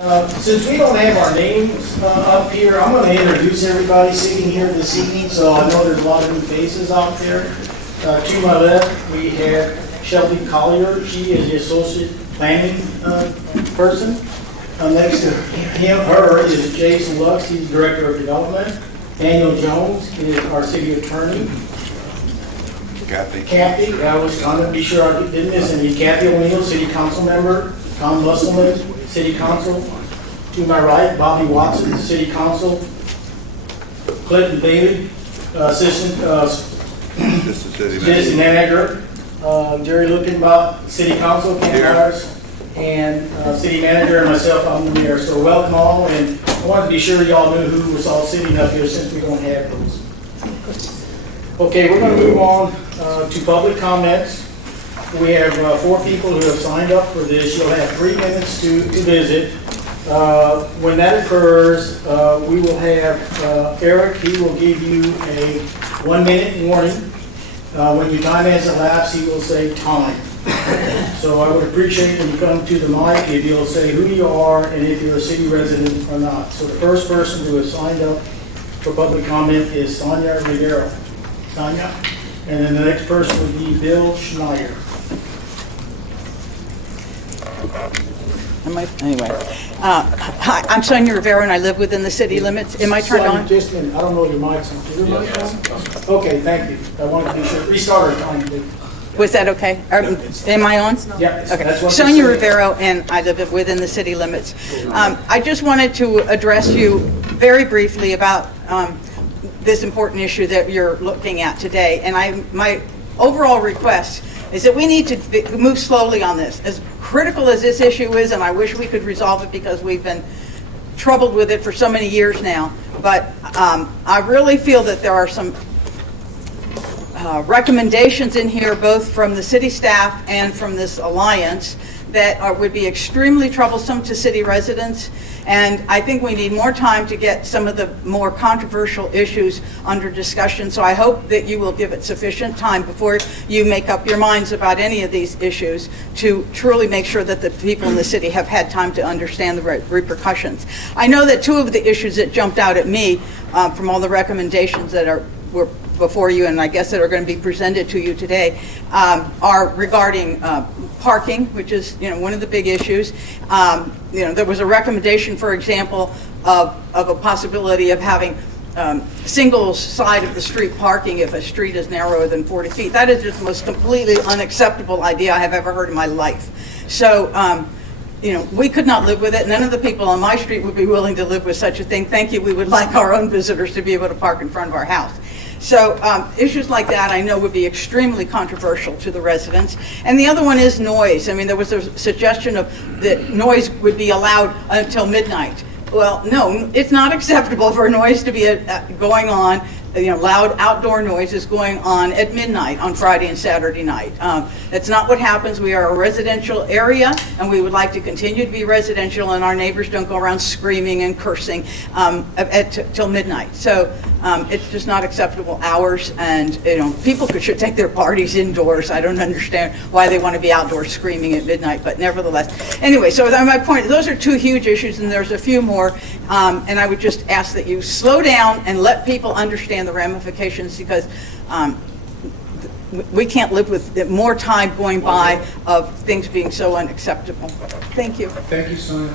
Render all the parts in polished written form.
Since we don't have our names up here, I'm going to introduce everybody sitting here this evening, so I know there's a lot of new faces out there. To my left, we have Shelby Collier. She is the Associate Planning person. Next to her is Jason Lux. He's Director of Development. Daniel Jones is our City Attorney. Kathy, I was trying to be sure I didn't miss any. Kathy O'Neill, City Council Member. Tom Musselman, City Council. To my right, Bobby Watson, City Council. Clinton Bailey, Assistant City Manager. Jerry Lukenbach, City Council, Ken Myers, and City Manager, and myself, I'm the mayor. So welcome all, and I wanted to be sure y'all knew who was all sitting up here since we don't have those. Okay, we're going to move on to public comments. We have 4 people who have signed up for this. You'll have 3 minutes to visit. When that occurs, we will have Eric. He will give you a 1-minute warning. When your time has elapsed, he will say time. So I would appreciate when you come to the mic if you'll say who you are and if you're a city resident or not. So the first person who has signed up for public comment is Sonia Rivera. Sonia? And then the next person would be Bill Schneider. Hi, I'm Sonia Rivera, and I live within the city limits. Am I turned on? Just a minute. I don't know your mic's on. Is your mic on? Okay, thank you. I wanted to be sure. Restart our time, please. Was that okay? Am I on? Yeah. Okay. Sonia Rivera, and I live within the city limits. I just wanted to address you very briefly about this important issue that you're looking at today. And my overall request is that we need to move slowly on this. As critical as this issue is, and I wish we could resolve it because we've been troubled with it for so many years now, but I really feel that there are some recommendations in here, both from the city staff and from this alliance, that would be extremely troublesome to city residents. And I think we need more time to get some of the more controversial issues under discussion. So I hope that you will give it sufficient time before you make up your minds about any of these issues to truly make sure that the people in the city have had time to understand the repercussions. I know that 2 of the issues that jumped out at me from all the recommendations that were before you, and I guess that are going to be presented to you today, are regarding parking, which is one of the big issues. There was a recommendation, for example, of a possibility of having single side of the street parking if a street is narrower than 40 feet. That is just the most completely unacceptable idea I have ever heard in my life. So we could not live with it. None of the people on my street would be willing to live with such a thing. Thank you. We would like our own visitors to be able to park in front of our house. So issues like that I know would be extremely controversial to the residents. And the other one is noise. I mean, there was a suggestion of that noise would be allowed until midnight. Well, no, it's not acceptable for noise to be going on. Loud outdoor noise is going on at midnight on Friday and Saturday night. That's not what happens. We are a residential area, and we would like to continue to be residential, and our neighbors don't go around screaming and cursing till midnight. So it's just not acceptable hours, and people should take their parties indoors. I don't understand why they want to be outdoors screaming at midnight, but nevertheless. Anyway, so my point, those are 2 huge issues, and there's a few more, and I would just ask that you slow down and let people understand the ramifications, because we can't live with more time going by of things being so unacceptable. Thank you. Thank you, Sonia.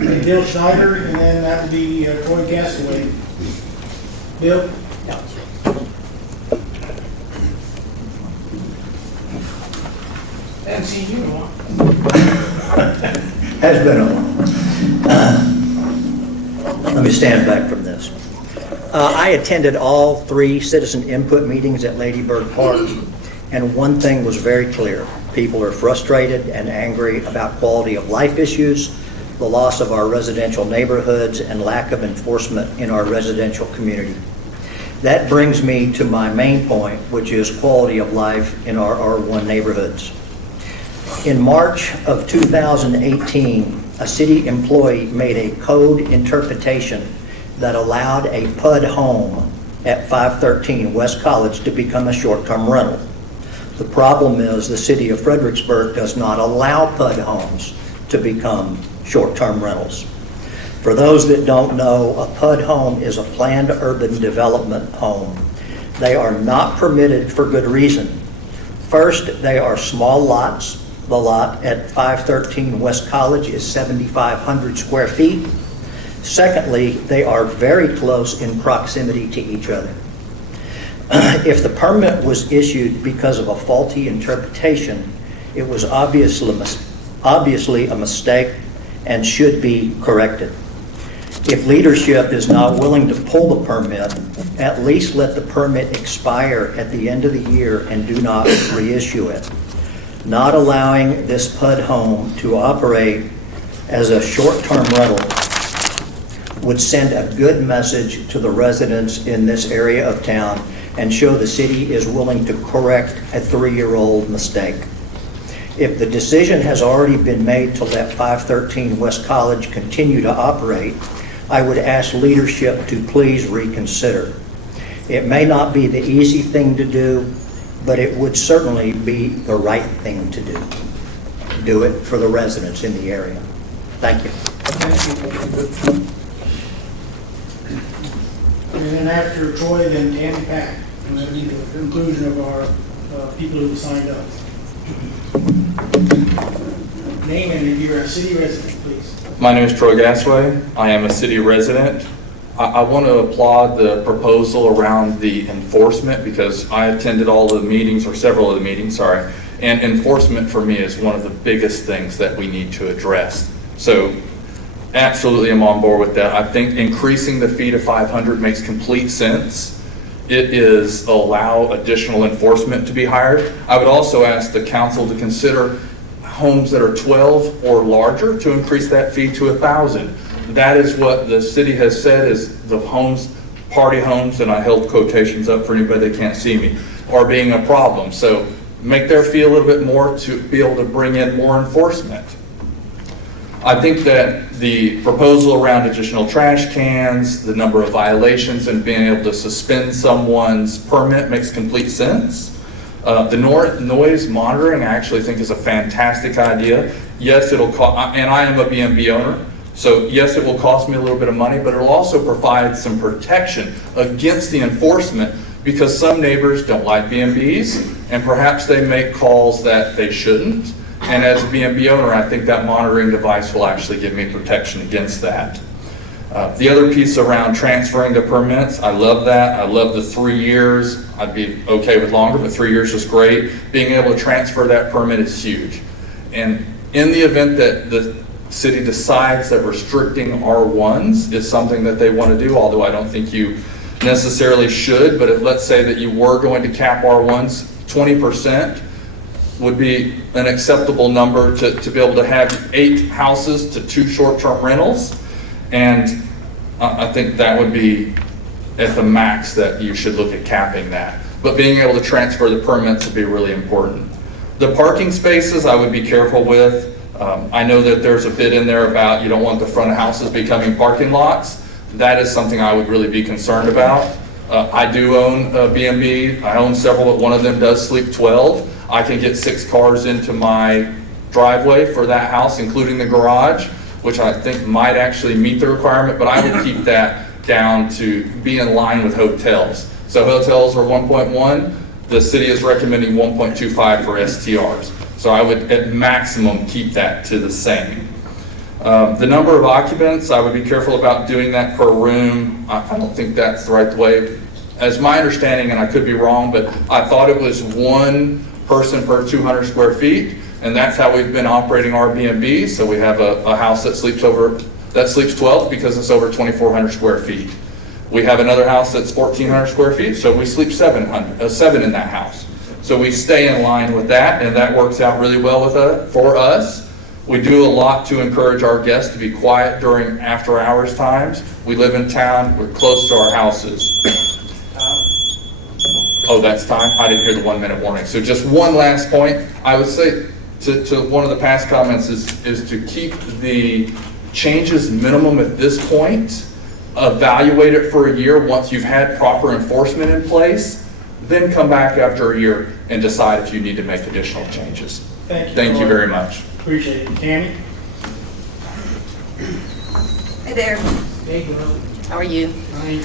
And Bill Schneider, and then that would be Troy Castaway. Bill? Yeah. Haven't seen you in a while. Has been a while. Let me stand back from this. I attended all 3 citizen input meetings at Lady Bird Park, and one thing was very clear. People are frustrated and angry about quality of life issues, the loss of our residential neighborhoods, and lack of enforcement in our residential community. That brings me to my main point, which is quality of life in our R1 neighborhoods. In March of 2018, a city employee made a code interpretation that allowed a PUD home at 513 West College to become a short-term rental. The problem is the city of Fredericksburg does not allow PUD homes to become short-term rentals. For those that don't know, a PUD home is a planned urban development home. They are not permitted for good reason. First, they are small lots. The lot at 513 West College is 7,500 square feet. Secondly, they are very close in proximity to each other. If the permit was issued because of a faulty interpretation, it was obviously a mistake and should be corrected. If leadership is not willing to pull the permit, at least let the permit expire at the end of the year and do not reissue it. Not allowing this PUD home to operate as a short-term rental would send a good message to the residents in this area of town and show the city is willing to correct a 3-year-old mistake. If the decision has already been made to let 513 West College continue to operate, I would ask leadership to please reconsider. It may not be the easy thing to do, but it would certainly be the right thing to do. Do it for the residents in the area. Thank you. Thank you. And then after Troy, then Tammy Pack. And that'll be the conclusion of our people who signed up. Name and if you're a city resident, please. My name is Troy Gasway. I am a city resident. I want to applaud the proposal around the enforcement because I attended all the meetings, or several of the meetings, sorry, and enforcement for me is one of the biggest things that we need to address. So absolutely I'm on board with that. I think increasing the fee to 500 makes complete sense. It is allow additional enforcement to be hired. I would also ask the council to consider homes that are 12 or larger to increase that fee to 1,000. That is what the city has said is the homes, party homes, and I held quotations up for anybody that can't see me, are being a problem. So make their fee a little bit more to be able to bring in more enforcement. I think that the proposal around additional trash cans, the number of violations, and being able to suspend someone's permit makes complete sense. The noise monitoring I actually think is a fantastic idea. Yes, it'll cost, and I am a B&B owner, so yes, it will cost me a little bit of money, but it'll also provide some protection against the enforcement because some neighbors don't like B&Bs and perhaps they make calls that they shouldn't. And as a B&B owner, I think that monitoring device will actually give me protection against that. The other piece around transferring the permits, I love that. I love the 3 years. I'd be okay with longer, but 3 years is great. Being able to transfer that permit is huge. And in the event that the city decides that restricting R1s is something that they want to do, although I don't think you necessarily should, but let's say that you were going to cap R1s, 20% would be an acceptable number to be able to have 8 houses to 2 short-term rentals. And I think that would be at the max that you should look at capping that. But being able to transfer the permits would be really important. The parking spaces I would be careful with. I know that there's a bit in there about you don't want the front of houses becoming parking lots. That is something I would really be concerned about. I do own a B&B. I own several, but one of them does sleep 12. I can get 6 cars into my driveway for that house, including the garage, which I think might actually meet the requirement, but I would keep that down to be in line with hotels. So hotels are 1.1, the city is recommending 1.25 for STRs. So I would at maximum keep that to the same. The number of occupants, I would be careful about doing that per room. I don't think that's the right way. As my understanding, and I could be wrong, but I thought it was 1 person per 200 square feet. And that's how we've been operating our B&B. So we have a house that sleeps 12 because it's over 2,400 square feet. We have another house that's 1,400 square feet, so we sleep 7 in that house. So we stay in line with that, and that works out really well for us. We do a lot to encourage our guests to be quiet during after hours times. We live in town, we're close to our houses. Oh, that's time? I didn't hear the 1-minute warning. So just one last point, I would say, to one of the past comments is to keep the changes minimum at this point, evaluate it for a year once you've had proper enforcement in place, then come back after a year and decide if you need to make additional changes. Thank you. Thank you very much. Appreciate it. Tammy? there. There you go. How are you? Right.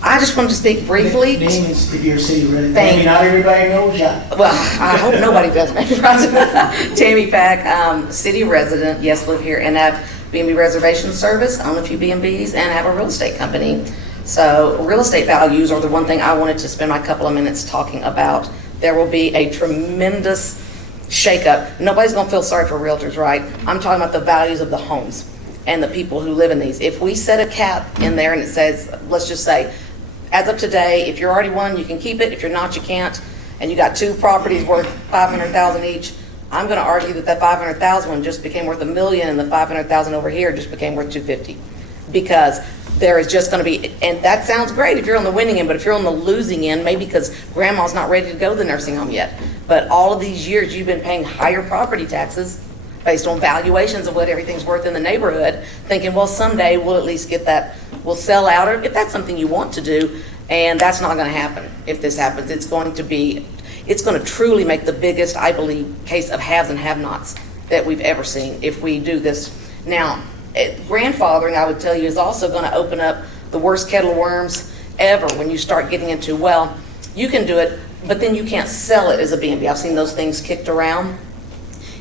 I just wanted to speak briefly. Name is if you're city resident. Thank Maybe not everybody knows you. Well, I hope nobody does, Mr. President. Tammy Pack, city resident, yes, live here, and have B&B reservation service, own a few B&Bs, and have a real estate company. So real estate values are the one thing I wanted to spend my couple of minutes talking about. There will be a tremendous shakeup. Nobody's gonna feel sorry for realtors, right? I'm talking about the values of the homes and the people who live in these. If we set a cap in there and it says, let's just say, as of today, if you're already one, you can keep it. If you're not, you can't. And you got two properties worth $500,000 each. I'm going to argue that that $500,000 one just became worth $1 million, and the $500,000 over here just became worth $250, because there is just going to be. And that sounds great if you're on the winning end, but if you're on the losing end, maybe because grandma's not ready to go to the nursing home yet. But all of these years, you've been paying higher property taxes based on valuations of what everything's worth in the neighborhood, thinking, well, someday we'll at least get that, we'll sell out, or if that's something you want to do, and that's not gonna happen if this happens. It's going to truly make the biggest, I believe, case of haves and have-nots that we've ever seen if we do this. Now, grandfathering, I would tell you, is also gonna open up the worst kettle of worms ever when you start getting into, well, you can do it, but then you can't sell it as a B&B. I've seen those things kicked around.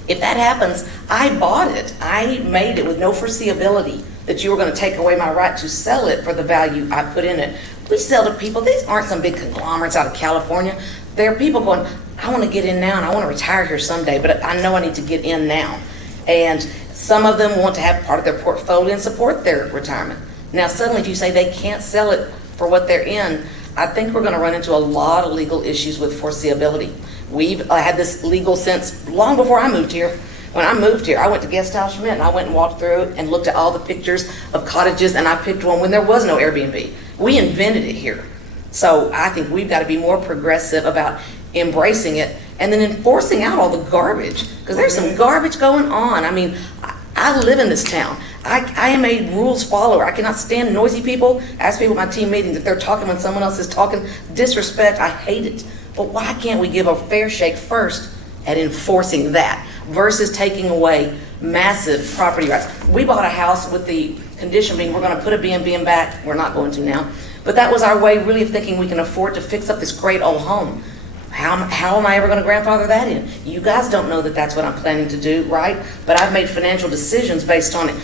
If that happens, I bought it. I made it with no foreseeability that you were going to take away my right to sell it for the value I put in it. We sell to people. These aren't some big conglomerates out of California. They're people going, I want to get in now and I want to retire here someday, but I know I need to get in now. And some of them want to have part of their portfolio and support their retirement. Now, suddenly, if you say they can't sell it for what they're in, I think we're going to run into a lot of legal issues with foreseeability. We've had this legal since long before I moved here. When I moved here, I went to Guest House Schmidt and I went and walked through it and looked at all the pictures of cottages, and I picked one when there was no Airbnb. We invented it here. So I think we've got to be more progressive about embracing it and then enforcing out all the garbage, because there's some garbage going on. I mean, I live in this town. I am a rules follower. I cannot stand noisy people. Ask people at my team meetings if they're talking when someone else is talking. Disrespect, I hate it. But why can't we give a fair shake first at enforcing that versus taking away massive property rights? We bought a house with the condition being we're going to put a B&B in back. We're not going to now. But that was our way really of thinking we can afford to fix up this great old home. How am I ever going to grandfather that in? You guys don't know that that's what I'm planning to do, right? But I've made financial decisions based on it.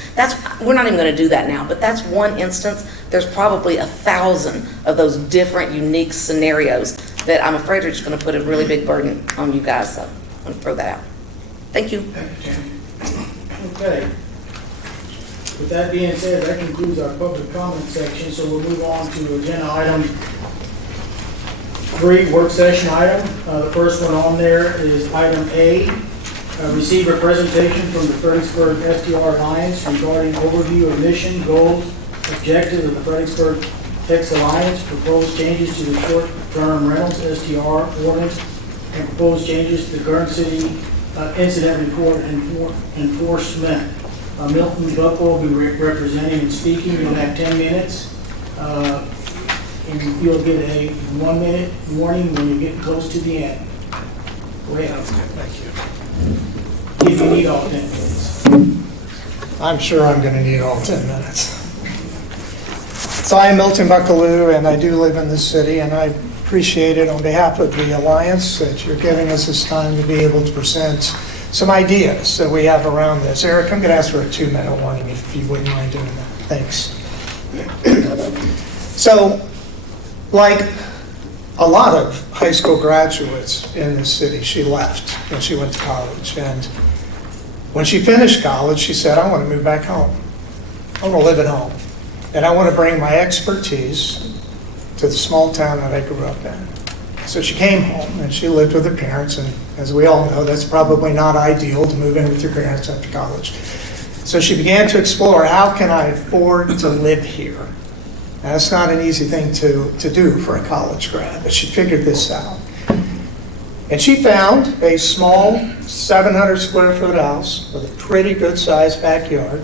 We're not even going to do that now, but that's one instance. There's probably 1,000 of those different, unique scenarios that I'm afraid are just going to put a really big burden on you guys. So I'm going to throw that out. Thank you. Okay. With that being said, that concludes our public comment section, so we'll move on to agenda item 3, work session item. The first one on there is item A, receive a presentation from the Fredericksburg STR Alliance regarding overview of mission, goals, objectives of the Fredericksburg Tex Alliance, proposed changes to the short-term rentals STR ordinance, and proposed changes to the current city incident report enforcement. Milton Buckle will be representing and speaking. You'll have 10 minutes. And you'll get a 1-minute warning when you get close to the end. Go ahead. Thank you. If you need all 10 minutes. I'm sure I'm going to need all 10 minutes. So I'm Milton Buckaloo, and I do live in this city, and I appreciate it on behalf of the Alliance that you're giving us this time to be able to present some ideas that we have around this. Eric, I'm going to ask for a 2-minute warning if you wouldn't mind doing that. Thanks. So, like a lot of high school graduates in this city, she left when she went to college. And when she finished college, she said, I want to move back home. I want to live at home. And I want to bring my expertise to the small town that I grew up in. So she came home and she lived with her parents. And as we all know, that's probably not ideal to move in with your parents after college. So she began to explore, how can I afford to live here? Now, that's not an easy thing to do for a college grad, but she figured this out. And she found a small 700 square foot house with a pretty good sized backyard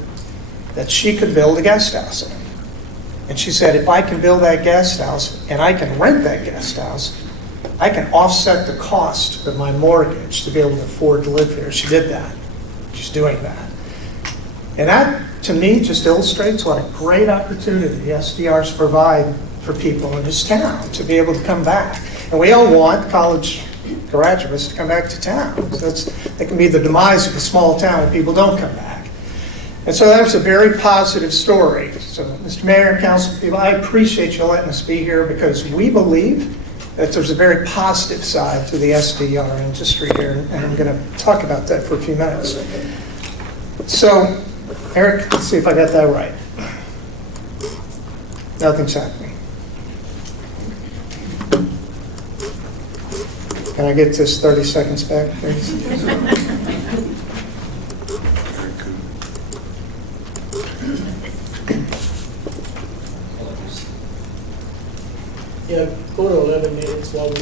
that she could build a guest house in. And she said, if I can build that guest house and I can rent that guest house, I can offset the cost of my mortgage to be able to afford to live here. She did that. She's doing that. And that, to me, just illustrates what a great opportunity SDRs provide for people in this town to be able to come back. And we all want college graduates to come back to town. So that can be the demise of a small town when people don't come back. And so that was a very positive story. So, Mr. Mayor and council people, I appreciate you letting us be here because we believe that there's a very positive side to the SDR industry here, and I'm going to talk about that for a few minutes. So, Eric, let's see if I got that right. Nothing's happening. Can I get this 30 seconds back, please? Yeah, go to 11 minutes while we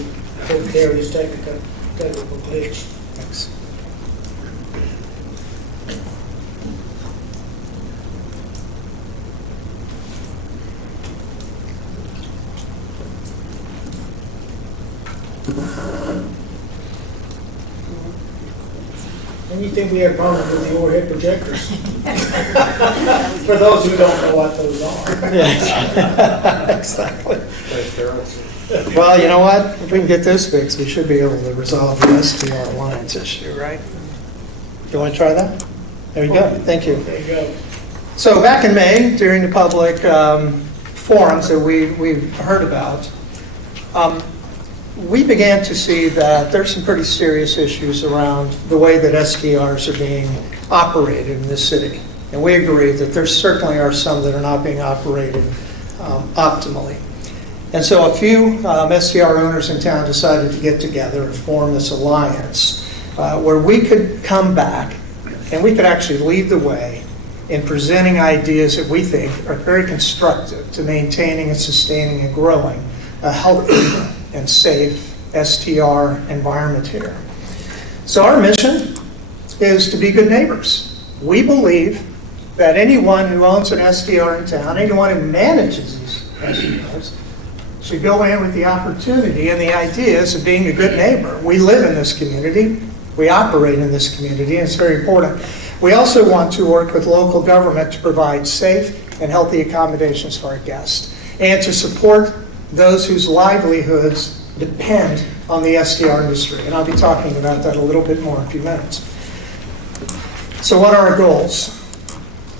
take care of this technical glitch. Thanks. And you think we have problems with the overhead projectors? For those who don't know what those are. Yeah, exactly. Well, you know what? If we can get this fixed, we should be able to resolve the SDR Alliance issue, right? You want to try that? There you go. Thank you. There you go. So back in May, during the public forums that we've heard about, we began to see that there's some pretty serious issues around the way that SDRs are being operated in this city. And we agree that there certainly are some that are not being operated optimally. And so a few SDR owners in town decided to get together and form this alliance where we could come back and we could actually lead the way in presenting ideas that we think are very constructive to maintaining and sustaining and growing a healthy and safe STR environment here. So our mission is to be good neighbors. We believe that anyone who owns an SDR in town, anyone who manages these SDRs, should go in with the opportunity and the ideas of being a good neighbor. We live in this community. We operate in this community, and it's very important. We also want to work with local government to provide safe and healthy accommodations for our guests and to support those whose livelihoods depend on the SDR industry. And I'll be talking about that a little bit more in a few minutes. So what are our goals?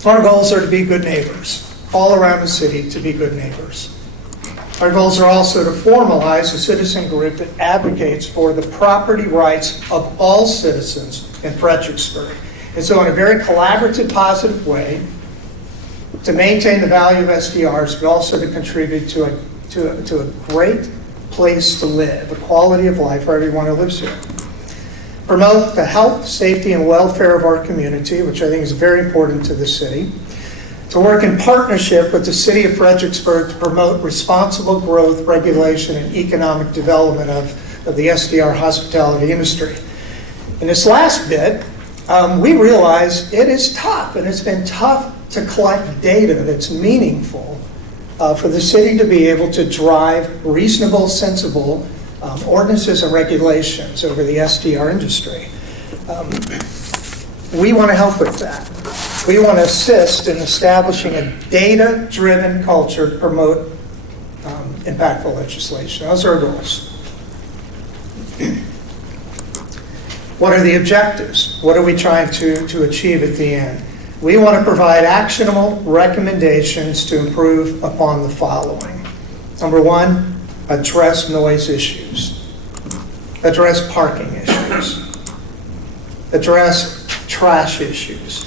Our goals are to be good neighbors, all around the city to be good neighbors. Our goals are also to formalize a citizen group that advocates for the property rights of all citizens in Fredericksburg. And so in a very collaborative, positive way, to maintain the value of SDRs, but also to contribute to a great place to live, a quality of life for everyone who lives here. Promote the health, safety, and welfare of our community, which I think is very important to the city. To work in partnership with the City of Fredericksburg to promote responsible growth, regulation, and economic development of the SDR hospitality industry. In this last bit, we realize it is tough, and it's been tough to collect data that's meaningful for the city to be able to drive reasonable, sensible ordinances and regulations over the SDR industry. We want to help with that. We want to assist in establishing a data-driven culture to promote impactful legislation. Those are our goals. What are the objectives? What are we trying to achieve at the end? We want to provide actionable recommendations to improve upon the following. Number one, address noise issues. Address parking issues. Address trash issues.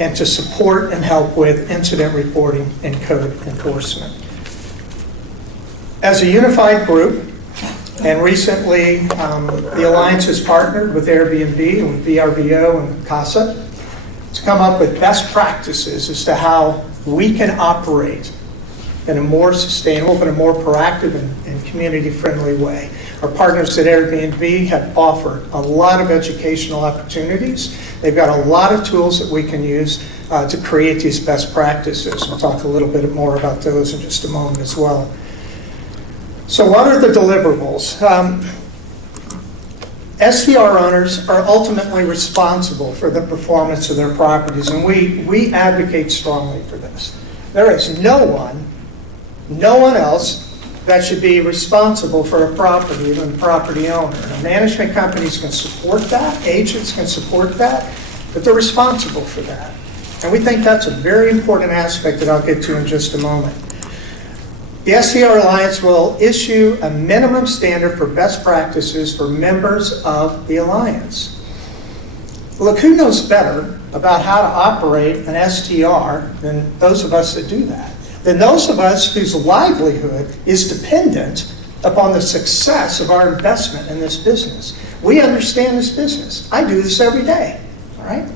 And to support and help with incident reporting and code enforcement. As a unified group, and recently the Alliance has partnered with Airbnb, and with VRBO and CASA to come up with best practices as to how we can operate in a more sustainable but a more proactive and community-friendly way. Our partners at Airbnb have offered a lot of educational opportunities. They've got a lot of tools that we can use to create these best practices. We'll talk a little bit more about those in just a moment as well. So what are the deliverables? STR owners are ultimately responsible for the performance of their properties, and we advocate strongly for this. There is no one else that should be responsible for a property than the property owner. And management companies can support that, agents can support that, but they're responsible for that. And we think that's a very important aspect that I'll get to in just a moment. The STR Alliance will issue a minimum standard for best practices for members of the Alliance. Look, who knows better about how to operate an STR than those of us that do that? Than those of us whose livelihood is dependent upon the success of our investment in this business. We understand this business. I do this every day, all right?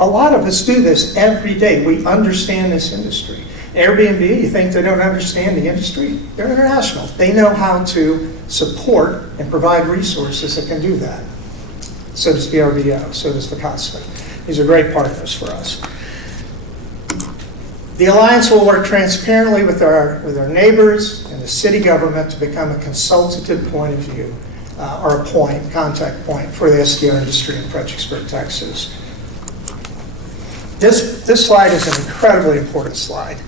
A lot of us do this every day. We understand this industry. Airbnb, you think they don't understand the industry? They're international. They know how to support and provide resources that can do that. So does VRBO, so does Picasso. These are great partners for us. The Alliance will work transparently with our neighbors and the city government to become a consultative point of view, or a contact point for the STR industry in Fredericksburg, Texas. This slide is an incredibly important slide.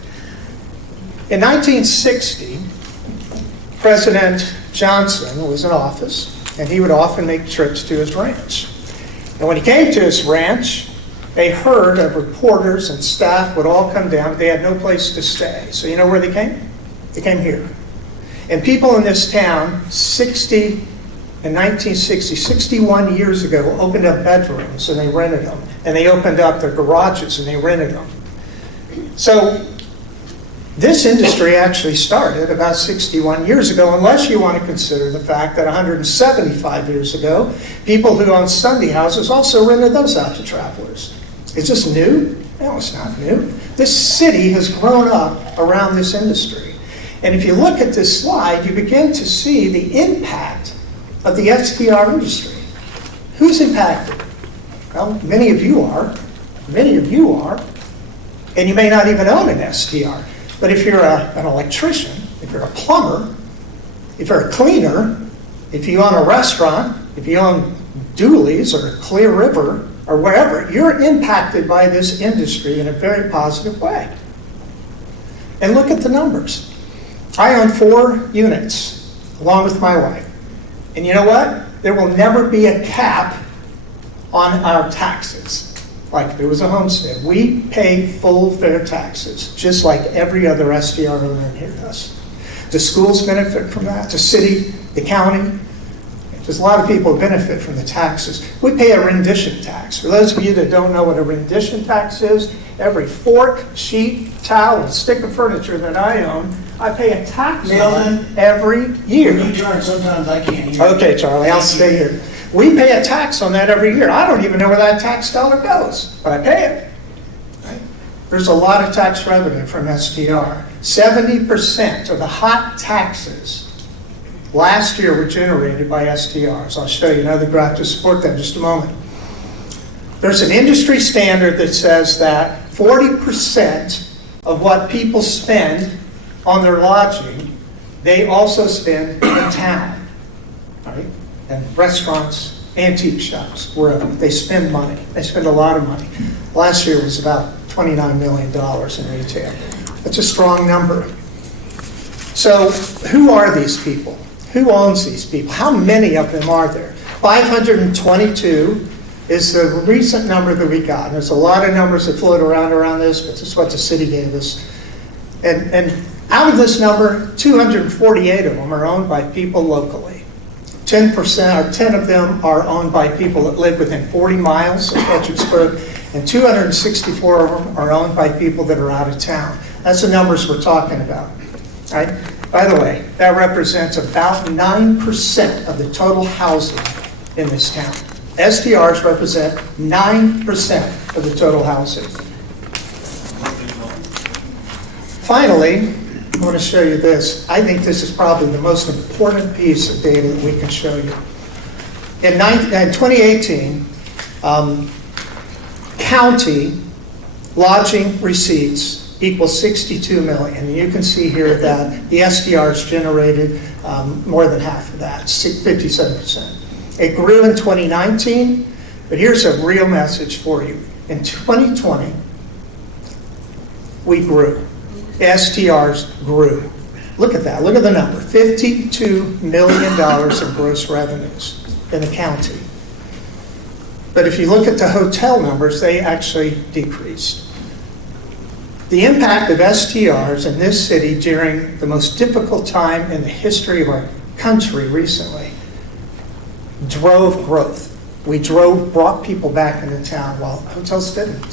In 1960, President Johnson was in office, and he would often make trips to his ranch. And when he came to his ranch, a herd of reporters and staff would all come down, but they had no place to stay. So you know where they came? They came here. And people in this town, in 1960, 61 years ago, opened up bedrooms and they rented them. And they opened up their garages and they rented them. So this industry actually started about 61 years ago, unless you want to consider the fact that 175 years ago, people who owned Sunday houses also rented those out to travelers. Is this new? No, it's not new. This city has grown up around this industry. And if you look at this slide, you begin to see the impact of the STR industry. Who's impacted? Well, many of you are. Many of you are. And you may not even own an STR. But if you're an electrician, if you're a plumber, if you're a cleaner, if you own a restaurant, if you own Dooley's or Clear River or wherever, you're impacted by this industry in a very positive way. And look at the numbers. I own 4 units along with my wife. And you know what? There will never be a cap on our taxes. Like if it was a homestead. We pay full fair taxes, just like every other STR owner in here does. Do schools benefit from that? The city, the county? There's a lot of people who benefit from the taxes. We pay a rendition tax. For those of you that don't know what a rendition tax is, every fork, sheet, towel, and stick of furniture that I own, I pay a tax on every year. When you turn, sometimes I can't hear. Okay, Charlie, I'll stay here. We pay a tax on that every year. I don't even know where that tax dollar goes, but I pay it. Right? There's a lot of tax revenue from STR. 70% of the hot taxes last year were generated by STRs. I'll show you another graph to support that in just a moment. There's an industry standard that says that 40% of what people spend on their lodging, they also spend in town, right? And restaurants, antique shops, wherever. They spend money. They spend a lot of money. Last year was about $29 million in retail. That's a strong number. So who are these people? Who owns these people? How many of them are there? 522 is the recent number that we got. There's a lot of numbers that float around this, but this is what the city gave us. And out of this number, 248 of them are owned by people locally. 10% or 10 of them are owned by people that live within 40 miles of Fredericksburg, and 264 of them are owned by people that are out of town. That's the numbers we're talking about. Right? By the way, that represents about 9% of the total housing in this town. STRs represent 9% of the total housing. Finally, I want to show you this. I think this is probably the most important piece of data that we can show you. In 2018, county lodging receipts equals 62 million. You can see here that the STRs generated more than half of that, 57%. It grew in 2019, but here's a real message for you. In 2020, we grew. STRs grew. Look at that. Look at the number. $52 million in gross revenues in the county. But if you look at the hotel numbers, they actually decreased. The impact of STRs in this city during the most difficult time in the history of our country recently drove growth. We brought people back into town while hotels didn't.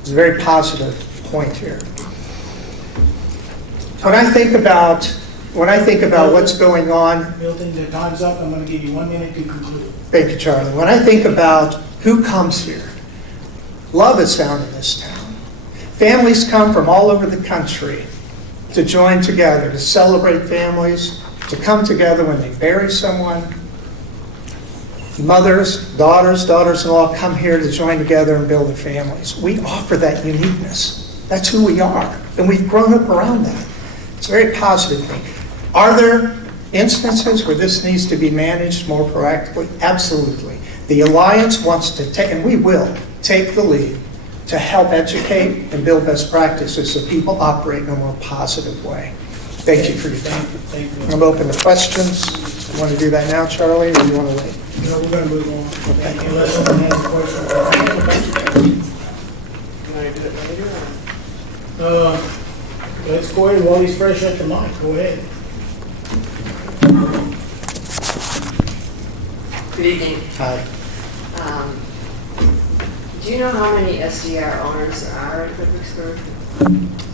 It's a very positive point here. When I think about what's going on, Milton, the time's up. I'm going to give you 1 minute to conclude. thank you, Charlie. When I think about who comes here, love is found in this town. Families come from all over the country to join together, to celebrate families, to come together when they bury someone. Mothers, daughters-in-law come here to join together and build their families. We offer that uniqueness. That's who we are. And we've grown up around that. It's a very positive thing. Are there instances where this needs to be managed more proactively? Absolutely. The Alliance wants to take, and we will, take the lead to help educate and build best practices so people operate in a more positive way. Thank you for your time. Thank you. I'm open to questions. You want to do that now, Charlie, or you want to wait? No, we're going to move on. Thank you. Unless someone has a question. Let's go ahead while he's fresh at the mic. Go ahead. Good evening. Hi. Do you know how many SDR owners there are in Fredericksburg?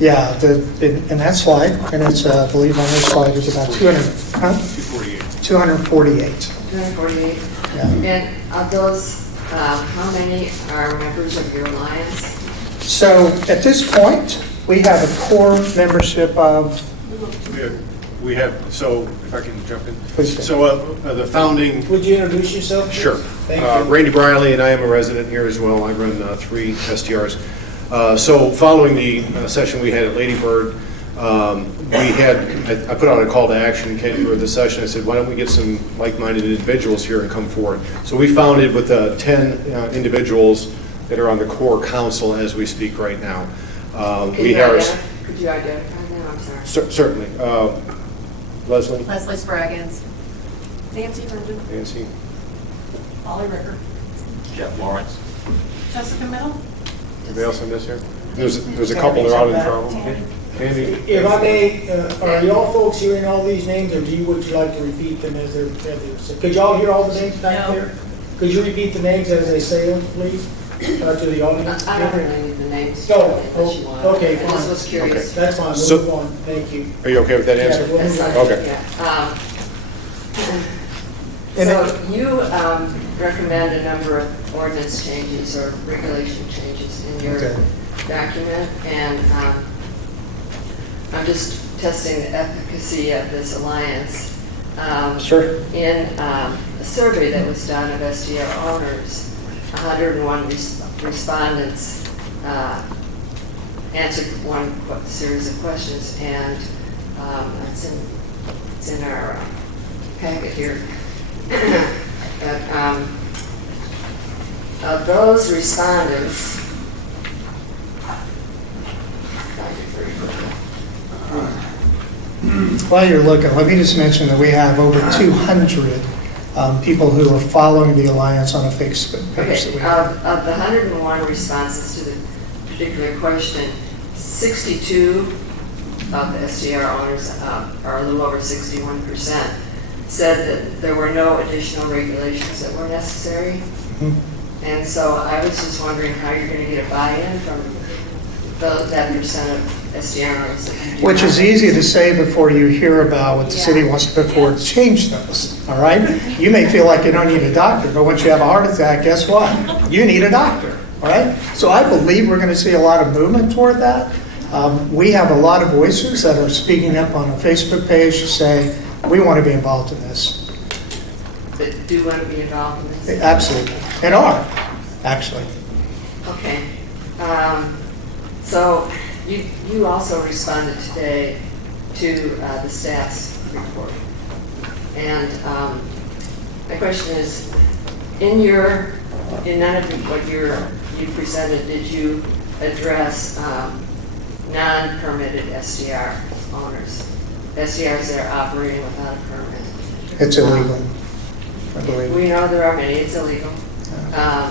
Yeah, and that slide, and it's, I believe on this slide, there's about 248. 248. Yeah. And of those, how many are members of your alliance? So at this point, we have a core membership of, We have, so if I can jump in. Please do. So the founding, Would you introduce yourself? sure. Thank you. Randy Briley, and I am a resident here as well. I run 3 STRs. So following the session we had at Lady Bird, I put out a call to action for the session. I said, why don't we get some like-minded individuals here and come forward? So we founded with 10 individuals that are on the core council as we speak right now. Could you identify them? I'm sorry. Certainly. Leslie? Leslie Spraggins. Nancy Herndon. Nancy? Molly Ricker. Jeff Lawrence. Jessica Middle. Anybody else on this here? There's a couple that are out in trouble. Andy? If I may, are y'all folks hearing all these names, or would you like to repeat them as they're said? Could y'all hear all the names back No. there? Could you repeat the names as they say them, please, to the audience? I don't really need the names. Oh, unless you want. okay, I just fine. was curious. That's fine, So- we'll move on. Thank you. Are you okay with that answer? Yeah, we'll move on. Okay. Yeah. And So you recommend a number of ordinance changes or regulation changes in your Okay. document, and I'm just testing the efficacy of this alliance. Sure. In a survey that was done of SDR owners, 101 respondents answered one series of questions, and it's in our packet here. But, of those respondents, While you're looking, let me just mention that we have over 200 people who are following the Alliance on a Facebook page that okay, we have. of the 101 responses to the particular question, 62 of the SDR owners, or a little over 61%, said that there were no additional regulations that were necessary. Mhm. And so I was just wondering how you're going to get a buy-in from that percent of SDR owners. that you do Which is not. easy to say before you hear about what the city wants to put forward to change those, all right? You may feel like you don't need a doctor, but once you have a heart attack, guess what? You need a doctor, all right? So I believe we're going to see a lot of movement toward that. We have a lot of voices that are speaking up on a Facebook page to say, we want to be involved in this. That do want to be involved in this? Absolutely, and are, actually. Okay. So you also responded today to the staff's report. And my question is, in none of what you presented, did you address non-permitted SDR owners? SDRs that are operating without a permit? It's illegal, I believe. We know there are many, it's illegal.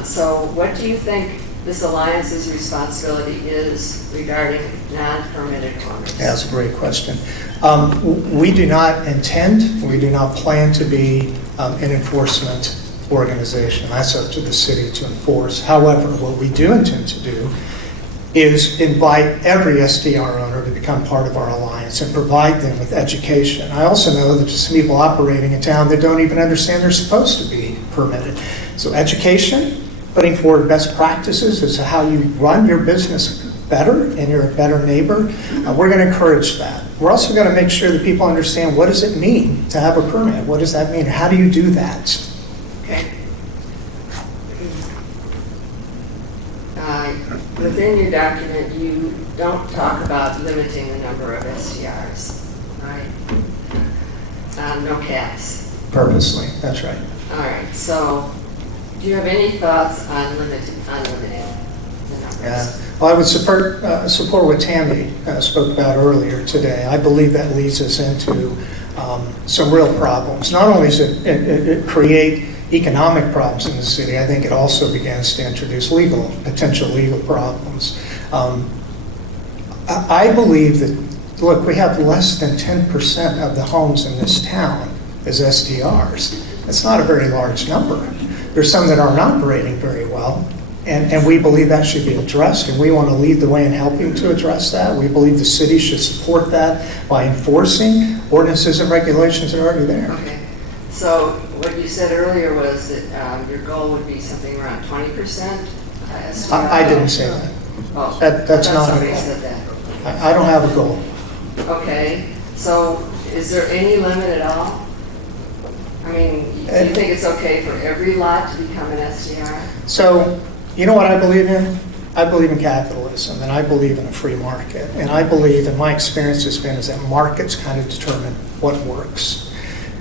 So what do you think this alliance's responsibility is regarding non-permitted owners? Yeah, that's a great question. We do not intend, we do not plan to be an enforcement organization. That's up to the city to enforce. However, what we do intend to do is invite every SDR owner to become part of our alliance and provide them with education. I also know that there's some people operating in town that don't even understand they're supposed to be permitted. So education, putting forward best practices as to how you run your business better and you're a better neighbor, we're going to encourage that. We're also going to make sure that people understand what does it mean to have a permit? What does that mean? How do you do that? Okay. Within your document, you don't talk about limiting the number of SDRs, right? No caps. Purposely, that's right. All right, so do you have any thoughts on limiting the numbers? Yeah. Well, I would support what Tammy spoke about earlier today. I believe that leads us into some real problems. Not only does it create economic problems in the city, I think it also begins to introduce potential legal problems. I believe that, look, we have less than 10% of the homes in this town as SDRs. That's not a very large number. There's some that aren't operating very well, and we believe that should be addressed, and we want to lead the way in helping to address that. We believe the city should support that by enforcing ordinances and regulations that are already there. Okay, so what you said earlier was that your goal would be something around 20%? I didn't say that. Oh, That's not a somebody goal. said that. I don't have a goal. Okay, so is there any limit at all? I mean, do you think it's okay for every lot to become an SDR? So, you know what I believe in? I believe in capitalism, and I believe in a free market. And I believe, and my experience has been, is that markets kind of determine what works.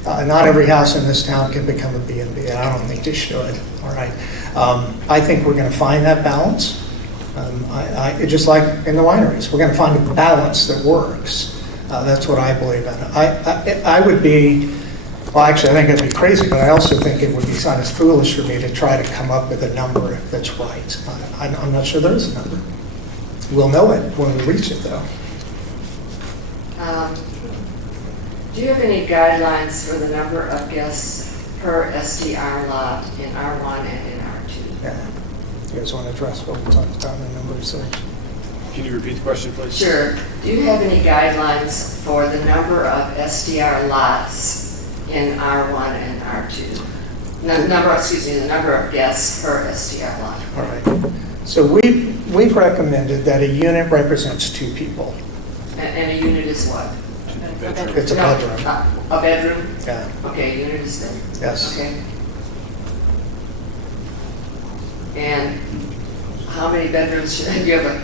Not every house in this town can become a B&B, and I don't think they should, all right? I think we're going to find that balance. Just like in the wineries, we're going to find a balance that works. That's what I believe in. I would be, well, actually, I think it'd be crazy, but I also think it would be kind of foolish for me to try to come up with a number that's right. I'm not sure there is a number. We'll know it when we reach it, though. Do you have any guidelines for the number of guests per SDR lot in R1 and in R2? Yeah. You guys want to address what we talked about in the numbers? Can you repeat the question, please? Sure. Do you have any guidelines for the number of SDR lots in R1 and R2? The number of guests per SDR lot. All right. So we've recommended that a unit represents 2 people. And a unit is what? It's a bedroom. A bedroom? Yeah. Okay, unit is bedroom. Yes. Okay. And how many bedrooms do you have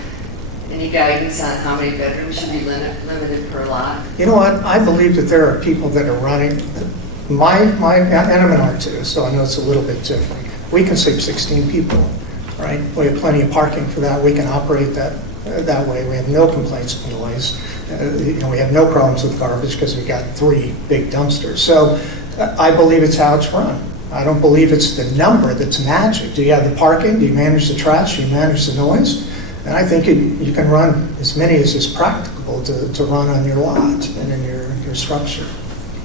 any guidance on how many bedrooms should be limited per lot? You know what? I believe that there are people that are running, and I'm an R2, so I know it's a little bit different. We can sleep 16 people, right? We have plenty of parking for that. We can operate that way. We have no complaints of noise. We have no problems with garbage because we've got 3 big dumpsters. So I believe it's how it's run. I don't believe it's the number that's magic. Do you have the parking? Do you manage the trash? Do you manage the noise? And I think you can run as many as is practicable to run on your lot and in your structure.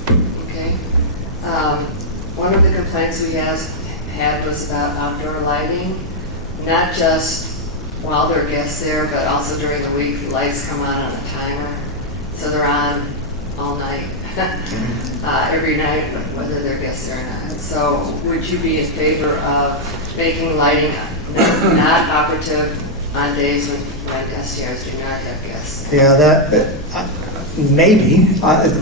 Okay. One of the complaints we had was about outdoor lighting, not just while there are guests there, but also during the week. The lights come on a timer, so they're on all night, every night, whether they're guests there or not. So would you be in favor of making lighting not operative on days when SDRs do not have guests? Yeah, that maybe.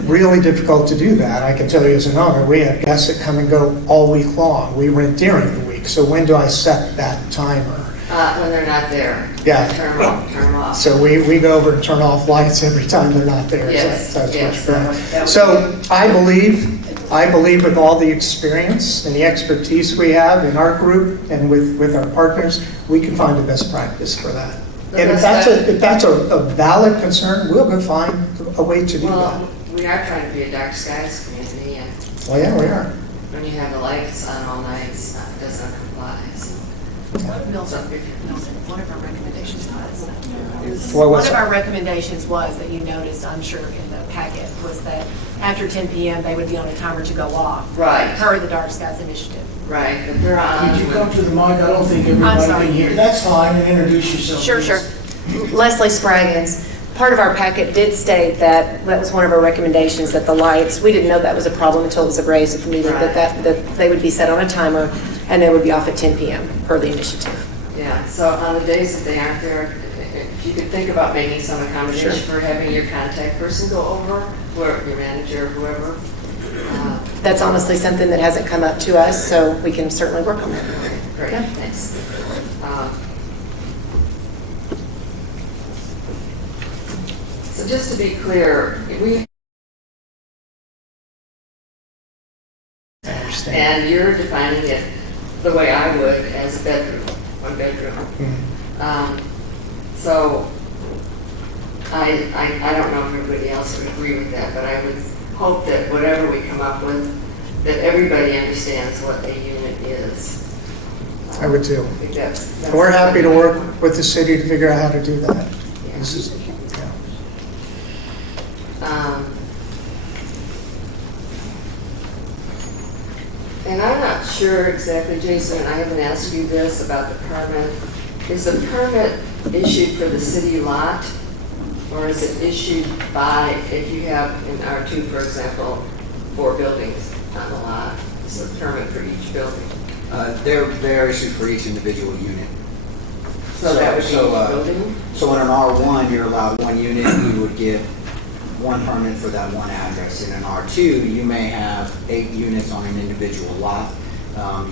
Really difficult to do that. I can tell you as an owner, we have guests that come and go all week long. We rent during the week. So when do I set that timer? When they're not there. Yeah. Turn them off. So we go over and turn off lights every time they're not there. Yes, That's yes, what you're that would so I believe I believe with all the experience and the expertise we have in our group and with our partners, we can find the best practice for that. And if that's a valid concern, we'll go find a way to do that. Well, we are trying to be a dark skies community, and Well, yeah, we are. when you have the lights on all nights, it doesn't comply. So. Milton, one of our recommendations was, What was one of it? our recommendations was that you noticed, I'm sure in the packet, was that after 10 PM, they would be on a timer to go off. Right. Per the Dark Skies Initiative. Right, but they're on. Could you come to the mic? I don't think everybody sorry. can hear. That's fine, and introduce yourself. Sure, please. sure. Leslie Spraggins. Part of our packet did state that was one of our recommendations, that the lights, we didn't know that was a problem until it was raised at the meeting, Right. that they would be set on a timer and they would be off at 10 PM per the initiative. Yeah, so on the days that they aren't there, if you could think about making some accommodation for having your contact person go over, or your manager, whoever. That's honestly something that hasn't come up to us, so we can certainly work on that. Great, Yeah. thanks. So just to be clear, we, I understand. and you're defining it the way I would as a bedroom, one bedroom. So I don't know if everybody else would agree with that, but I would hope that whatever we come up with, that everybody understands what a unit is. I would too. I think that's And we're happy to work with the city to figure out how to do that. This is, yeah. And I'm not sure exactly, Jason, and I haven't asked you this about the permit. Is the permit issued for the city lot, or is it issued by, if you have in R2, for example, 4 buildings on the lot, is the permit for each building? They're issued for each individual unit. So that would be each So, building? So in an R1, you're allowed 1 unit, you would get 1 permit for that 1 address. In an R2, you may have 8 units on an individual lot.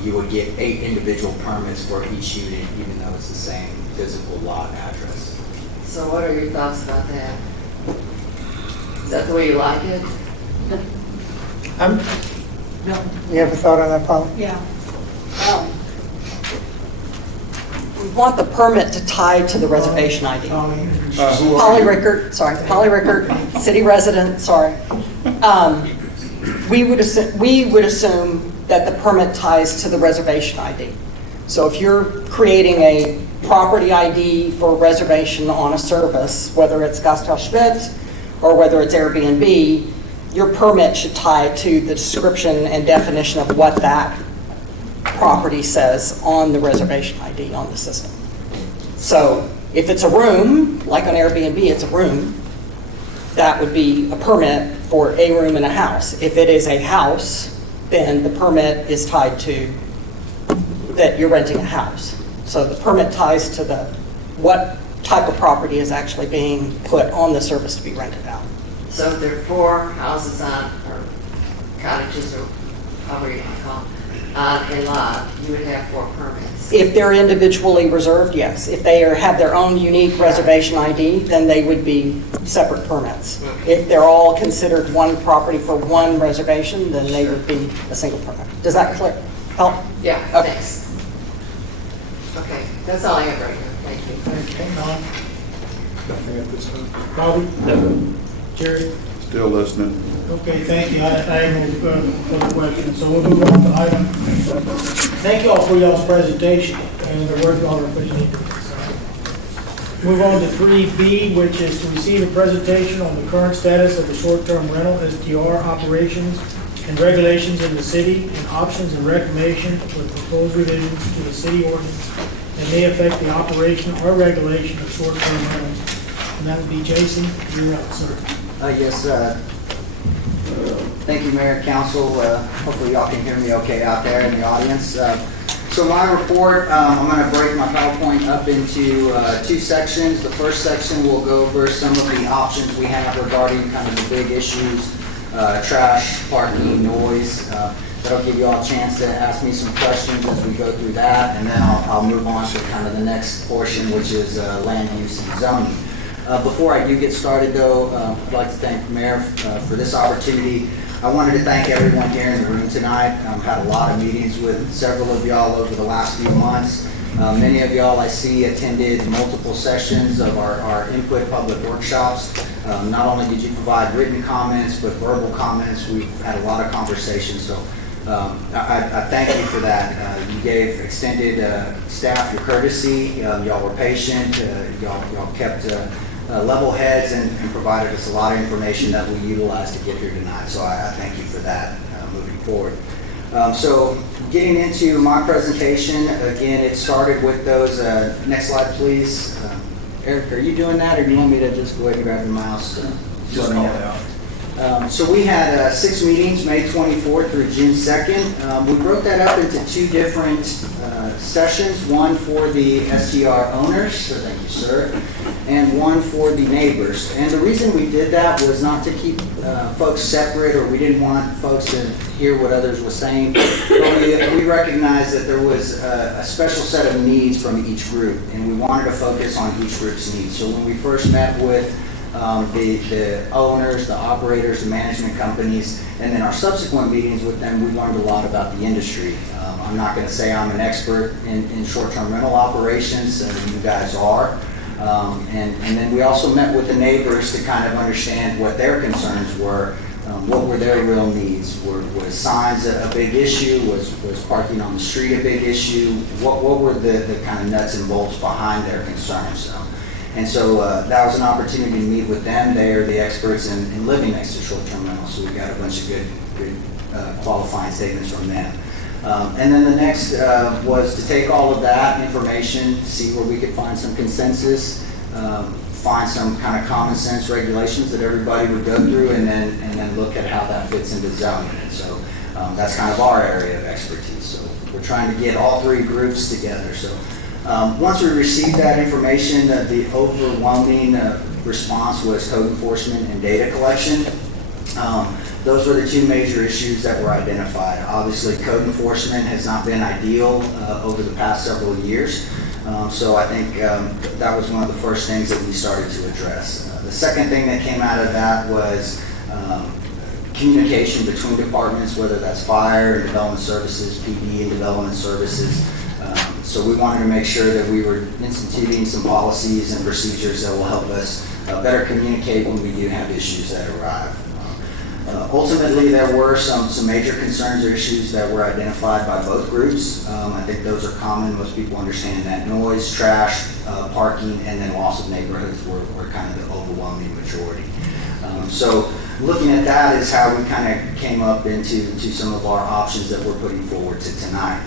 You would get 8 individual permits for each unit, even though it's the same physical lot address. So what are your thoughts about that? Is that the way you like it? You have a thought on that, Paul? Yeah. We want the permit to tie to the reservation ID. Polly Rickard, city resident, sorry. We would assume that the permit ties to the reservation ID. So if you're creating a property ID for reservation on a service, whether it's Gasthaus Schmidt or whether it's Airbnb, your permit should tie to the description and definition of what that property says on the reservation ID on the system. So if it's a room, like on Airbnb, it's a room, that would be a permit for a room in a house. If it is a house, then the permit is tied to that you're renting a house. So the permit ties to what type of property is actually being put on the service to be rented out. So if there are 4 houses on, or cottages, or however you want to call them, on a lot, you would have 4 permits. If they're individually reserved, yes. If they have their own unique reservation ID, then they would be separate permits. If they're all considered one property for one reservation, then they would be a single permit. Does that help? Yeah, Okay. thanks. Okay, that's all I have right now. Thank you. Okay, Don? Nothing at this time? Bobby? No. Jerry? Still listening. Okay, thank you. I have no further questions, so we'll move on to item. Thank you all for y'all's presentation and the work y'all are putting into this. Move on to 3B, which is to receive a presentation on the current status of the short-term rental STR operations and regulations in the city and options and recommendation with proposed revisions to the city ordinance that may affect the operation or regulation of short-term rentals. And that would be Jason. You're up, sir. Yes, thank you, Mayor, Council. Hopefully y'all can hear me okay out there in the audience. So my report, I'm going to break my PowerPoint up into 2 sections. The first section will go over some of the options we have regarding kind of the big issues, trash, parking, noise. That'll give you all a chance to ask me some questions as we go through that, and then I'll move on to kind of the next portion, which is land use and zoning. Before I do get started, though, I'd like to thank the Mayor for this opportunity. I wanted to thank everyone here in the room tonight. Had a lot of meetings with several of y'all over the last few months. Many of y'all I see attended multiple sessions of our input public workshops. Not only did you provide written comments, but verbal comments. We've had a lot of conversations, so I thank you for that. You gave extended staff your courtesy. Y'all were patient. Y'all kept level heads and provided us a lot of information that we utilized to get here tonight. So I thank you for that moving forward. So getting into my presentation, again, it started with those, next slide please. Eric, are you doing that, or do you want me to just go ahead and grab the mouse? Just call it out. So we had 6 meetings, May 24th through June 2nd. We broke that up into 2 different sessions, one for the STR owners, so thank you, sir, and one for the neighbors. And the reason we did that was not to keep folks separate, or we didn't want folks to hear what others were saying, but we recognized that there was a special set of needs from each group, and we wanted to focus on each group's needs. So when we first met with the owners, the operators, the management companies, and then our subsequent meetings with them, we learned a lot about the industry. I'm not going to say I'm an expert in short-term rental operations, you guys are. And then we also met with the neighbors to kind of understand what their concerns were, what were their real needs. Was signs a big issue? Was parking on the street a big issue? What were the kind of nuts and bolts behind their concerns? And so that was an opportunity to meet with them. They are the experts in living next to short-term rentals, so we got a bunch of good qualifying statements from them. And then the next was to take all of that information, see where we could find some consensus, find some kind of common sense regulations that everybody would go through, and then look at how that fits into zoning. And so that's kind of our area of expertise. So we're trying to get all 3 groups together. So once we received that information, the overwhelming response was code enforcement and data collection. Those were the 2 major issues that were identified. Obviously, code enforcement has not been ideal over the past several years. So I think that was one of the first things that we started to address. The second thing that came out of that was communication between departments, whether that's fire and development services, PD and development services. So we wanted to make sure that we were instituting some policies and procedures that will help us better communicate when we do have issues that arrive. Ultimately, there were some major concerns or issues that were identified by both groups. I think those are common. Most people understand that noise, trash, parking, and then loss of neighborhoods were kind of the overwhelming majority. So looking at that is how we kind of came up into some of our options that we're putting forward to tonight.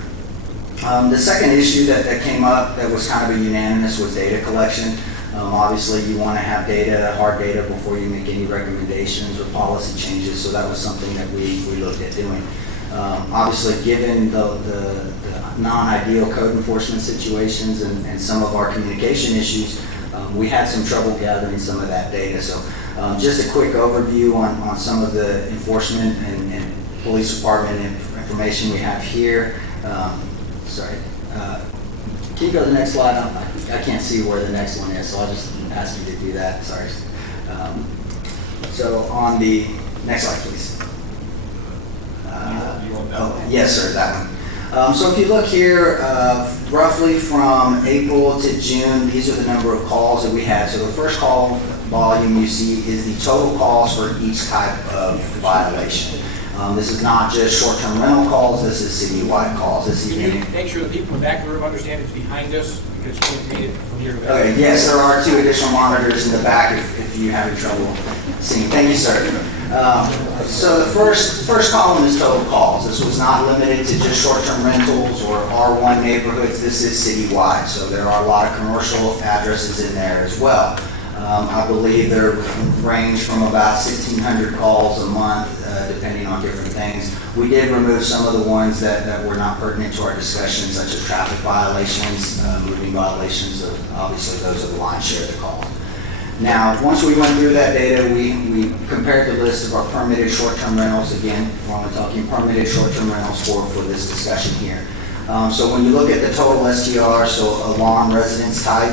The second issue that came up that was kind of a unanimous was data collection. Obviously, you want to have data, hard data, before you make any recommendations or policy changes, so that was something that we looked at doing. Obviously, given the non-ideal code enforcement situations and some of our communication issues, we had some trouble gathering some of that data. So just a quick overview on some of the enforcement and police department information we have here. Sorry. Can you go to the next slide? I can't see where the next one is, so I'll just ask you to do that. Sorry. So on the next slide, please. Yes, sir, that one. So if you look here, roughly from April to June, these are the number of calls that we had. So the first call volume you see is the total calls for each type of violation. This is not just short-term rental calls, this is citywide calls. This is Can you make sure the people in the back of the room understand it's behind us, because you can't read it from here to there? Okay, yes, there are 2 additional monitors in the back if you're having trouble seeing. Thank you, sir. So the first column is total calls. This was not limited to just short-term rentals or R1 neighborhoods. This is citywide, so there are a lot of commercial addresses in there as well. I believe they range from about 1,600 calls a month, depending on different things. We did remove some of the ones that were not pertinent to our discussion, such as traffic violations, moving violations. So obviously, those are the lion's share of the calls. Now, once we went through that data, we compared the list of our permitted short-term rentals. Again, we're only talking permitted short-term rentals for this discussion here. So when you look at the total STR, so alarm residence type,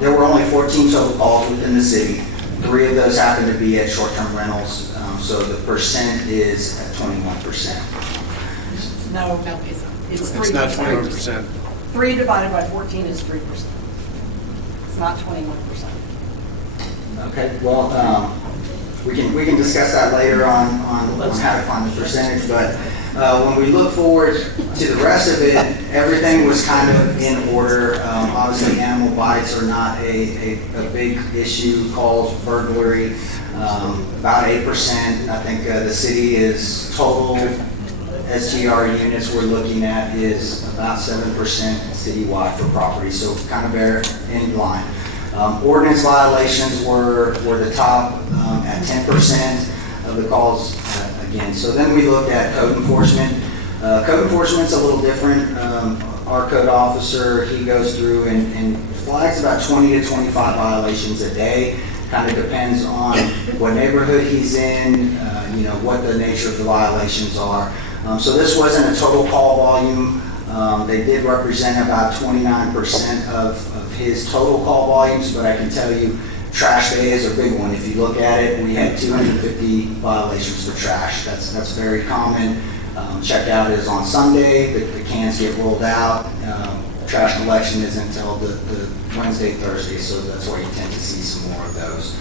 there were only 14 total calls within the city. 3 of those happen to be at short-term rentals, so the percent is at 21%. No, it's 3%. It's not 21%. 3 divided by 14 is 3%. It's not 21%. Okay, well, we can discuss that later on how to find the percentage, but when we look forward to the rest of it, everything was kind of in order. Obviously, animal bites are not a big issue, calls, burglary, about 8%. I think the city is total SGR units we're looking at is about 7% citywide for property, so kind of they're in line. Ordinance violations were the top at 10% of the calls again. So then we looked at code enforcement. Code enforcement's a little different. Our code officer, he goes through and flags about 20 to 25 violations a day. Kind of depends on what neighborhood he's in, what the nature of the violations are. So this wasn't a total call volume. They did represent about 29% of his total call volumes, but I can tell you trash day is a big one. If you look at it, we had 250 violations for trash. That's very common. Checkout is on Sunday, the cans get rolled out. Trash collection isn't until the Wednesday, Thursday, so that's why you tend to see some more of those.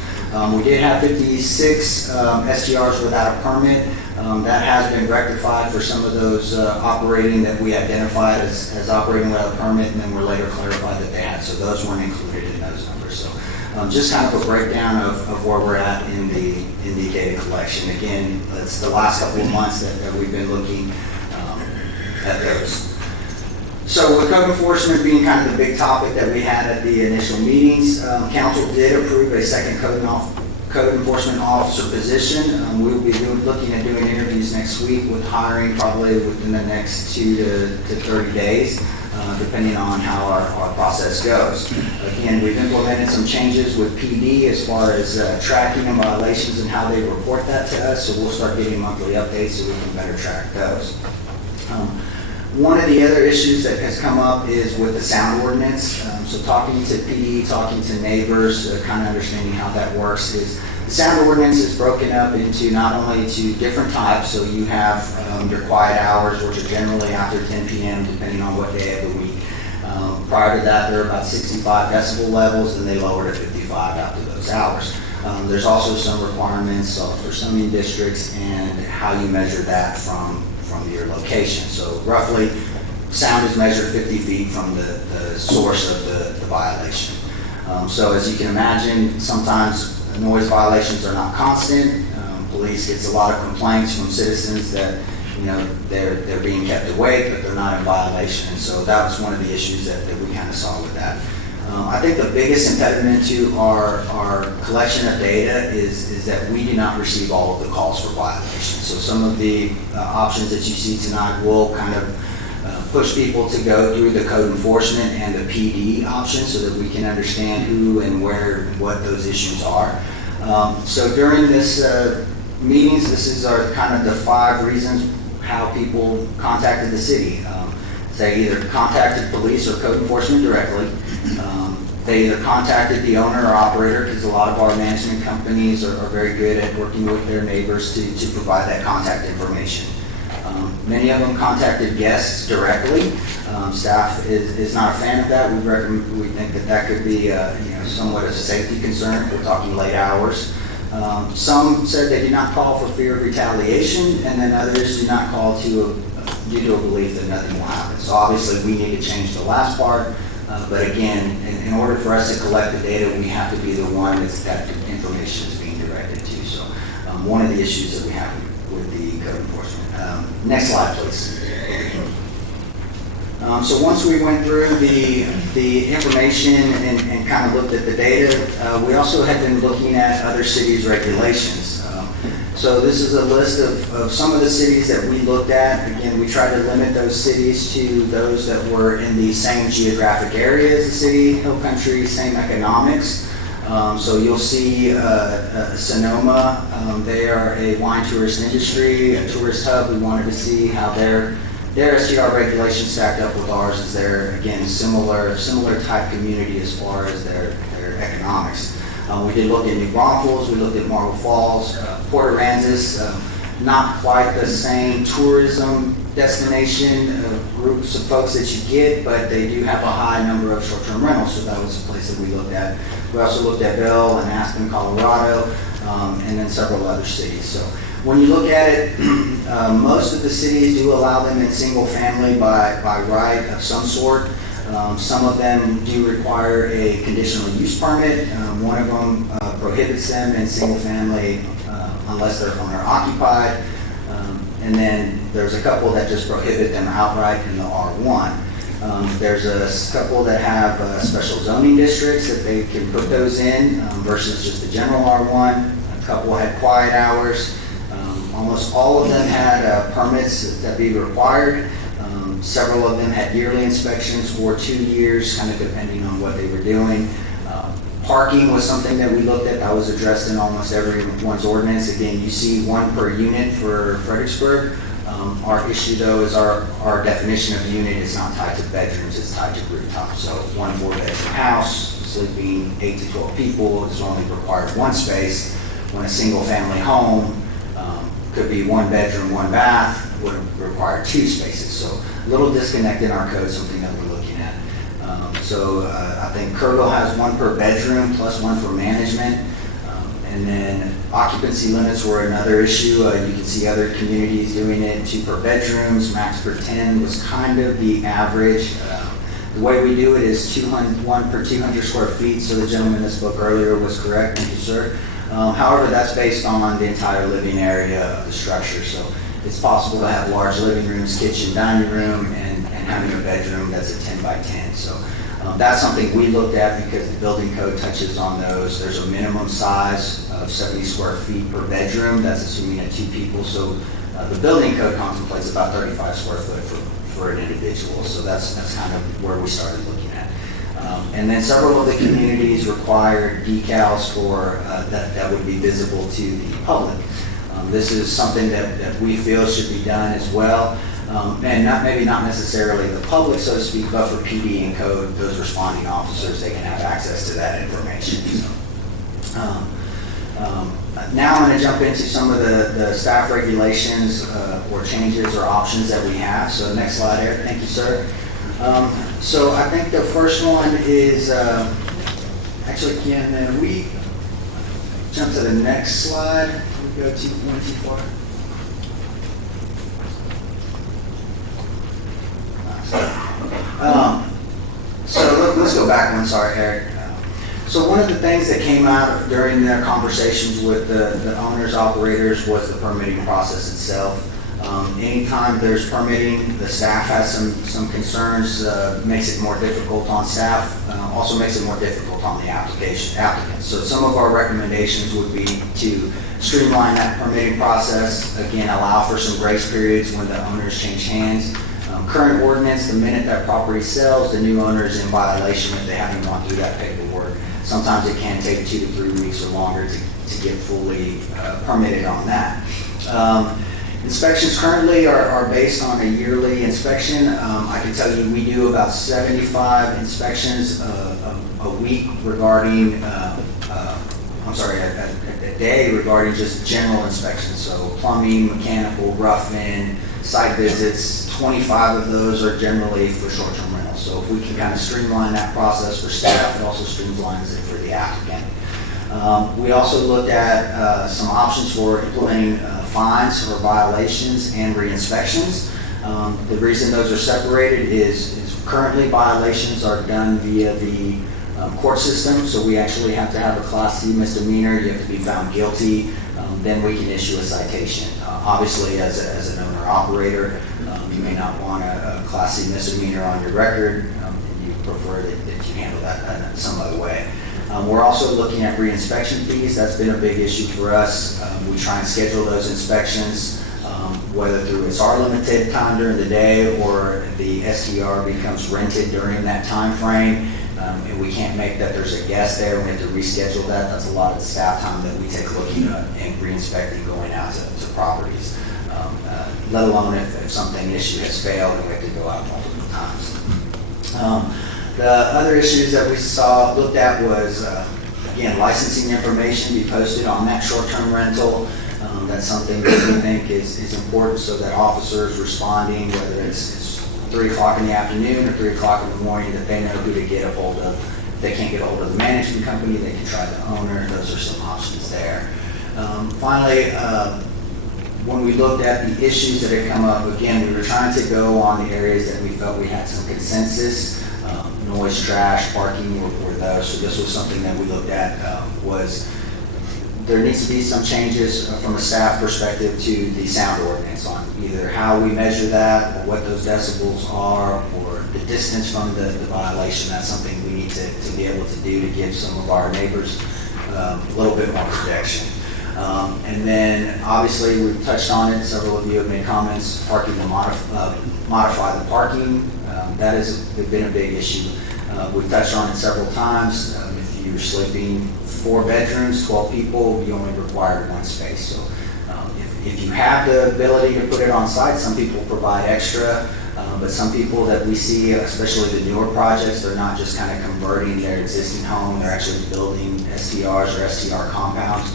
We did have 56 SGRs without a permit. That has been rectified for some of those operating that we identified as operating without a permit, and then were later clarified that they had, so those weren't included in those numbers. So just kind of a breakdown of where we're at in the data collection. Again, it's the last couple of months that we've been looking at those. So with code enforcement being kind of the big topic that we had at the initial meetings, council did approve a second code enforcement officer position. We'll be looking at doing interviews next week with hiring probably within the next 2 to 30 days, depending on how our process goes. Again, we've implemented some changes with PD as far as tracking and violations and how they report that to us, so we'll start getting monthly updates so we can better track those. One of the other issues that has come up is with the sound ordinance. So talking to PD, talking to neighbors, kind of understanding how that works is the sound ordinance is broken up into not only 2 different types, so you have your quiet hours, which are generally after 10 p.m. depending on what day of the week. Prior to that, there are about 65 decibel levels, and they lower to 55 after those hours. There's also some requirements for zoning districts and how you measure that from your location. So roughly, sound is measured 50 feet from the source of the violation. So as you can imagine, sometimes noise violations are not constant. Police gets a lot of complaints from citizens that they're being kept awake, but they're not in violation. And so that was one of the issues that we kind of saw with that. I think the biggest impediment to our collection of data is that we do not receive all of the calls for violations. So some of the options that you see tonight will kind of push people to go through the code enforcement and the PD option so that we can understand who and where and what those issues are. So during this meetings, this is our kind of the 5 reasons how people contacted the city. They either contacted police or code enforcement directly. They either contacted the owner or operator, because a lot of our management companies are very good at working with their neighbors to provide that contact information. Many of them contacted guests directly. Staff is not a fan of that. We think that could be somewhat of a safety concern. We're talking late hours. Some said they did not call for fear of retaliation, and then others did not call due to a belief that nothing will happen. So obviously we need to change the last part, but again, in order for us to collect the data, we have to be the one that information is being directed to. So one of the issues that we have with the code enforcement. Next slide, please. So once we went through the information and kind of looked at the data, we also had been looking at other cities' regulations. So this is a list of some of the cities that we looked at. Again, we tried to limit those cities to those that were in the same geographic area as the city, hill country, same economics. So you'll see Sonoma, they are a wine tourist industry, a tourist hub. We wanted to see how their SGR regulations stacked up with ours, as they're, again, similar type community as far as their economics. We did look at New Braunfels, we looked at Marble Falls, Port Aransas, not quite the same tourism destination of groups of folks that you get, but they do have a high number of short-term rentals, so that was a place that we looked at. We also looked at Bell and Aspen, Colorado, and then several other cities. So when you look at it, most of the cities do allow them in single family by right of some sort. Some of them do require a conditional use permit. One of them prohibits them in single family unless they're owner occupied. And then there's a couple that just prohibit them outright in the R1. There's a couple that have special zoning districts that they can put those in versus just the general R1. A couple had quiet hours. Almost all of them had permits that be required. Several of them had yearly inspections for 2 years, kind of depending on what they were doing. Parking was something that we looked at. That was addressed in almost everyone's ordinance. Again, you see one per unit for Fredericksburg. Our issue, though, is our definition of unit is not tied to bedrooms, it's tied to rooftops. So 1 4-bedroom house, sleeping 8 to 12 people, is only required 1 space. When a single-family home could be 1 bedroom, 1 bath, would require 2 spaces. So a little disconnect in our code, something that we're looking at. I think Kerrville has 1 per bedroom plus 1 for management. And then occupancy limits were another issue. You can see other communities doing it, 2 per bedrooms, max per 10 was kind of the average. The way we do it is 1 per 200 square feet, so the gentleman that spoke earlier was correct, thank you, sir. However, that's based on the entire living area of the structure, so it's possible to have large living rooms, kitchen, dining room, and having a bedroom that's a 10 by 10. So that's something we looked at because the building code touches on those. There's a minimum size of 70 square feet per bedroom. That's assuming at 2 people. So the building code contemplates about 35 square foot for an individual. So that's kind of where we started looking at. And then several of the communities require decals for that would be visible to the public. This is something that we feel should be done as well. And maybe not necessarily the public, so to speak, but for PD and code, those responding officers, they can have access to that information. So, now I'm going to jump into some of the staff regulations or changes or options that we have. So next slide, Eric. Thank you, sir. So I think the first one is, actually, can we jump to the next slide? We go too far. So let's go back one, sorry, Eric. So one of the things that came out during their conversations with the owners, operators, was the permitting process itself. Anytime there's permitting, the staff has some concerns, makes it more difficult on staff, also makes it more difficult on the applicants. So some of our recommendations would be to streamline that permitting process, again, allow for some grace periods when the owners change hands. Current ordinance, the minute that property sells, the new owner is in violation if they haven't gone through that paperwork. Sometimes it can take 2 to 3 weeks or longer to get fully permitted on that. Inspections currently are based on a yearly inspection. I can tell you we do about 75 inspections a week regarding, a day regarding just general inspections. So plumbing, mechanical, rough-in, site visits. 25 of those are generally for short-term rentals. So if we can kind of streamline that process for staff, it also streamlines it for the applicant. We also looked at some options for implementing fines for violations and re-inspections. The reason those are separated is currently violations are done via the court system, so we actually have to have a Class C misdemeanor. You have to be found guilty, then we can issue a citation. Obviously, as an owner-operator, you may not want a Class C misdemeanor on your record, and you prefer that you handle that some other way. We're also looking at re-inspection fees. That's been a big issue for us. We try and schedule those inspections, whether through it's our limited time during the day or the STR becomes rented during that time frame. And we can't make that there's a guest there, we have to reschedule that. That's a lot of the staff time that we take looking at and re-inspecting going out to properties. Let alone if something issue has failed and we have to go out multiple times. The other issues that we looked at was Again, licensing information be posted on that short-term rental. That's something that we think is important so that officers responding, whether it's 3 o'clock in the afternoon or 3 o'clock in the morning, that they know who to get a hold of. If they can't get a hold of the management company, they can try the owner. Those are some options there. Finally, when we looked at the issues that had come up, again, we were trying to go on the areas that we felt we had some consensus. Noise, trash, parking were those. So this was something that we looked at was there needs to be some changes from a staff perspective to the sound ordinance on either how we measure that or what those decibels are or the distance from the violation. That's something we need to be able to do to give some of our neighbors a little bit more protection. And then obviously we've touched on it. Several of you have made comments, parking to modify the parking. That has been a big issue. We've touched on it several times. If you're sleeping 4 bedrooms, 12 people, you only require 1 space. So if you have the ability to put it on site, some people provide extra, but some people that we see, especially the newer projects, they're not just kind of converting their existing home, they're actually building STRs or STR compounds.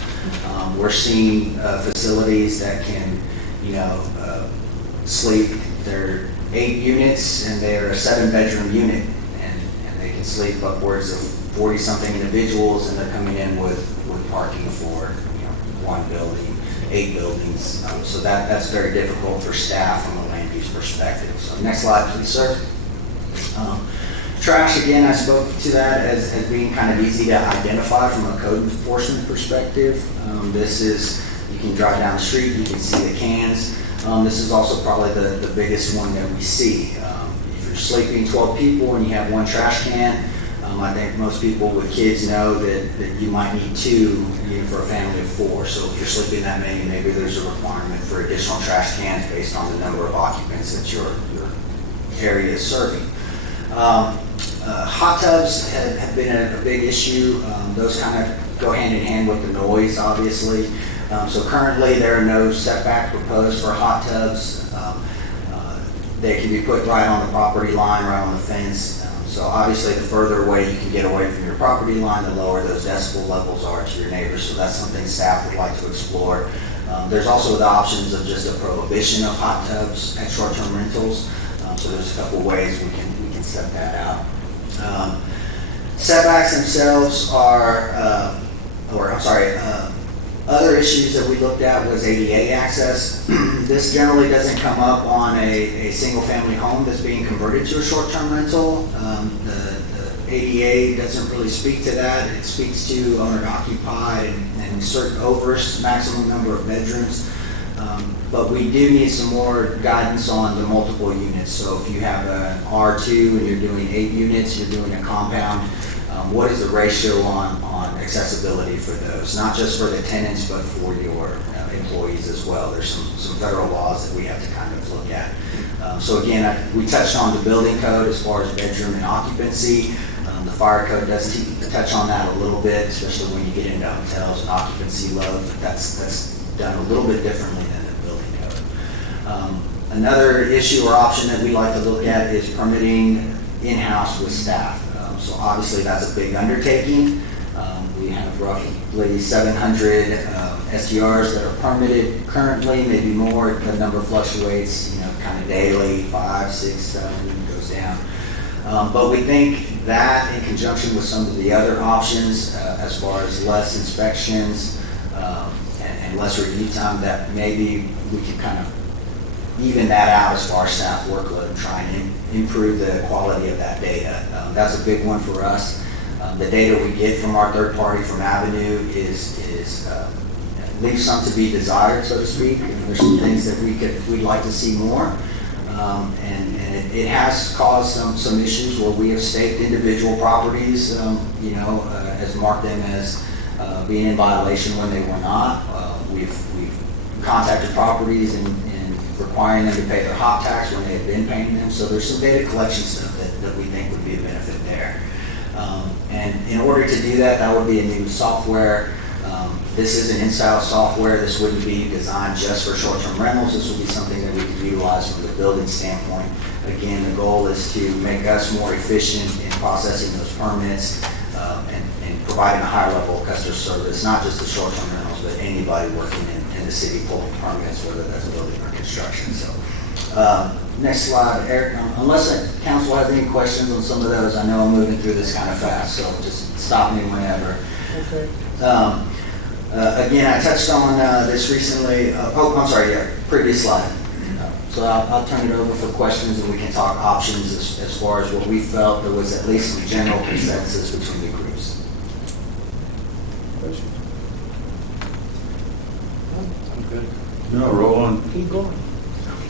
We're seeing facilities that can, sleep, they're 8 units and they're a 7-bedroom unit, and they can sleep upwards of 40-something individuals, and they're coming in with parking for 1 building, 8 buildings. So that's very difficult for staff from a land use perspective. So next slide, please, sir. Trash, again, I spoke to that as being kind of easy to identify from a code enforcement perspective. This is, you can drive down the street, you can see the cans. This is also probably the biggest one that we see. If you're sleeping 12 people and you have 1 trash can, I think most people with kids know that you might need 2 even for a family of 4. So if you're sleeping that many, maybe there's a requirement for additional trash cans based on the number of occupants that your area is serving. Hot tubs have been a big issue. Those kind of go hand in hand with the noise, obviously. So currently there are no setback proposed for hot tubs. They can be put right on the property line, right on the fence. So obviously the further away you can get away from your property line, the lower those decibel levels are to your neighbors. So that's something staff would like to explore. There's also the options of just a prohibition of hot tubs at short-term rentals. So there's a couple ways we can set that out. Setbacks themselves are, other issues that we looked at was ADA access. This generally doesn't come up on a single-family home that's being converted to a short-term rental. The ADA doesn't really speak to that. It speaks to owner-occupied and certain maximum number of bedrooms. But we do need some more guidance on the multiple units. So if you have an R2 and you're doing 8 units, you're doing a compound, what is the ratio on accessibility for those? Not just for the tenants, but for your employees as well. There's some federal laws that we have to kind of look at. So again, we touched on the building code as far as bedroom and occupancy. The fire code does touch on that a little bit, especially when you get into hotels and occupancy load, but that's done a little bit differently than the building code. Another issue or option that we like to look at is permitting in-house with staff. So obviously that's a big undertaking. We have roughly 700 STRs that are permitted currently, maybe more. The number fluctuates, kind of daily, 5, 6, 7, goes down. But we think that in conjunction with some of the other options, as far as less inspections and less review time, that maybe we could kind of even that out as far as staff workload and try and improve the quality of that data. That's a big one for us. The data we get from our third party from Avenue leaves some to be desired, so to speak. There's some things that we'd like to see more. And it has caused some issues where we have staked individual properties, has marked them as being in violation when they were not. We've contacted properties and requiring them to pay their hop tax when they had been paying them. So there's some data collection stuff that we think would be a benefit there. And in order to do that, that would be a new software. This is an in-house software. This wouldn't be designed just for short-term rentals. This would be something that we could utilize from the building standpoint. Again, the goal is to make us more efficient in processing those permits and providing a higher level of customer service, not just the short-term rentals, but anybody working in the city pulling permits, whether that's building or construction. So, next slide, Eric. Unless the council has any questions on some of those, I know I'm moving through this kind of fast, so just stop me whenever. Okay. Again, I touched on this recently. Previous slide. So I'll turn it over for questions, and we can talk options as far as what we felt there was at least some general consensus between the groups. I'm good. No, roll on. Keep going.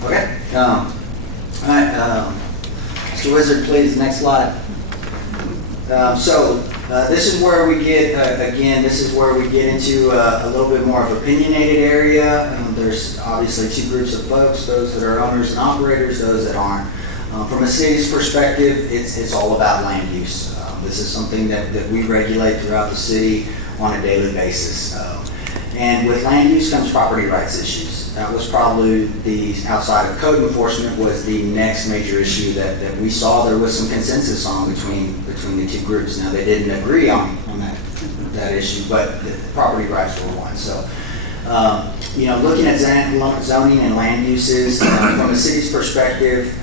Okay. All right. Mr. Wizard, please, next slide. This is where we get, this is where we get into a little bit more of opinionated area. There's obviously two groups of folks, those that are owners and operators, those that aren't. From a city's perspective, it's all about land use. This is something that we regulate throughout the city on a daily basis. And with land use comes property rights issues. That was probably outside of code enforcement, was the next major issue that we saw there was some consensus on between the two groups. Now, they didn't agree on that issue, but the property rights were one. So, looking at zoning and land uses, from a city's perspective,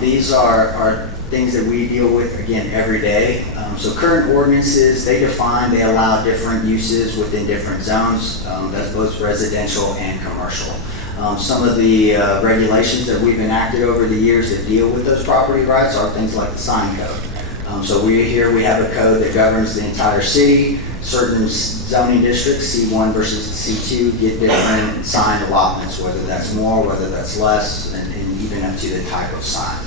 these are things that we deal with, again, every day. So current ordinances, they allow different uses within different zones. That's both residential and commercial. Some of the regulations that we've enacted over the years that deal with those property rights are things like the sign code. So we have a code that governs the entire city. Certain zoning districts, C1 versus C2, get different sign allotments, whether that's more, whether that's less, and even up to the type of signs.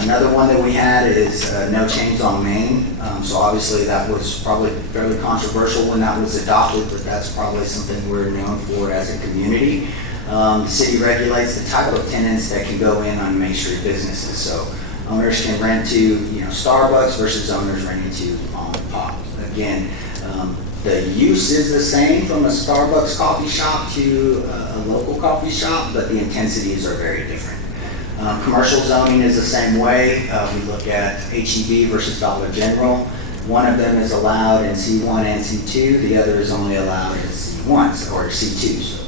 Another one that we had is no chains on Main. So obviously that was probably fairly controversial when that was adopted, but that's probably something we're known for as a community. The city regulates the type of tenants that can go in on Main Street businesses. So owners can rent to Starbucks versus owners renting to mom and pop. Again, the use is the same from a Starbucks coffee shop to a local coffee shop, but the intensities are very different. Commercial zoning is the same way. We look at HEB versus Dollar General. One of them is allowed in C1 and C2. The other is only allowed in C1 or C2. So,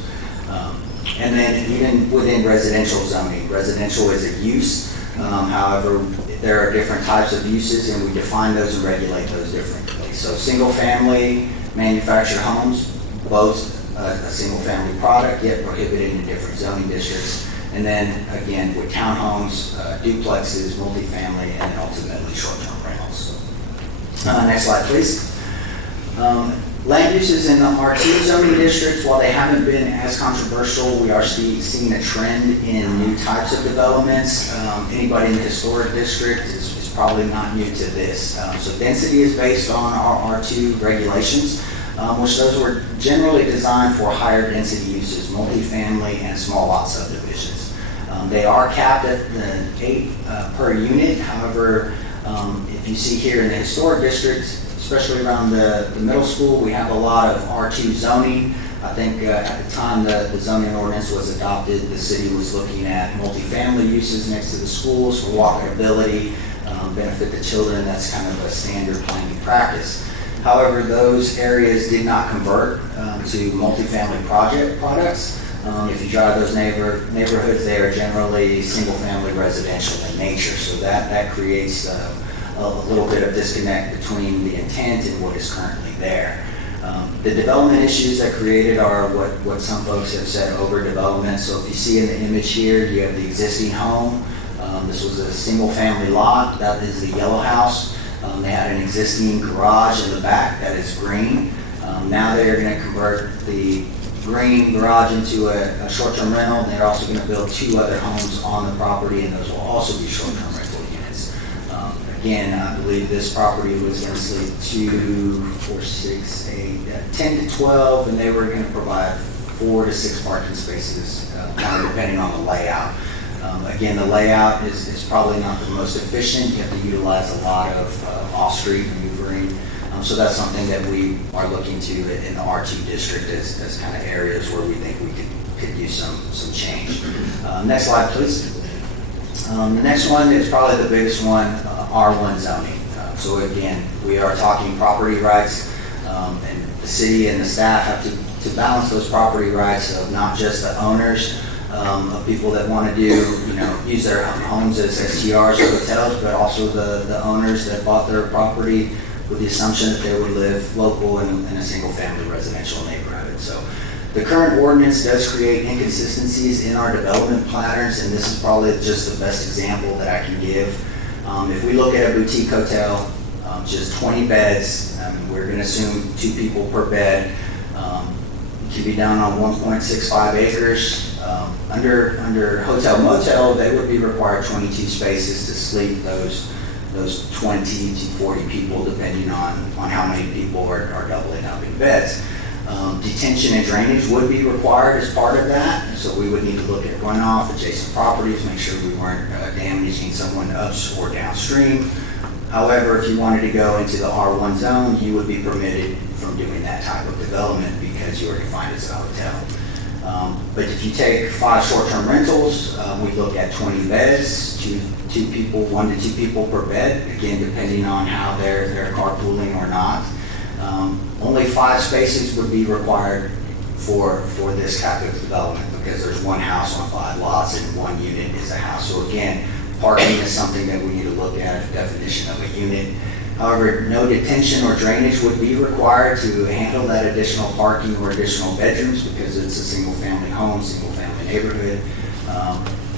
and then even within residential zoning, residential is a use. However, there are different types of uses, and we define those and regulate those differently. So single-family manufactured homes, both a single-family product, yet prohibited in different zoning districts. And then, again, with townhomes, duplexes, multifamily, and then ultimately short-term rentals. Next slide, please. Land uses in the R2 zoning districts, while they haven't been as controversial, we are seeing a trend in new types of developments. Anybody in the historic district is probably not new to this. So density is based on our R2 regulations, which those were generally designed for higher density uses, multifamily and small lot subdivisions. They are capped at the 8 per unit. However, if you see here in the historic district, especially around the middle school, we have a lot of R2 zoning. I think at the time the zoning ordinance was adopted, the city was looking at multifamily uses next to the schools for walkability, benefit the children. That's kind of a standard planning practice. However, those areas did not convert to multifamily products. If you drive those neighborhoods, they are generally single-family residential in nature. So that creates a little bit of disconnect between the intent and what is currently there. The development issues that created are what some folks have said overdevelopment. So if you see in the image here, you have the existing home. This was a single-family lot. That is the yellow house. They had an existing garage in the back that is green. Now they are going to convert the green garage into a short-term rental. They're also going to build 2 other homes on the property, and those will also be short-term rental units. Again, I believe this property was going to sleep 2, 4, 6, 8, 10 to 12, and they were going to provide 4 to 6 parking spaces, kind of depending on the layout. Again, the layout is probably not the most efficient. You have to utilize a lot of off-street maneuvering. So that's something that we are looking to in the R2 district as kind of areas where we think we could use some change. Next slide, please. The next one is probably the biggest one, R1 zoning. So again, we are talking property rights, and the city and the staff have to balance those property rights of not just the owners, of people that want to do, use their homes as STRs or hotels, but also the owners that bought their property with the assumption that they would live local in a single-family residential neighborhood. So the current ordinance does create inconsistencies in our development patterns, and this is probably just the best example that I can give. If we look at a boutique hotel, just 20 beds, we're going to assume 2 people per bed. It can be done on 1.65 acres. Under hotel motel, they would be required 22 spaces to sleep those 20 to 40 people, depending on how many people are doubling up in beds. Detention and drainage would be required as part of that, so we would need to look at runoff, adjacent properties, make sure we weren't damaging someone up or downstream. However, if you wanted to go into the R1 zone, you would be permitted from doing that type of development because you are defined as a hotel. But if you take 5 short-term rentals, we look at 20 beds, 1 to 2 people per bed, again, depending on how they're carpooling or not. Only 5 spaces would be required for this type of development because there's 1 house on 5 lots and 1 unit is a house. So again, parking is something that we need to look at, the definition of a unit. However, no detention or drainage would be required to handle that additional parking or additional bedrooms because it's a single-family home, single-family neighborhood,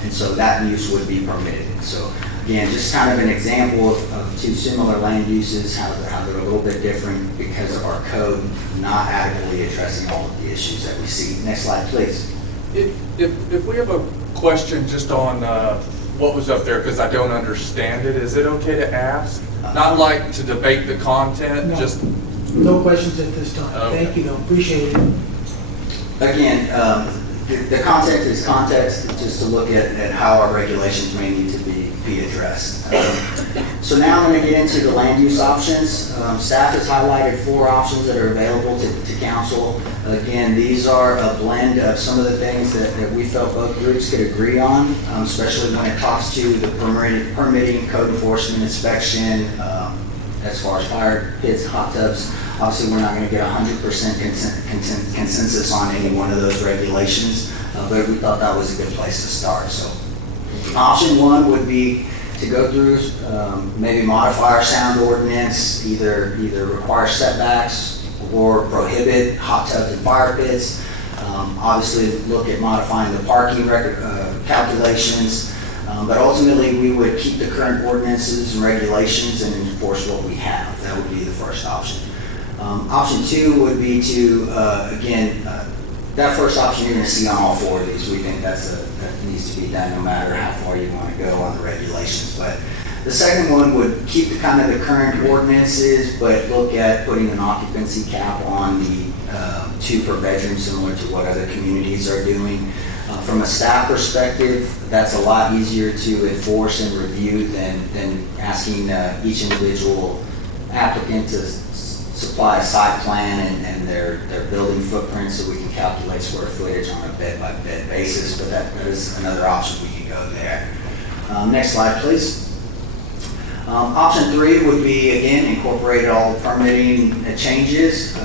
and so that use would be permitted. So again, just kind of an example of 2 similar land uses, how they're a little bit different because of our code not adequately addressing all of the issues that we see. Next slide, please. If we have a question just on what was up there, because I don't understand it, is it okay to ask? Not like to debate the content, No. just... No questions at this time. Okay. Thank you, though. Appreciate it. Again, the context is context, just to look at how our regulations may need to be addressed. So now I'm going to get into the land use options. Staff has highlighted 4 options that are available to council. Again, these are a blend of some of the things that we felt both groups could agree on, especially when it talks to the permitting, code enforcement, inspection, as far as fire pits, hot tubs. Obviously, we're not going to get 100% consensus on any one of those regulations, but we thought that was a good place to start. So option 1 would be to go through, maybe modify our sound ordinance, either require setbacks or prohibit hot tubs and fire pits. Obviously, look at modifying the parking calculations, but ultimately we would keep the current ordinances and regulations and enforce what we have. That would be the first option. Option 2 would be to, again, that first option you're going to see on all 4 of these. We think that needs to be done no matter how far you want to go on the regulations. But the second one would keep the current ordinances, but look at putting an occupancy cap on the 2 per bedroom, similar to what other communities are doing. From a staff perspective, that's a lot easier to enforce and review than asking each individual applicant to supply a site plan and their building footprint so we can calculate square footage on a bed-by-bed basis, but that is another option. We can go there. Next slide, please. Option 3 would be, again, incorporate all the permitting changes.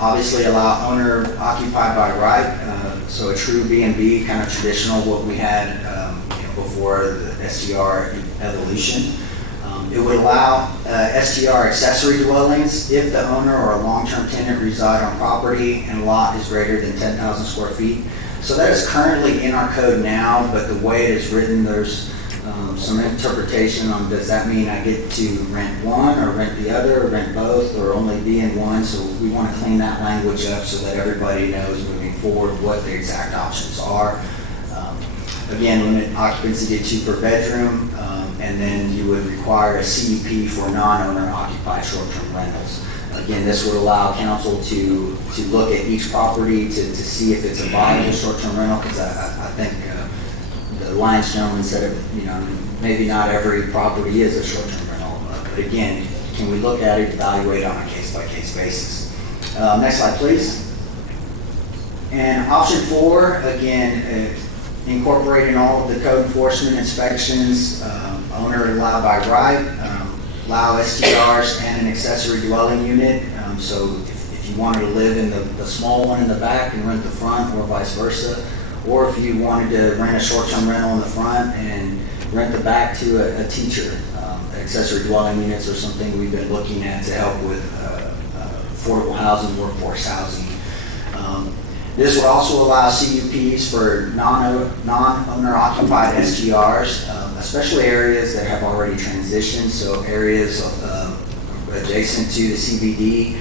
Obviously allow owner occupied by right, so a true B&B, kind of traditional what we had before the STR evolution. It would allow STR accessory dwellings if the owner or a long-term tenant reside on property and lot is greater than 10,000 square feet. So that is currently in our code now, but the way it is written, there's some interpretation on does that mean I get to rent one or rent the other or rent both or only be in one. So we want to clean that language up so that everybody knows moving forward what the exact options are. Again, limit occupancy to 2 per bedroom, and then you would require a CUP for non-owner occupied short-term rentals. Again, this would allow council to look at each property to see if it's a viable short-term rental, because I think the Lions gentleman said, maybe not every property is a short-term rental, but again, can we look at it, evaluate on a case-by-case basis? Next slide, please. And option 4, again, incorporating all of the code enforcement inspections, owner allowed by right, allow STRs and an accessory dwelling unit. So if you wanted to live in the small one in the back and rent the front, or vice versa, or if you wanted to rent a short-term rental in the front and rent the back to a teacher. Accessory dwelling units are something we've been looking at to help with affordable housing, workforce housing. This would also allow CUPs for non-owner occupied STRs, especially areas that have already transitioned, so areas adjacent to the CBD.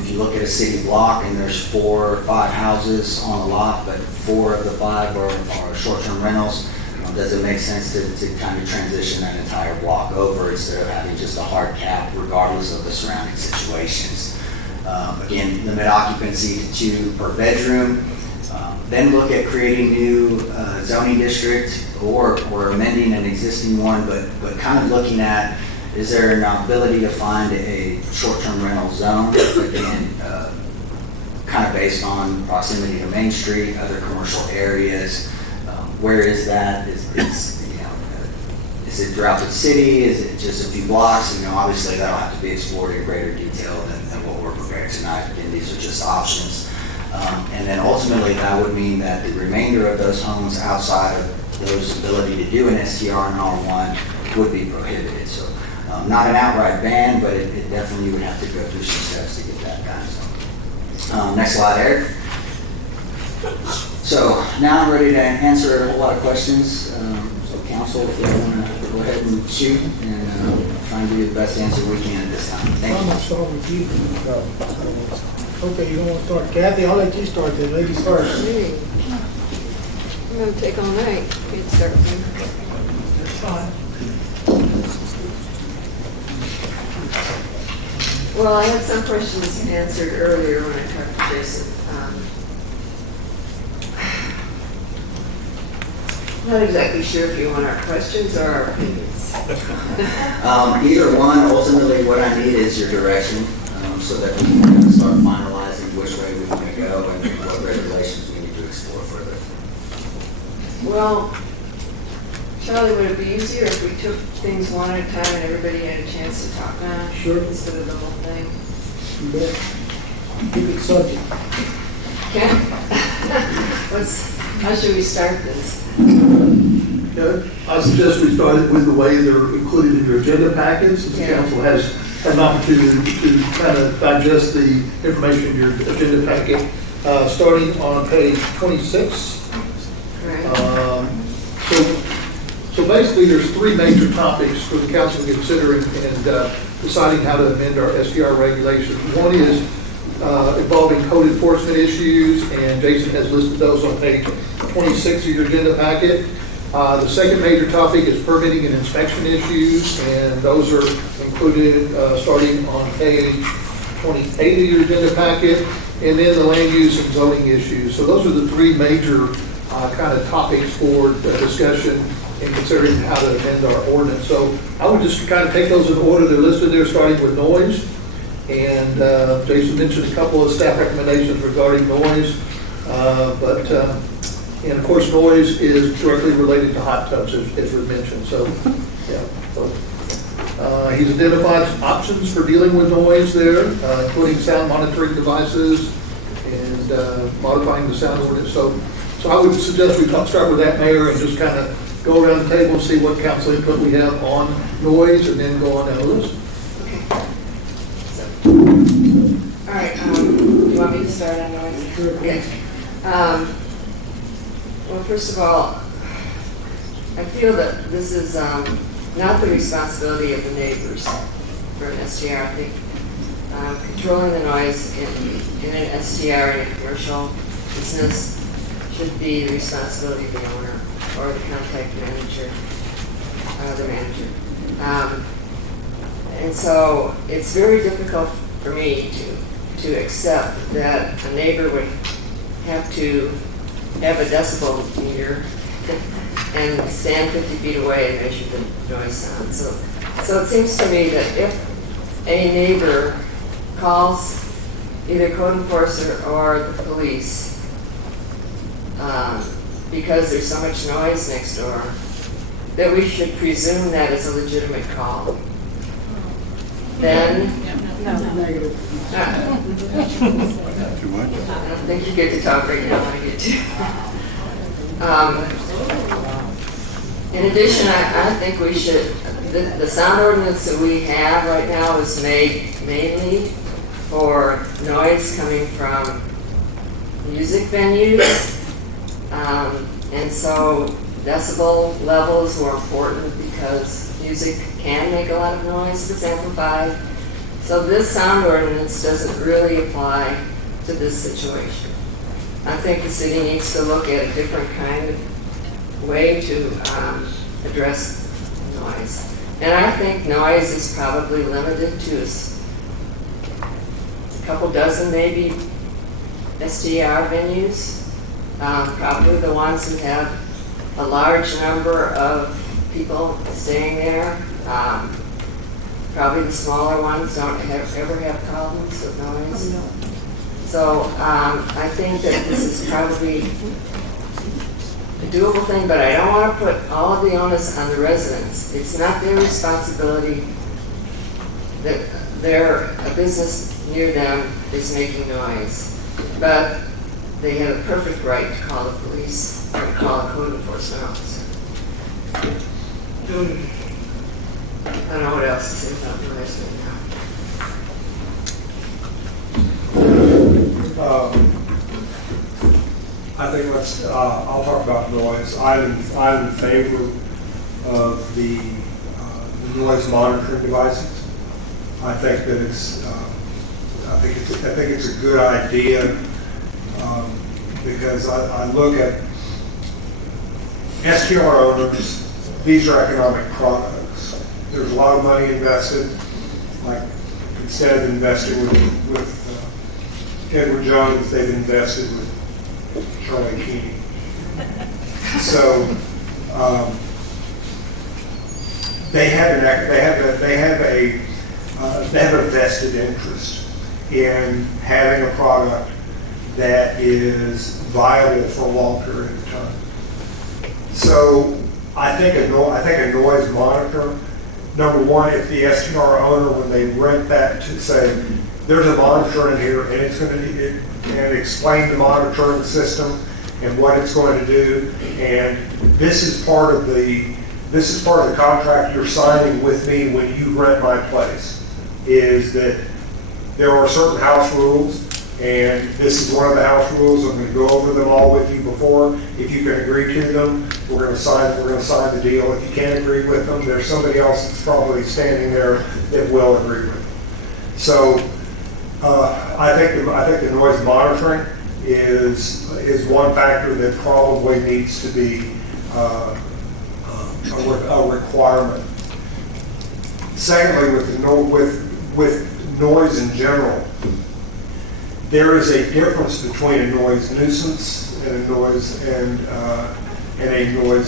If you look at a city block and there's 4 or 5 houses on a lot, but 4 of the 5 are short-term rentals, does it make sense to kind of transition that entire block over instead of having just a hard cap regardless of the surrounding situations? Again, limit occupancy to 2 per bedroom. Then look at creating new zoning district or amending an existing one, but kind of looking at, is there an ability to find a short-term rental zone? Again, kind of based on proximity to Main Street, other commercial areas. Where is that? Is it throughout the city? Is it just a few blocks? Obviously that'll have to be explored in greater detail than what we're preparing tonight. Again, these are just options. And then ultimately that would mean that the remainder of those homes outside of those ability to do an STR and R1 would be prohibited. So not an outright ban, but it definitely would have to go through some steps to get that done. So, next slide, Eric. So now I'm ready to answer a whole lot of questions. So council, if you want to go ahead and shoot, and try and give you the best answer we can at this time. Thank I'm you. going to start with you. Okay, you don't want to start. Kathy, I'll let you start then. Ladies first. I'm going to take all night. Can't start with me. That's fine. Well, I had some questions answered earlier when I talked to Jason. Not exactly sure if you want our questions or our opinions. Either one. Ultimately, what I need is your direction, so that we can start finalizing which way we want to go and what regulations we need to explore further. Well, Charlie, would it be easier if we took things one at a time and everybody had a chance to talk on it? Sure. Instead of the whole thing? You bet. Keep it subject. Ken? How should we start this? I suggest we start it with the way they're included in your agenda packets. The council has an opportunity to kind of digest the information in your agenda packet, starting on page 26. Right. So basically, there's 3 major topics for the council considering and deciding how to amend our SDR regulations. One is involving code enforcement issues, and Jason has listed those on page 26 of your agenda packet. The second major topic is permitting and inspection issues, and those are included starting on page 28 of your agenda packet, and then the land use and zoning issues. So those are the 3 major kind of topics for discussion in considering how to amend our ordinance. So I would just kind of take those in order. They're listed there, starting with noise. And Jason mentioned a couple of staff recommendations regarding noise. And of course, noise is directly related to hot tubs, as we mentioned. So, yeah. So, he's identified options for dealing with noise there, including sound monitoring devices and modifying the sound ordinance. So I would suggest we start with that, Mayor, and just kind of go around the table and see what council input we have on noise, and then go on down the list. All right, you want me to start on noise? Sure. Okay. Well, first of all, I feel that this is not the responsibility of the neighbors for an STR. I think controlling the noise in an STR in a commercial business should be the responsibility of the owner or the contact manager, the manager. And so it's very difficult for me to accept that a neighbor would have to have a decibel meter and stand 50 feet away and measure the noise sound. So it seems to me that if a neighbor calls either code enforcer or the police because there's so much noise next door, that we should presume that it's a legitimate call. Ben? Negative. Too much? I don't think you get to talk right now when I get to. In addition, I think we should, the sound ordinance that we have right now is made mainly for noise coming from music venues. And so decibel levels were important because music can make a lot of noise if it's amplified. So this sound ordinance doesn't really apply to this situation. I think the city needs to look at a different kind of way to address noise. And I think noise is probably limited to a couple dozen maybe STR venues. Probably the ones that have a large number of people staying there. Probably the smaller ones don't ever have problems with noise. So I think that this is probably a doable thing, but I don't want to put all of the onus on the residents. It's not their responsibility that a business near them is making noise. But they have a perfect right to call the police or to call a code enforcement officer. I don't know what else to say about noise right now. I think I'll talk about noise. I'm in favor of the noise monitoring devices. I think that I think it's a good idea because I look at STR owners. These are economic products. There's a lot of money invested. Like instead of investing with Edward Jones, they've invested with Charlie Keeney. So they have a vested interest in having a product that is viable for a long period of time. So I think a noise monitor, number one, if the STR owner, when they rent that, to say, there's a monitor in here and it's going to explain the monitoring system and what it's going to do, and this is part of the contract you're signing with me when you rent my place, is that there are certain house rules, and this is one of the house rules. I'm going to go over them all with you before. If you can agree to them, we're going to sign the deal. If you can't agree with them, there's somebody else that's probably standing there that will agree with them. So I think the noise monitoring is one factor that probably needs to be a requirement. Secondly, with noise in general, there is a difference between a noise nuisance and a noise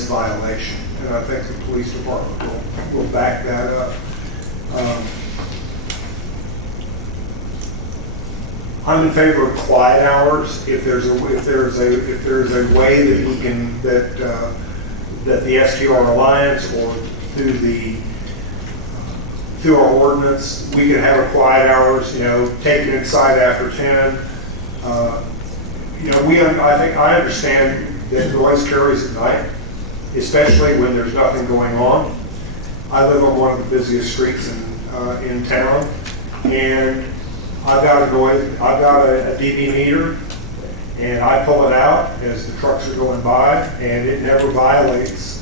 violation, and I think the police department will back that up. I'm in favor of quiet hours if there's a way that we can that the STR Alliance or through our ordinance, we can have a quiet hours, take it inside after 10. I understand that noise carries at night, especially when there's nothing going on. I live on one of the busiest streets in town, and I've got a dB meter, and I pull it out as the trucks are going by, and it never violates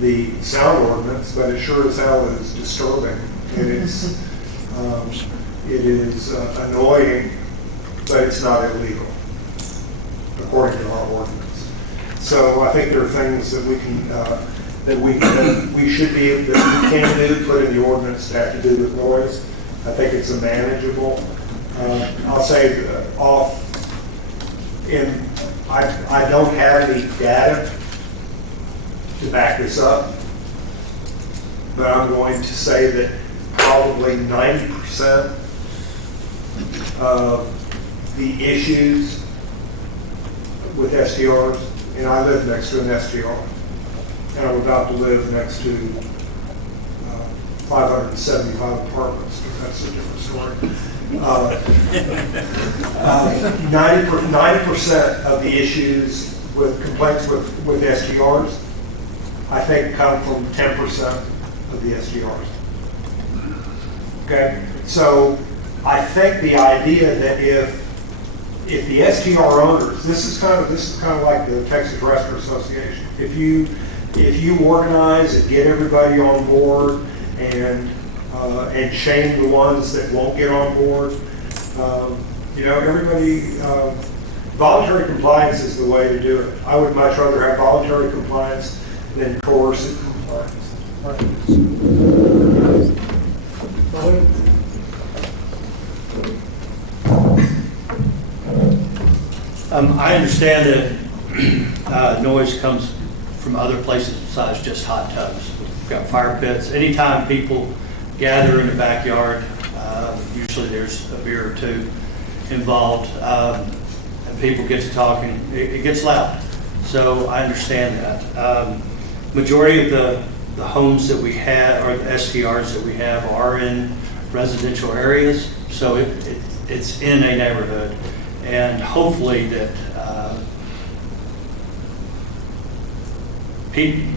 the sound ordinance, but it sure as hell is disturbing. It is annoying, but it's not illegal, according to our ordinance. So I think there are things that we can that we can do, put in the ordinance that have to do with noise. I think it's a manageable. I'll say I don't have any data to back this up, but I'm going to say that probably 90% of the issues with STRs, and I live next to an STR, and I'm about to live next to 575 apartments, but that's a different story. 90% of the issues with complaints with STRs, I think, come from 10% of the STRs. Okay, so I think the idea that if the STR owners, this is kind of like the Texas Restaurant Association. If you organize and get everybody on board and shame the ones that won't get on board, everybody. Voluntary compliance is the way to do it. I would much rather have voluntary compliance than coercive compliance. I understand that noise comes from other places besides just hot tubs. We've got fire pits. Anytime people gather in the backyard, usually there's a beer or two involved, and people get to talking, it gets loud. So I understand that. Majority of the homes that we have, or the STRs that we have, are in residential areas, so it's in a neighborhood. And hopefully that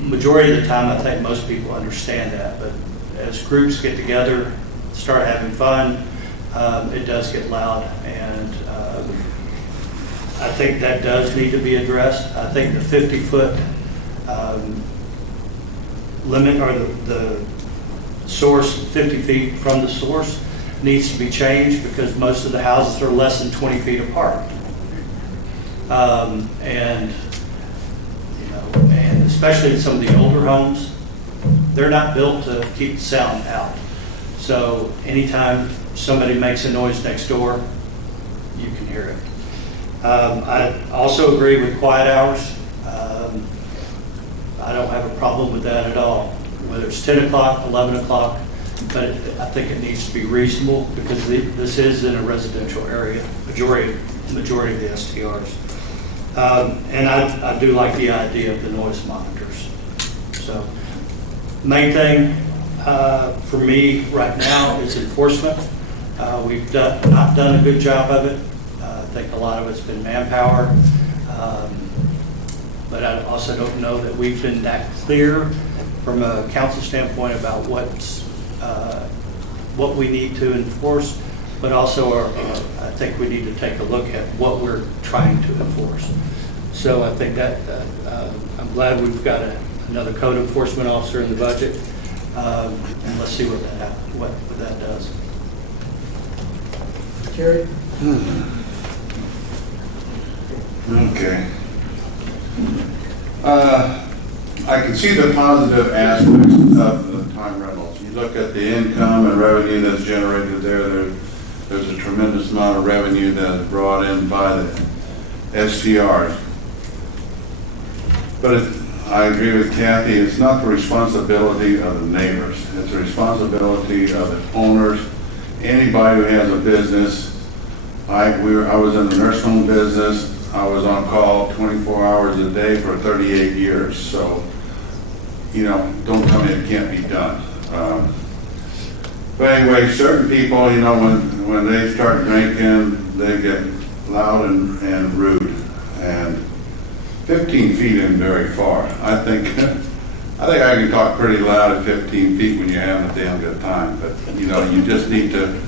majority of the time, I think most people understand that. But as groups get together, start having fun, it does get loud. And I think that does need to be addressed. I think the 50-foot limit, or the source, 50 feet from the source, needs to be changed because most of the houses are less than 20 feet apart. And especially in some of the older homes, they're not built to keep the sound out. So anytime somebody makes a noise next door, you can hear it. I also agree with quiet hours. I don't have a problem with that at all, whether it's 10 o'clock, 11 o'clock, but I think it needs to be reasonable because this is in a residential area, majority of the STRs. And I do like the idea of the noise monitors. So main thing for me right now is enforcement. We've not done a good job of it. I think a lot of it's been manpower. But I also don't know that we've been that clear from a council standpoint about what we need to enforce, but also I think we need to take a look at what we're trying to enforce. So I think that I'm glad we've got another code enforcement officer in the budget, and let's see what that does. Jerry? Okay. I can see the positive aspects of the time rentals. You look at the income and revenue that's generated there's a tremendous amount of revenue that is brought in by the STRs. But I agree with Kathy, it's not the responsibility of the neighbors. It's the responsibility of the owners, anybody who has a business. I was in the nursing home business. I was on call 24 hours a day for 38 years. So, don't tell me it can't be done. But anyway, certain people, when they start drinking, they get loud and rude. And 15 feet isn't very far. I think I can talk pretty loud at 15 feet when you're having a damn good time. But you just need to.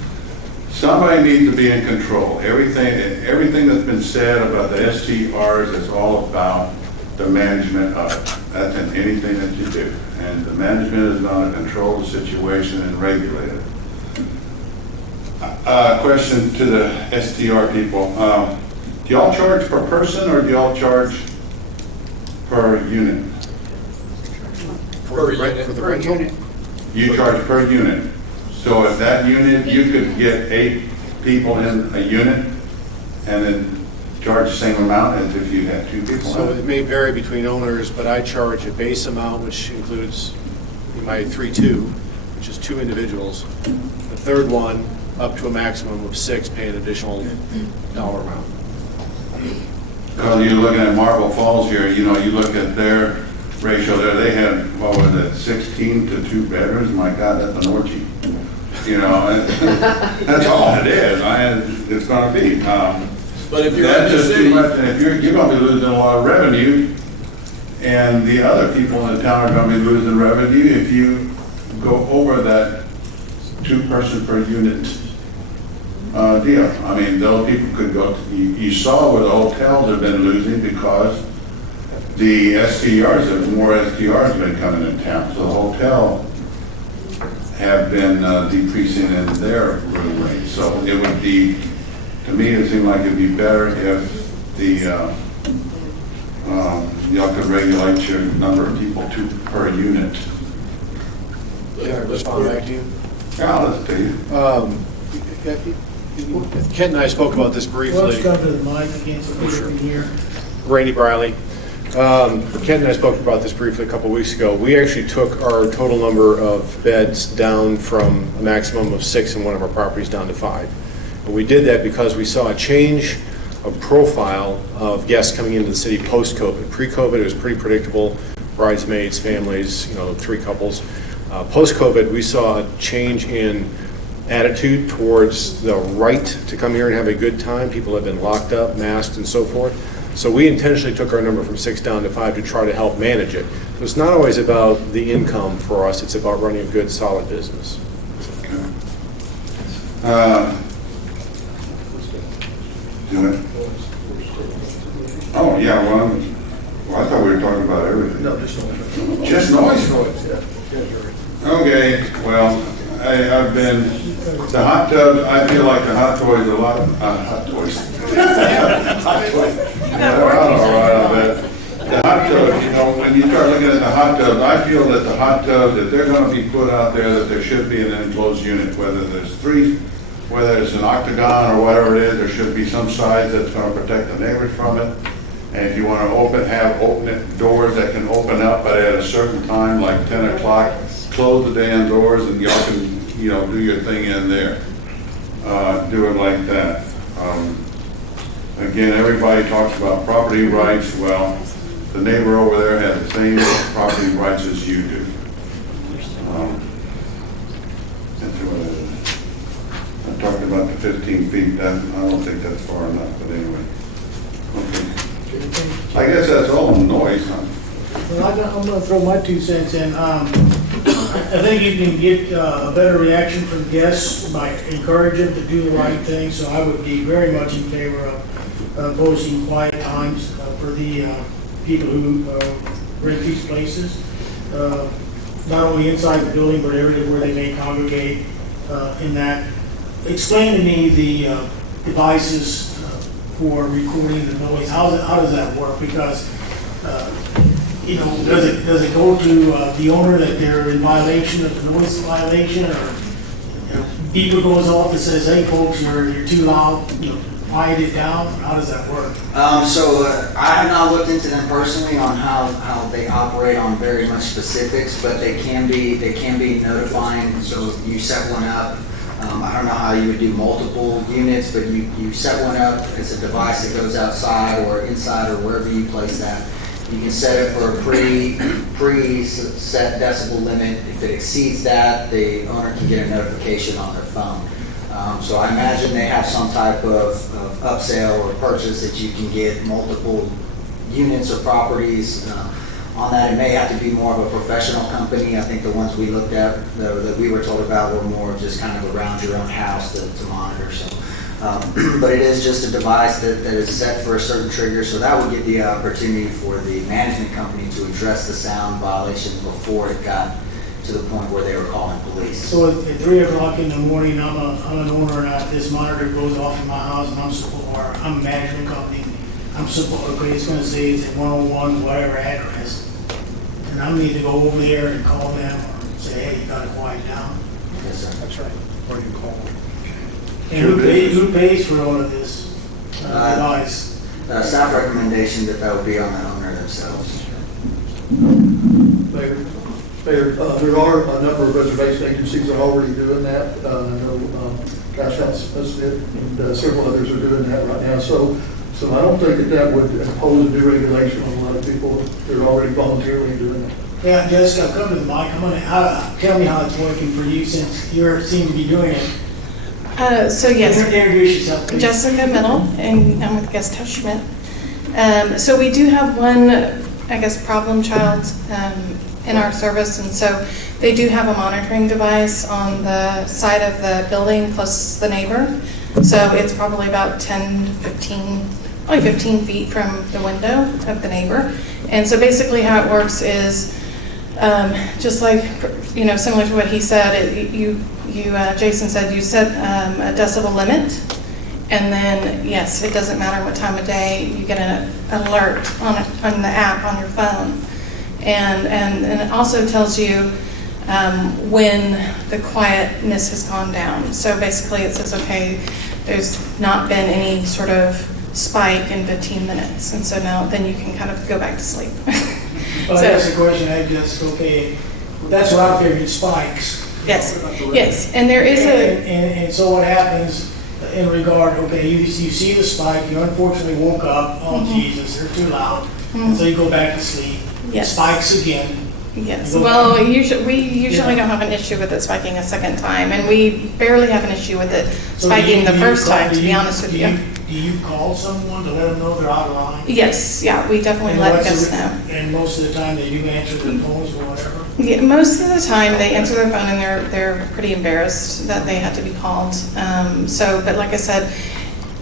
Somebody needs to be in control. Everything that's been said about the STRs is all about the management of it. That's in anything that you do. And the management is going to control the situation and regulate it. Question to the STR people. Do y'all charge per person or do y'all charge per unit? For the rental? You charge per unit. So if that unit, you could get 8 people in a unit and then charge the same amount as if you had 2 people. So it may vary between owners, but I charge a base amount, which includes my 3-2, which is 2 individuals. The third one, up to a maximum of 6, pay an additional dollar amount. Because you're looking at Marble Falls here, you look at their ratio there. They had, what was it, 16 to 2 bedrooms? My God, that's an orgy. You know, and that's all it is. It's going to be. But if you're That's in the just city, too much. And if you're going to be losing a lot of revenue, and the other people in the town are going to be losing revenue if you go over that 2-person per unit deal. I mean, those people could go, you saw where the hotels have been losing because the more STRs have been coming in town. So the hotel have been decreasing in their room rates. So it would be, to me, it seemed like it'd be better if the, y'all could regulate your number of people per unit. can I respond back to you? Yeah, let's see. Ken and I spoke about this briefly. Let's come to the mic again so people can hear. Randy Briley. Ken and I spoke about this briefly a couple weeks ago. We actually took our total number of beds down from a maximum of 6 in one of our properties down to 5. And we did that because we saw a change of profile of guests coming into the city post-COVID. Pre-COVID, it was pretty predictable, bridesmaids, families, 3 couples. Post-COVID, we saw a change in attitude towards the right to come here and have a good time. People have been locked up, masked, and so forth. So we intentionally took our number from 6 down to 5 to try to help manage it. So it's not always about the income for us, it's about running a good, solid business. Oh, yeah, well, I thought we were talking about everything. No, just noise. Just noise? Okay, well, I've been, the hot tub, I feel like the hot toys, a lot of, hot toys. Hot toys. They're out all right, I bet. The hot tubs, when you start looking at the hot tubs, I feel that the hot tubs, if they're gonna be put out there, that there should be an enclosed unit, whether there's 3, whether it's an octagon or whatever it is, there should be some size that's gonna protect the neighbors from it. And if you wanna have open doors that can open up, but at a certain time, like 10 o'clock, close the damn doors and y'all can, do your thing in there. Do it like that. Again, everybody talks about property rights. Well, the neighbor over there has the same property rights as you do. I'm talking about the 15 feet. I don't think that's far enough, but anyway. Okay. I guess that's all noise, huh? Well, I'm going to throw my 2 cents in. I think you can get a better reaction from guests by encouraging them to do the right thing. So I would be very much in favor of posting quiet times for the people who rent these places. Not only inside the building, but areas where they may congregate in that. Explain to me the devices for recording the noise. How does that work? Because does it go to the owner that they're in violation of the noise violation, or beeper goes off that says, "Hey folks, you're too loud, quiet it down"? How does that work? So I have not looked into them personally on how they operate on very much specifics, but they can be notifying. So you set one up. I don't know how you would do multiple units, but you set one up. It's a device that goes outside or inside or wherever you place that. You can set it for a pre-set decibel limit. If it exceeds that, the owner can get a notification on their phone. So I imagine they have some type of upsell or purchase that you can get multiple units or properties. On that, it may have to be more of a professional company. I think the ones we looked at, that we were told about, were more just kind of around your own house to monitor. So, but it is just a device that is set for a certain trigger. So that would give the opportunity for the management company to address the sound violation before it got to the point where they were calling police. So at 3 o'clock in the morning, I'm an owner, and this monitor goes off in my house, and I'm a management company. It's going to say it's at 101, whatever address. And I'm need to go over there and call them or say, hey, you got to quiet down. Yes, sir. That's right. Or you call them. And who pays for all of this device? Staff recommendation that would be on the owner themselves. Mayor, there are a number of reservation agencies that are already doing that. I know Cash House did, and several others are doing that right now. So I don't think that would impose a new regulation on a lot of people people that are already voluntarily doing it. Yeah, Jessica, come to the mic. Tell me how it's working for you since you seem to be doing it. So yes, Introduce yourself, please. Jessica Middle, and I'm with Guest House Schmidt. So we do have one, I guess, problem child in our service, and so they do have a monitoring device on the side of the building closest to the neighbor. So it's probably about 15 feet from the window of the neighbor. And so basically how it works is just like, similar to what he said, Jason said, you set a decibel limit, and then, yes, it doesn't matter what time of day, you get an alert on the app on your phone. And it also tells you when the quietness has gone down. So basically it says, okay, there's not been any sort of spike in 15 minutes. And so now then you can kind of go back to sleep. Well, that's the question I just, okay, that's what I figured, spikes. Yes, and there is And so what happens in regard, okay, you see the spike, you unfortunately woke up, oh Jesus, they're too loud, and so you go back to sleep. Yes. Spikes again. Yes, well, we usually don't have an issue with it spiking a second time, and we barely have an issue with it spiking the first time, to be honest with you. Do you call someone to let them know they're out of line? Yes, yeah, we definitely let guests know. And most of the time they do answer their phones or whatever? Yeah, most of the time they answer their phone and they're pretty embarrassed that they had to be called. But like I said,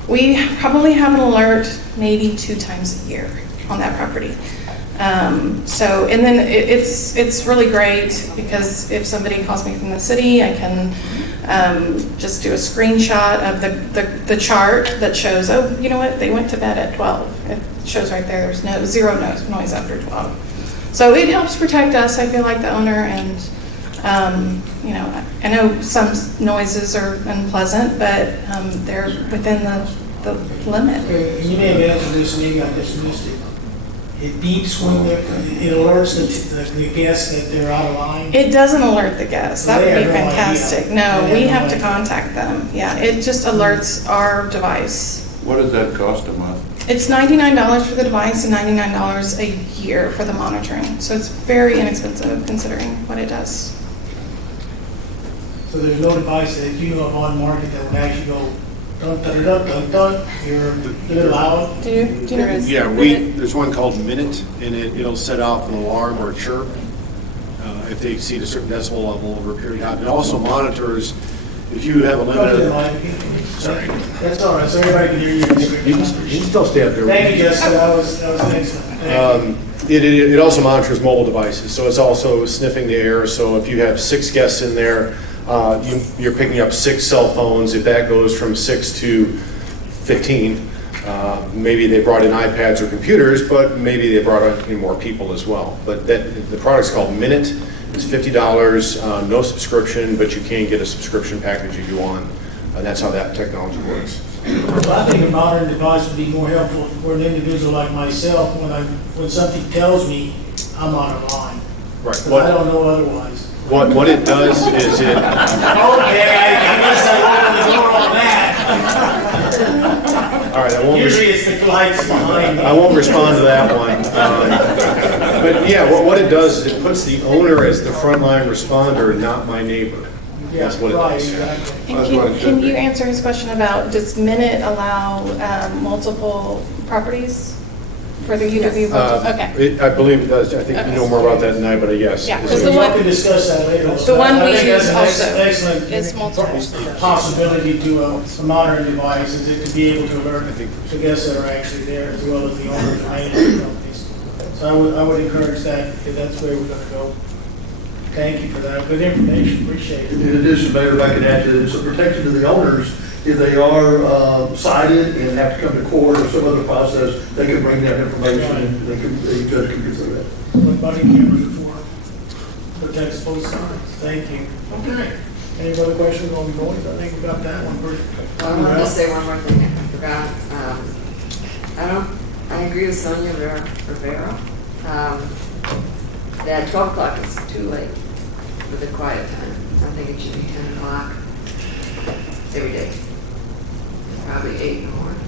we probably have an alert maybe 2 times a year on that property. And then it's really great because if somebody calls me from the city, I can just do a screenshot of the chart that shows, oh, you know what, they went to bed at 12. It shows right there, there's zero noise after 12. So it helps protect us, I feel like, the owner, and I know some noises are unpleasant, but they're within the limit. You may have answered this, maybe I dismissed it. It beeps when it alerts the guests that they're out of line? It doesn't alert the guests. That would be no fantastic. idea. No, we have to contact them. Yeah, it just alerts our device. What does that cost a month? It's $99 for the device and $99 a year for the monitoring. So it's very inexpensive considering what it does. So there's no device that you know of on market that would actually go dun dun dun dun dun. You're a little loud. Do you know? Yeah, there's one called Minute, and it'll set off an alarm or a chirp if they exceed a certain decibel level over a period of time. It also monitors if you have a limited. Sorry. That's all right, so everybody can hear you. You can still stay up there. Thank you, Jessica, that was excellent. It also monitors mobile devices, so it's also sniffing the air. So if you have 6 guests in there, you're picking up 6 cell phones. If that goes from 6 to 15, maybe they brought in iPads or computers, but maybe they brought in more people as well. But the product's called Minute. It's $50, no subscription, but you can get a subscription package if you want. And that's how that technology works. Well, I think a modern device would be more helpful for an individual like myself when something tells me I'm on a line. Right. Because I don't know otherwise. What it does is it. Okay, I guess I opened the door on that. All right, I won't. Usually it's the lights behind me. I won't respond to that one. But yeah, what it does is it puts the owner as the frontline responder, not my neighbor. That's what it does. And can you answer his question about, does Minute allow multiple properties for the UW? Okay. I believe it does. I think you know more about that than I, but yes. Yeah, because the one, we can discuss that later. The one we use also excellent is multiple. Possibility to a modern device is it to be able to alert the guests that are actually there as well as the owners and management companies. So I would encourage that if that's where we're going to go. Thank you for that. Good information. Appreciate it. In addition, Mayor, if I could add to it, it's a protection to the owners. If they are cited and have to come to court or some other process, they can bring that information and the judge can consider that. What body cameras are for? Protects both sides. Thank you. Okay. Any other questions on noise? I think we got that one first. I wanted to say one more thing. I forgot. I agree with Sonia Rivera. That 12 o'clock is too late for the quiet time. I think it should be 10 o'clock every day. Probably 8 in the morning.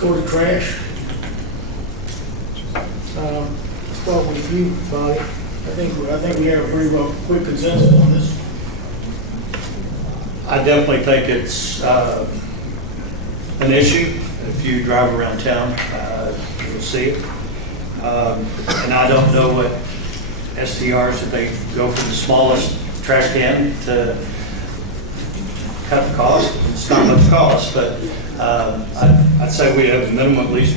let's go to trash. Let's start with you, Bobby. I think we have a pretty well quick consensus on this. I definitely think it's an issue. If you drive around town, you'll see it. And I don't know what STRs, if they go for the smallest trash can to cut the cost. It's not much cost, but I'd say we have a minimum at least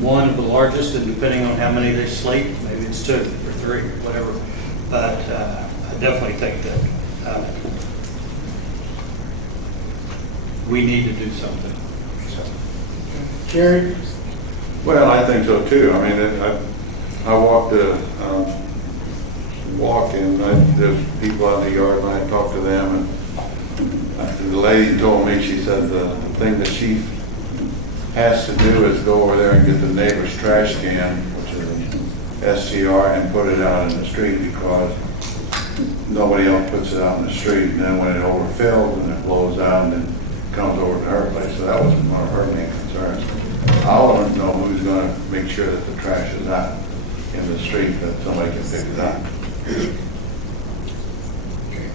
one of the largest, and depending on how many they sleep, maybe it's 2 or 3, whatever. But I definitely think that we need to do something. Jerry? Well, I think so too. I mean, I walked and there's people out in the yard and I talked to them, and the lady told me, she said the thing that she has to do is go over there and get the neighbor's trash can, which is an STR, and put it out in the street because nobody else puts it out in the street. And then when it overfills and it blows out and then comes over to her place, so that was one of her main concerns. I want to know who's going to make sure that the trash is not in the street, that somebody can pick it up. Okay.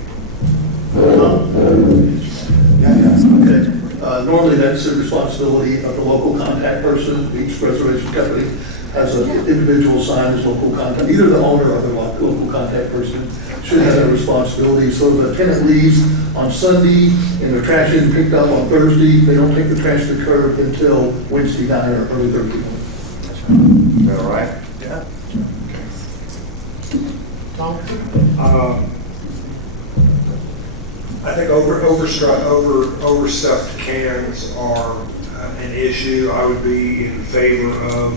Normally, that's the responsibility of the local contact person. Each reservation company has an individual assigned as local contact. Either the owner or the local contact person should have that responsibility. So if a tenant leaves on Sunday and their trash isn't picked up on Thursday, they don't take the trash to the curb until Wednesday night or early Thursday morning. Is that all right? Yeah. I think overstuffed cans are an issue. I would be in favor of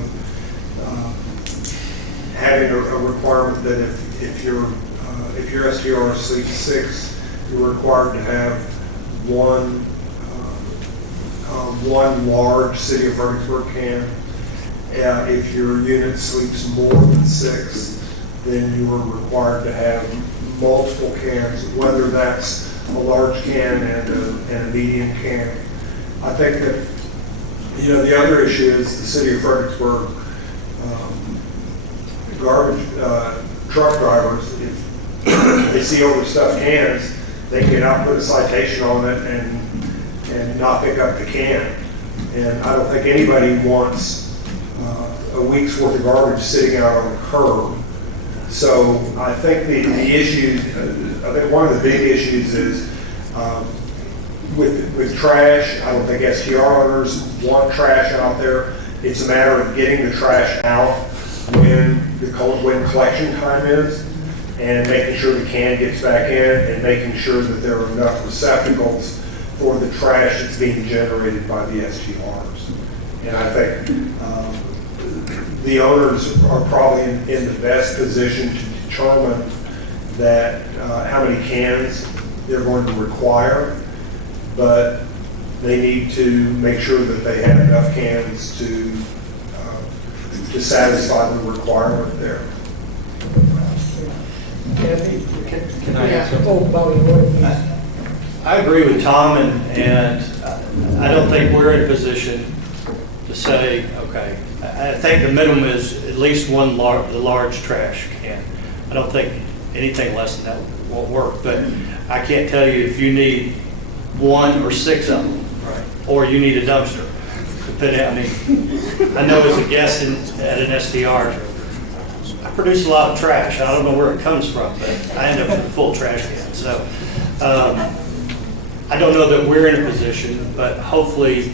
having a requirement that if your STR sleeps 6, you're required to have one large City of Fredericksburg can. If your unit sleeps more than 6, then you are required to have multiple cans, whether that's a large can and a medium can. I think that, the other issue is the City of Fredericksburg garbage truck drivers, if they see overstuffed cans, they can out put a citation on it and not pick up the can. And I don't think anybody wants a week's worth of garbage sitting out on the curb. So I think the issue, I think one of the big issues is with trash. I don't think STR owners want trash out there. It's a matter of getting the trash out when collection time is, and making sure the can gets back in, and making sure that there are enough receptacles for the trash that's being generated by the STRs. And I think the owners are probably in the best position to determine that how many cans they're going to require, but they need to make sure that they have enough cans to satisfy the requirement there. Can I add something? I agree with Tom, and I don't think we're in a position to say, okay, I think the minimum is at least one large trash can. I don't think anything less than that won't work, but I can't tell you if you need 1 or 6 of them, or you need a dumpster. I know as a guest at an STR, I produce a lot of trash. I don't know where it comes from, but I end up with a full trash can. So I don't know that we're in a position, but hopefully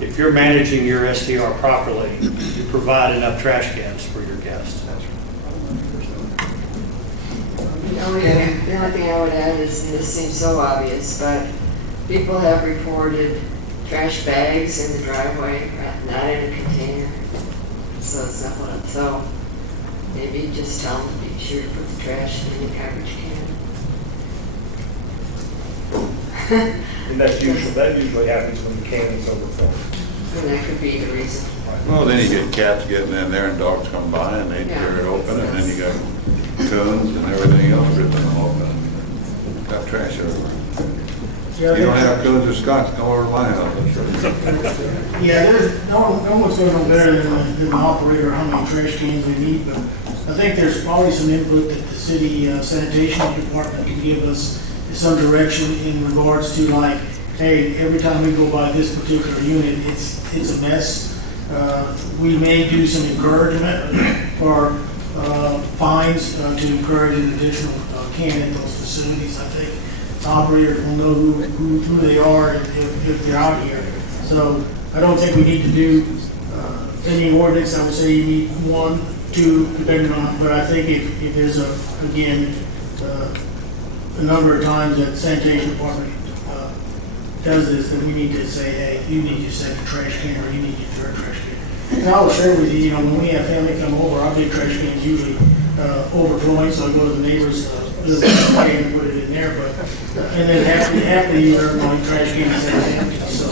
if you're managing your STR properly, you provide enough trash cans for your guests. The only thing I would add is, and this seems so obvious, but people have reported trash bags in the driveway, not in a container. So simple. So maybe just tell them to be sure to put the trash in the garbage can. And that usually happens when the can is overflowing. And that could be the reason. Well, then you get cats getting in there and dogs come by and they tear it open, and then you got coons and everything else ripping them open. Got trash everywhere. You don't have Village of Scotts, come over to my house. Yeah, there's, no one's gonna know better than the operator how many trash cans they need, but I think there's probably some input that the city sanitation department can give us some direction in regards to like, hey, every time we go by this particular unit, it's a mess. We may do some encouragement or fines to encourage an additional can in those facilities. I think the operator will know who they are if they're out here. So I don't think we need to do any ordinance. I would say you need 1, 2, depending on, but I think if there's a number of times that sanitation department does this, then we need to say, hey, you need your second trash can or you need your third trash can. And I'll share with you, when we have family come over, our big trash cans usually overflowing, so I go to the neighbors' little can and put it in there, and then happily they're going trash cans that are empty, so.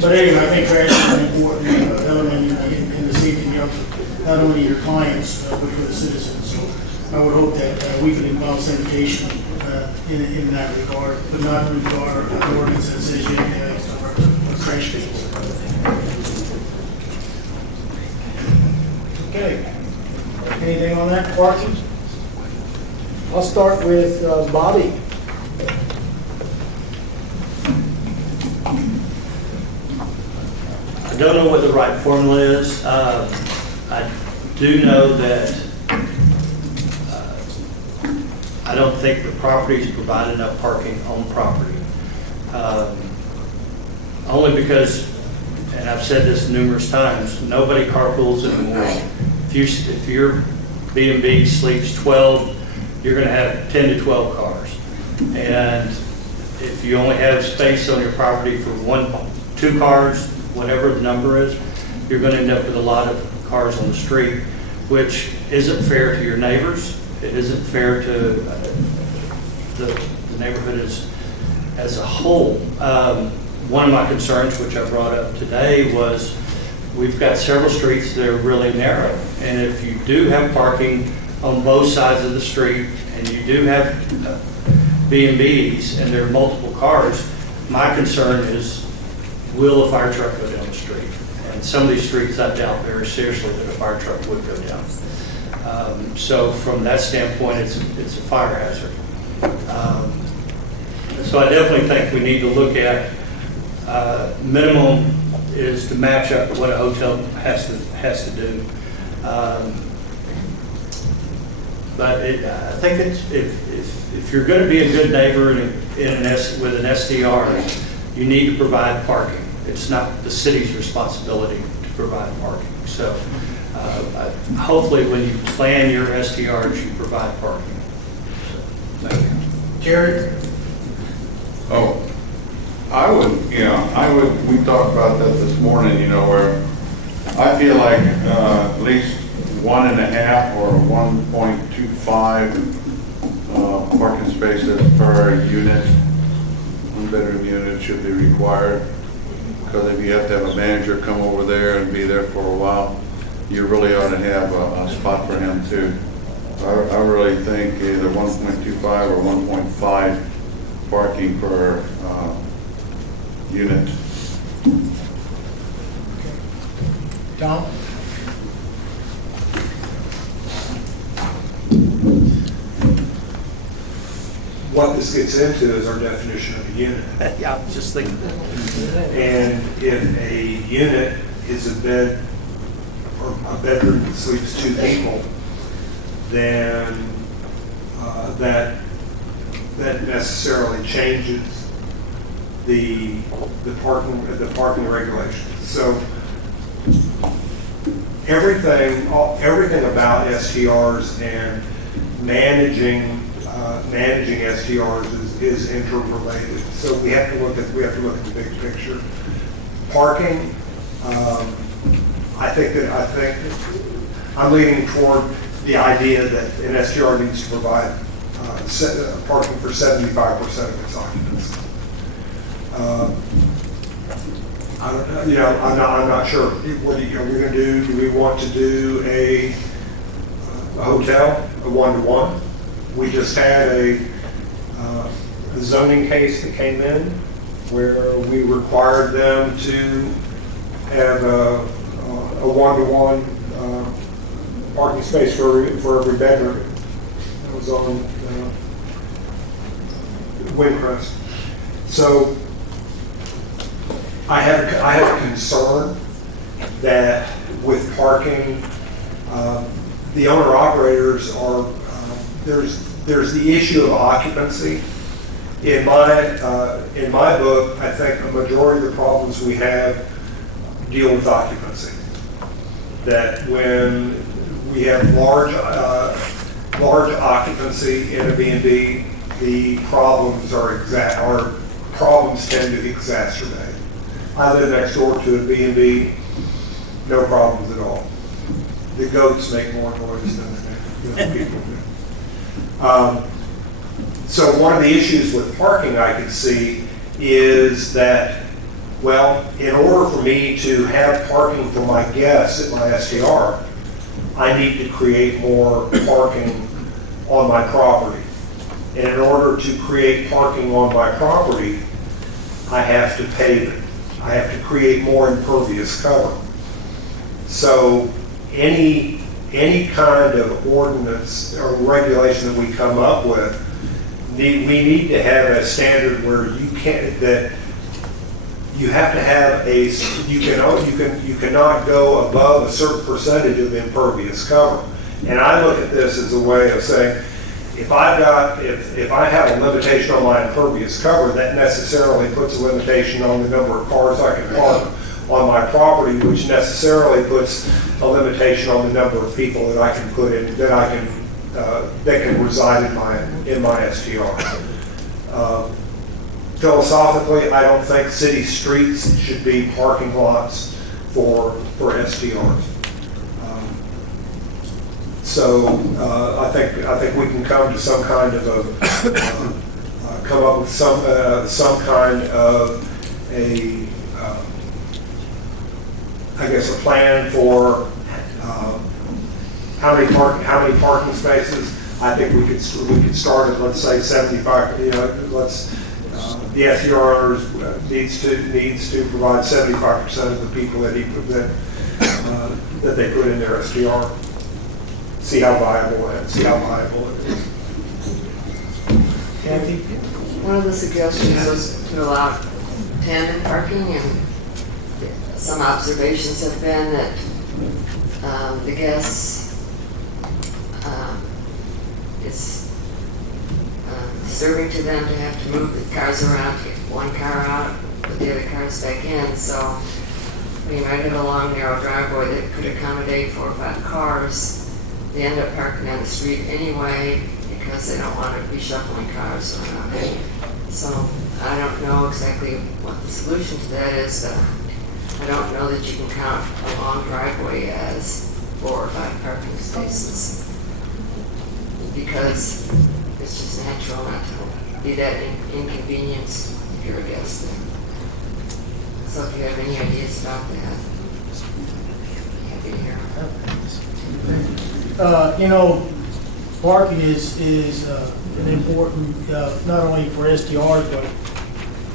But anyway, I think trash is an important element in the safety of not only your clients, but for the citizens. So I would hope that we could involve sanitation in that regard, but not require an ordinance that says you have to have trash cans. Okay. Anything on that, parking? I'll start with Bobby. I don't know what the right formula is. I do know that I don't think the properties provide enough parking on property. Only because, and I've said this numerous times, nobody carpools anymore. If your B&B sleeps 12, you're going to have 10 to 12 cars. And if you only have space on your property for 1, 2 cars, whatever the number is, you're going to end up with a lot of cars on the street, which isn't fair to your neighbors. It isn't fair to the neighborhood as a whole. One of my concerns, which I brought up today, was we've got several streets that are really narrow. And if you do have parking on both sides of the street and you do have B&Bs and there are multiple cars, my concern is, will a fire truck go down the street? And some of these streets, I doubt very seriously that a fire truck would go down. So from that standpoint, it's a fire hazard. So I definitely think we need to look at minimum is to match up to what a hotel has to do. But I think if you're going to be a good neighbor with an SDR, you need to provide parking. It's not the city's responsibility to provide parking. So hopefully when you plan your SDRs, you provide parking. So, thank you. Jared? Oh, we talked about that this morning, where I feel like at least 1.5 or 1.25 parking spaces per unit, 1-bedroom unit should be required. Because if you have to have a manager come over there and be there for a while, you really ought to have a spot for him too. I really think either 1.25 or 1.5 parking per unit. Tom? What this gets into is our definition of a unit. Yeah, I was just thinking that. And if a unit is a bed or a bedroom that sleeps 2 people, then that necessarily changes the parking regulations. So everything about STRs and managing STRs is interrelated. So we have to look at the big picture. Parking, I think I'm leaning toward the idea that an STR needs to provide parking for 75% of its occupants. I don't know, I'm not sure. What are we going to do? Do we want to do a hotel, a 1-to-1? We just had zoning case that came in where we required them to have a one-to-one parking space for every bedroom. That was on Windcrest. So I have a concern that with parking, the owner-operators are, there's the issue of occupancy. In my book, I think a majority of the problems we have deal with occupancy. That when we have large occupancy in a B&B, the problems tend to exacerbate. I live next door to a B&B, no problems at all. The goats make more noise than people do. So one of the issues with parking I could see is that, well, in order for me to have parking for my guests at my STR, I need to create more parking on my property. And in order to create parking on my property, I have to pave it. I have to create more impervious cover. So any kind of ordinance or regulation that we come up with, we need to have a standard where you have to have you cannot go above a certain percentage of impervious cover. And I look at this as a way of saying, if I have a limitation on my impervious cover, that necessarily puts a limitation on the number of cars I can park on my property, which necessarily puts a limitation on the number of people that I can put in, that can reside in my STR. Philosophically, I don't think city streets should be parking lots for STRs. So I think we can come to some kind of come up with some kind of a plan for how many parking spaces. I think we could start at, let's say, 75. The STR owners needs to provide 75% of the people that they put in their STR. See how viable it is. Kathy? One of the suggestions was to allow tandem parking, and some observations have been that the guests, it's disturbing to them to have to move the cars around, take one car out, put the other cars back in. So when you might have a long, narrow driveway that could accommodate 4 or 5 cars, they end up parking on the street anyway because they don't want to be shuffling cars around. So I don't know exactly what the solution to that is, but I don't know that you can count a long driveway as 4 or 5 parking spaces, because it's just natural not to be that inconvenienced if you're a guest there. So if you have any ideas about that, happy to hear parking is an important, not only for STRs, but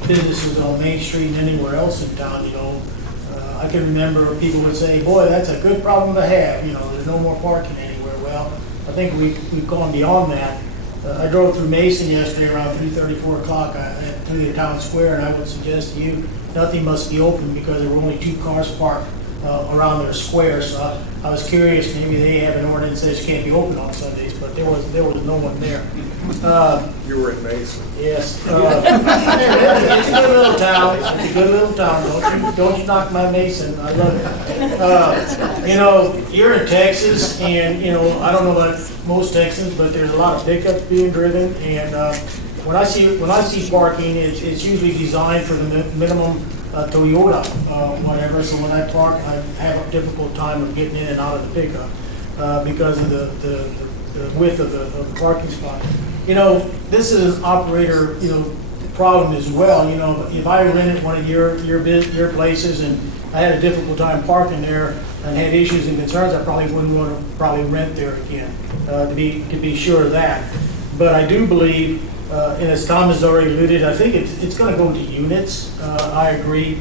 businesses on Main Street and anywhere else in town. I can remember people would say, boy, that's a good problem to have, there's no more parking anywhere. Well, I think we've gone beyond that. I drove through Mason yesterday around 3:30, 4 o'clock through the town square, and I would suggest to you, nothing must be open because there were only 2 cars parked around their square. So I was curious, maybe they have an ordinance that says can't be open on Sundays, but there was no one there. You were in Mason. Yes. It's a good little town. It's a good little town. Don't you knock my Mason. I love it. You're in Texas, and I don't know about most Texans, but there's a lot of pickups being driven, and when I see parking, it's usually designed for the minimum Toyota, whatever. So when I park, I have a difficult time of getting in and out of the pickup because of the width of the parking spot. This is an operator, problem as well. If I rented one of your places and I had a difficult time parking there and had issues and concerns, I probably wouldn't want to rent there again, to be sure of that. But I do believe And as Tom has already alluded, I think it's going to go into units. I agree.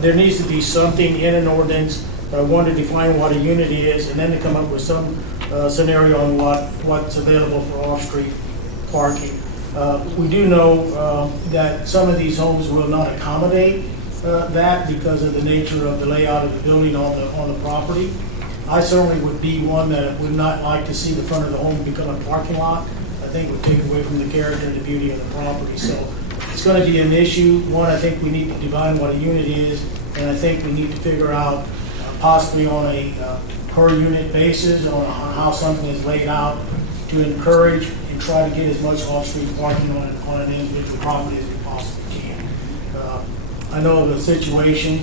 There needs to be something in an ordinance, one to define what a unit is, and then to come up with some scenario on what's available for off-street parking. We do know that some of these homes will not accommodate that because of the nature of the layout of the building on the property. I certainly would be one that would not like to see the front of the home become a parking lot. I think it would take away from the character and the beauty of the property. So it's going to be an issue. One, I think we need to define what a unit is, and I think we need to figure out possibly on a per unit basis on how something is laid out to encourage and try to get as much off-street parking on an individual property as we possibly can. I know of a situation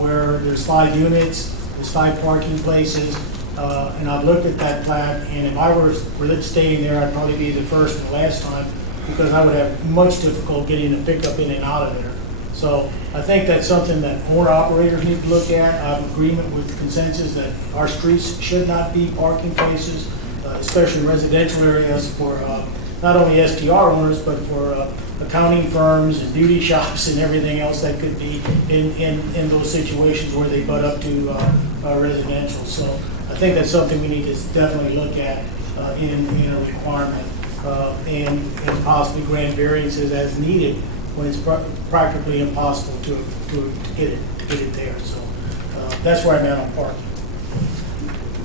where there's 5 units, there's 5 parking places, and I've looked at that plat, and if I were staying there, I'd probably be the first and the last time because I would have much difficulty getting a pickup in and out of there. So I think that's something that owner-operators need to look at. I'm in agreement with the consensus that our streets should not be parking places, especially residential areas for not only STR owners, but for accounting firms and beauty shops and everything else that could be in those situations where they butt up to residential. So I think that's something we need to definitely look at in a requirement and possibly grant variances as needed when it's practically impossible to get it there. So that's where I'm at on parking.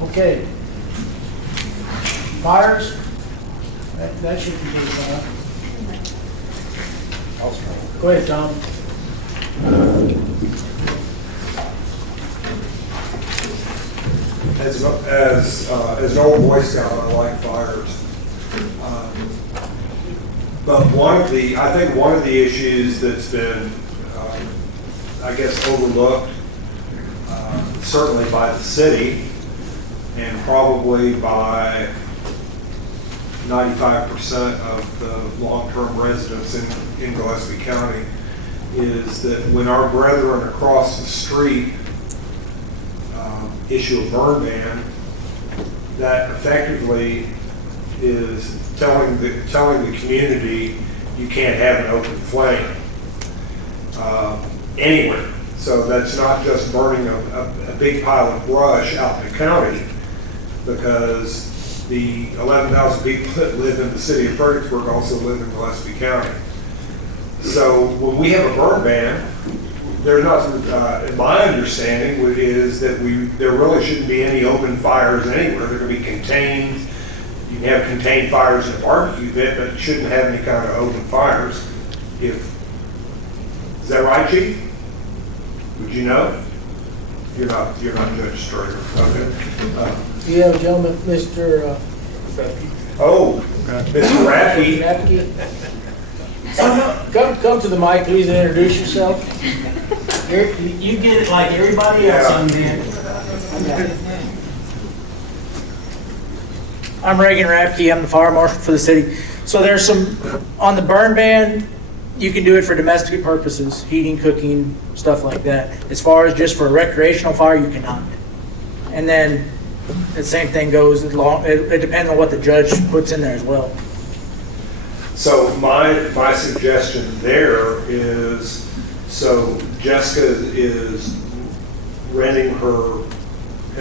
Okay. Fires? That should be good. Go ahead, Tom. As an old Boy Scout, I like fires. But I think one of the issues that's been, I guess, overlooked, certainly by the city and probably by 95% of the long-term residents in Gillespie County, is that when our brethren across the street issue a burn ban, that effectively is telling the community you can't have an open flame anywhere. So that's not just burning a big pile of brush out in the county, because the 11,000 people that live in the city of Fredericksburg also live in Gillespie County. So when we have a burn ban, there's not, in my understanding, is that there really shouldn't be any open fires anywhere. They're going to be contained. You can have contained fires in a barbecue pit, but you shouldn't have any kind of open fires. Is that right, Chief? Would you know? You're not Judge Strader. Okay. You have a gentleman, Mr. Oh, Mr. Radke. Come to the mic, please, and introduce yourself. You get it like everybody else, young man. I'm Reagan Rapke. I'm the fire marshal for the city. So there's some, on the burn ban, you can do it for domestic purposes, heating, cooking, stuff like that. As far as just for a recreational fire, you cannot. And then the same thing goes, it depends on what the judge puts in there as well. So my suggestion there is, so Jessica is renting her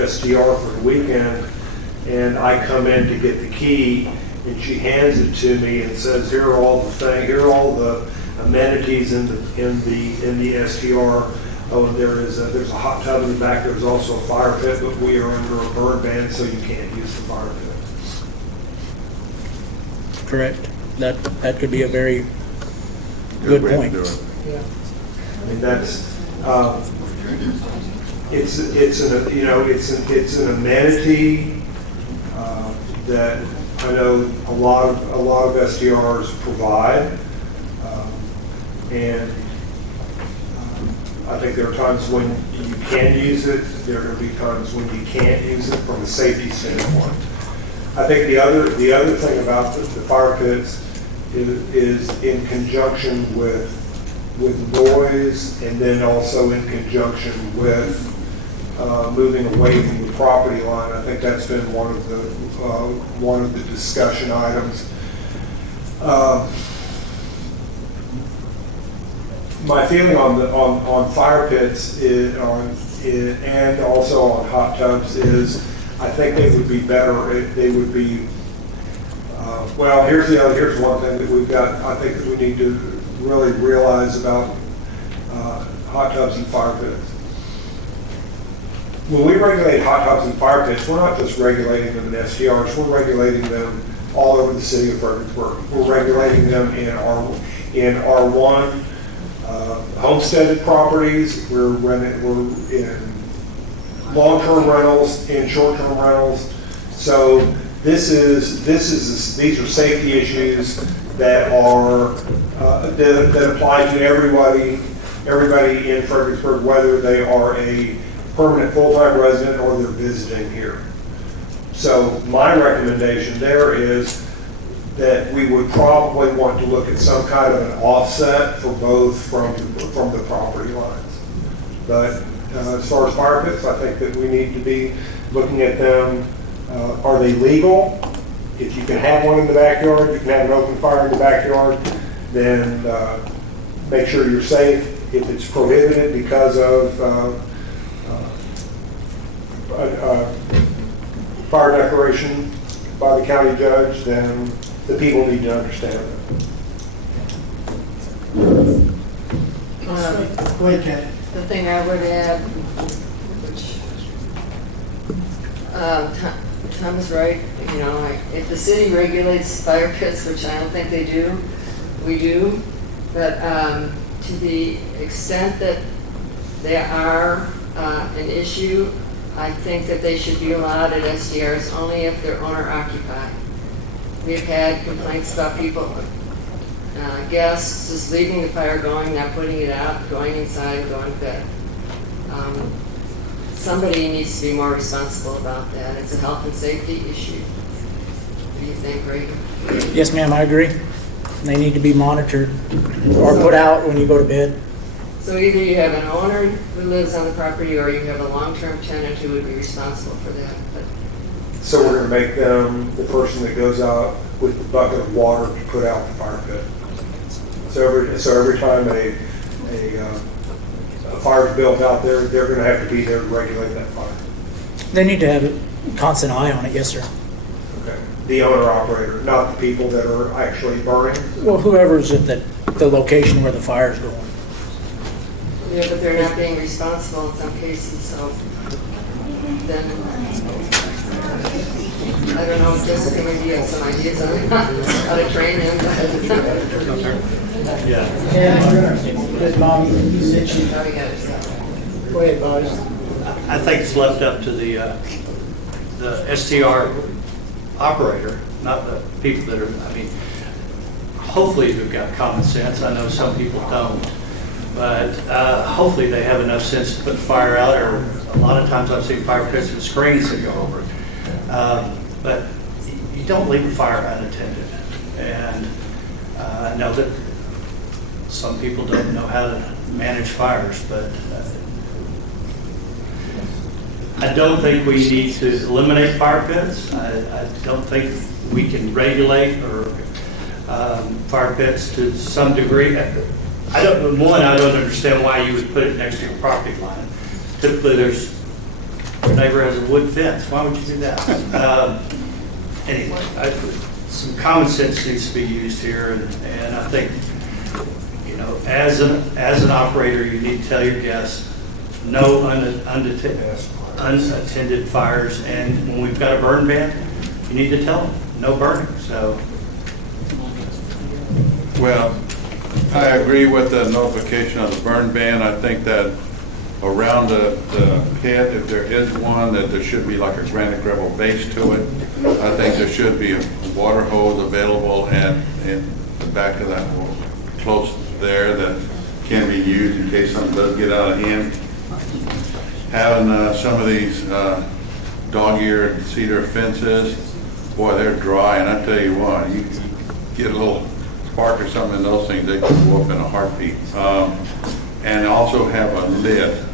STR for the weekend, and I come in to get the key, and she hands it to me and says, here are all the amenities in the STR. Oh, and there's a hot tub in the back. There's also a fire pit, but we are under a burn ban, so you can't use the fire pit. Correct. That could be a very good point. Yeah. I mean, that's it's an amenity that I know a lot of STRs provide, and I think there are times when you can use it. There are going to be times when you can't use it from a safety standpoint. I think the other thing about the fire pits is in conjunction with noise, and then also in conjunction with moving away from the property line. I think that's been one of the discussion items. my feeling on fire pits and also on hot tubs is, I think they would be better, they would be, well, here's one thing that we've got, I think that we need to really realize about hot tubs and fire pits. When we regulate hot tubs and fire pits, we're not just regulating them in STRs, we're regulating them all over the city of Fredericksburg. We're regulating them in R1 homesteaded properties. We're in long-term rentals, in short-term rentals. So these are safety issues that are that apply to everybody in Fredericksburg, whether they are a permanent full-time resident or they're visiting here. So my recommendation there is that we would probably want to look at some kind of an offset for both from the property lines. But as far as fire pits, I think that we need to be looking at them. Are they legal? If you can have one in the backyard, you can have an open fire in the backyard, then make sure you're safe. If it's prohibited because of fire declaration by the county judge, then the people need to understand that. Go ahead, Ken. The thing I would add, which Tom is right, you know, if the city regulates fire pits, which I don't think they do, we do, but to the extent that they are an issue, I think that they should be allowed at SDRs only if they're owner occupied. We've had complaints about people, guests just leaving the fire going, not putting it out, going inside and going to bed. Somebody needs to be more responsible about that. It's a health and safety issue. What do you think, Ray? Yes, ma'am, I agree. They need to be monitored or put out when you go to bed. So either you have an owner who lives on the property or you have a long-term tenant who would be responsible for that. But So we're going to make them the person that goes out with the bucket of water to put out the fire pit. So every time a fire is built out there, they're going to have to be there to regulate that fire. They need to have a constant eye on it, yes, sir. Okay. The owner operator, not the people that are actually burning. Well, whoever's at the location where the fire's going. yeah, but they're not being responsible in some cases, so then I don't know, Jessica, maybe you have some ideas on how to train them. Yeah. Because Mom, you said she. Go ahead, Bobby. I think it's left up to the STR operator, not the people that are, I mean, hopefully they've got common sense. I know some people don't. But hopefully they have enough sense to put the fire out, or a lot of times I've seen fire pits with screens that go over it. But you don't leave a fire unattended. And I know that some people don't know how to manage fires, but I don't think we need to eliminate fire pits. I don't think we can regulate or fire pits to some degree. I don't understand why you would put it next to your property line. Typically, your neighbor has a wood fence. Why would you do that? Anyway, some common sense needs to be used here, and I think, you know, as an operator, you need to tell your guests no unattended fires, and when we've got a burn ban, you need to tell them no burning. So, Well, I agree with the notification of the burn ban. I think that around the pit, if there is one, that there should be like a granite gravel base to it. I think there should be a water hose available and in the back of that, close there, that can be used in case something does get out of hand. Having some of these dog-eared cedar fences, boy, they're dry, and I tell you what, you get a little spark or something in those things, they can go up in a heartbeat. And also have a lid.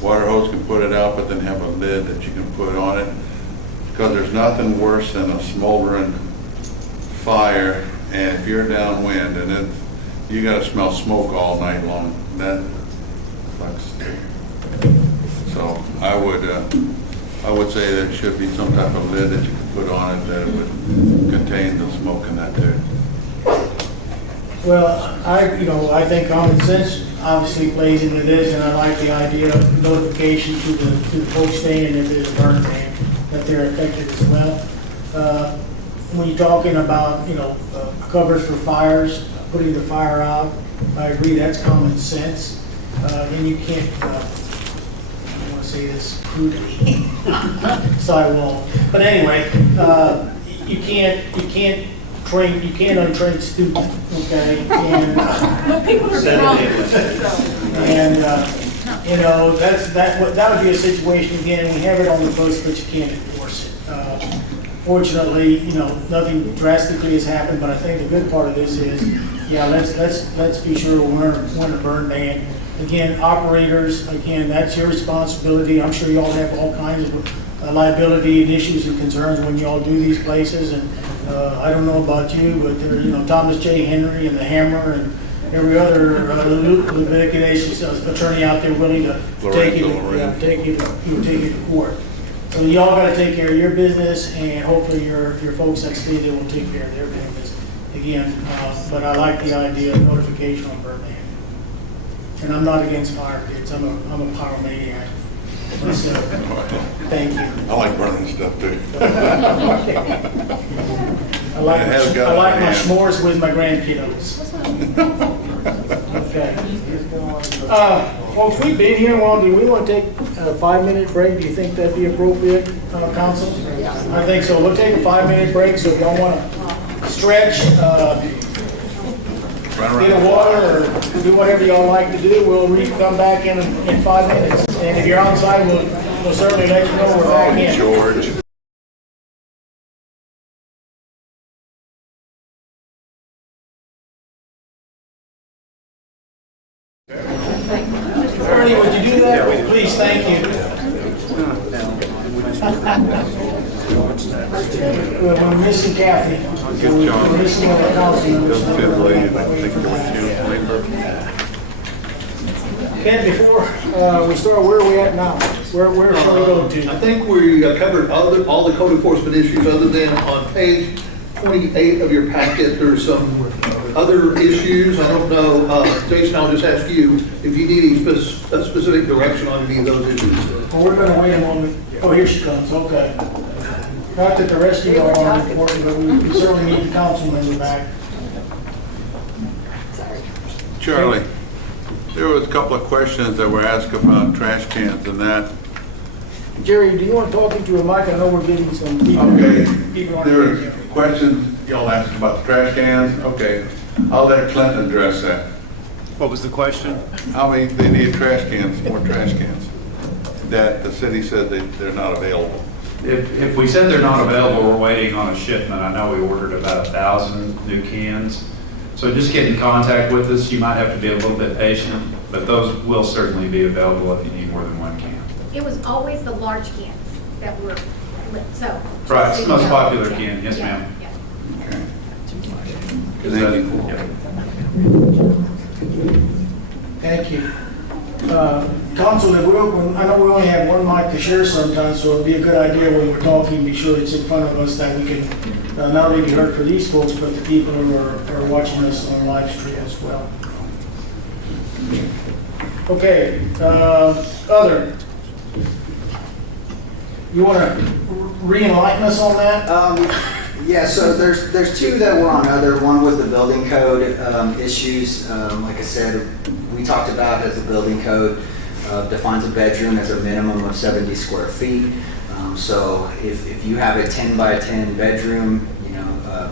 Water hose can put it out, but then have a lid that you can put on it. Because there's nothing worse than a smoldering fire, and if you're downwind and you gotta smell smoke all night long. That sucks. So I would say there should be some type of lid that you can put on it that would contain the smoke in that there. Well, I think common sense obviously plays into this, and I like the idea of notification to the folks staying if there's a burn ban, that they're affected as well. When you're talking about, covers for fires, putting the fire out, I agree, that's common sense. And you can't, I want to say this crudely, sidewall. But anyway, you can't untrain students, okay? And, that would be a situation, again, we have it on the books, but you can't enforce it. Fortunately, nothing drastically has happened, but I think the good part of this is, let's be sure we're a burn ban. Again, operators, that's your responsibility. I'm sure you all have all kinds of liability and issues and concerns when you all do these places, and I don't know about you, but there, Thomas J. Henry and the Hammer and every other Leviticus attorney out there willing to take it to court. So y'all got to take care of your business, and hopefully your folks that stay there will take care of their business. Again, but I like the idea of notification on burn ban. And I'm not against fire pits. I'm a pyromaniac myself. Thank you. I like burning stuff too. I like my s'mores with my grandkiddos. Okay. Folks, we've been here long. Do we want to take a 5-minute break? Do you think that'd be appropriate, Council? I think so. We'll take a 5-minute break. So if y'all want to stretch, get a water, or do whatever y'all like to do, we'll come back in 5 minutes. And if you're outside, we'll certainly let you know we're back in. George. Ernie, would you do that? Please, thank you. We're missing Kathy. We're missing one of the council members. Ken, before we start, where are we at now? Where shall we go to? I think we covered all the code enforcement issues, other than on page 28 of your packet, there's some other issues. I don't know, Jason, I'll just ask you if you need any specific direction on any of those issues. Well, we're going to wait a moment. Oh, here she comes. Okay. Not that the rest of you all are important, but we certainly need the council member back. Charlie, there was a couple of questions that were asked about trash cans and that. Jerry, do you want to talk into a mic? I know we're getting some people. Okay. People There were questions y'all asked about the trash cans. Okay. I'll let Clinton address that. What was the question? How many, they need trash cans, more trash cans, that the city said they're not available. If we said they're not available, we're waiting on a shipment. I know we ordered about 1,000 new cans. So just get in contact with us. You might have to be a little bit patient, but those will certainly be available if you need more than one can. It was always the large cans that were lit, so. Right, it's the most popular can, yes ma'am. Okay. Thank you. Council, I know we only have one mic to share sometimes, so it'd be a good idea when we're talking, be sure it's in front of us that we can not only be heard for these folks, but the people who are watching us on live stream as well. Okay, other. You want to re-enlighten us on that? Yeah, so there's two that were on other. One was the building code issues. Like I said, we talked about as the building code defines a bedroom as a minimum of 70 square feet. So if you have a 10 by 10 bedroom,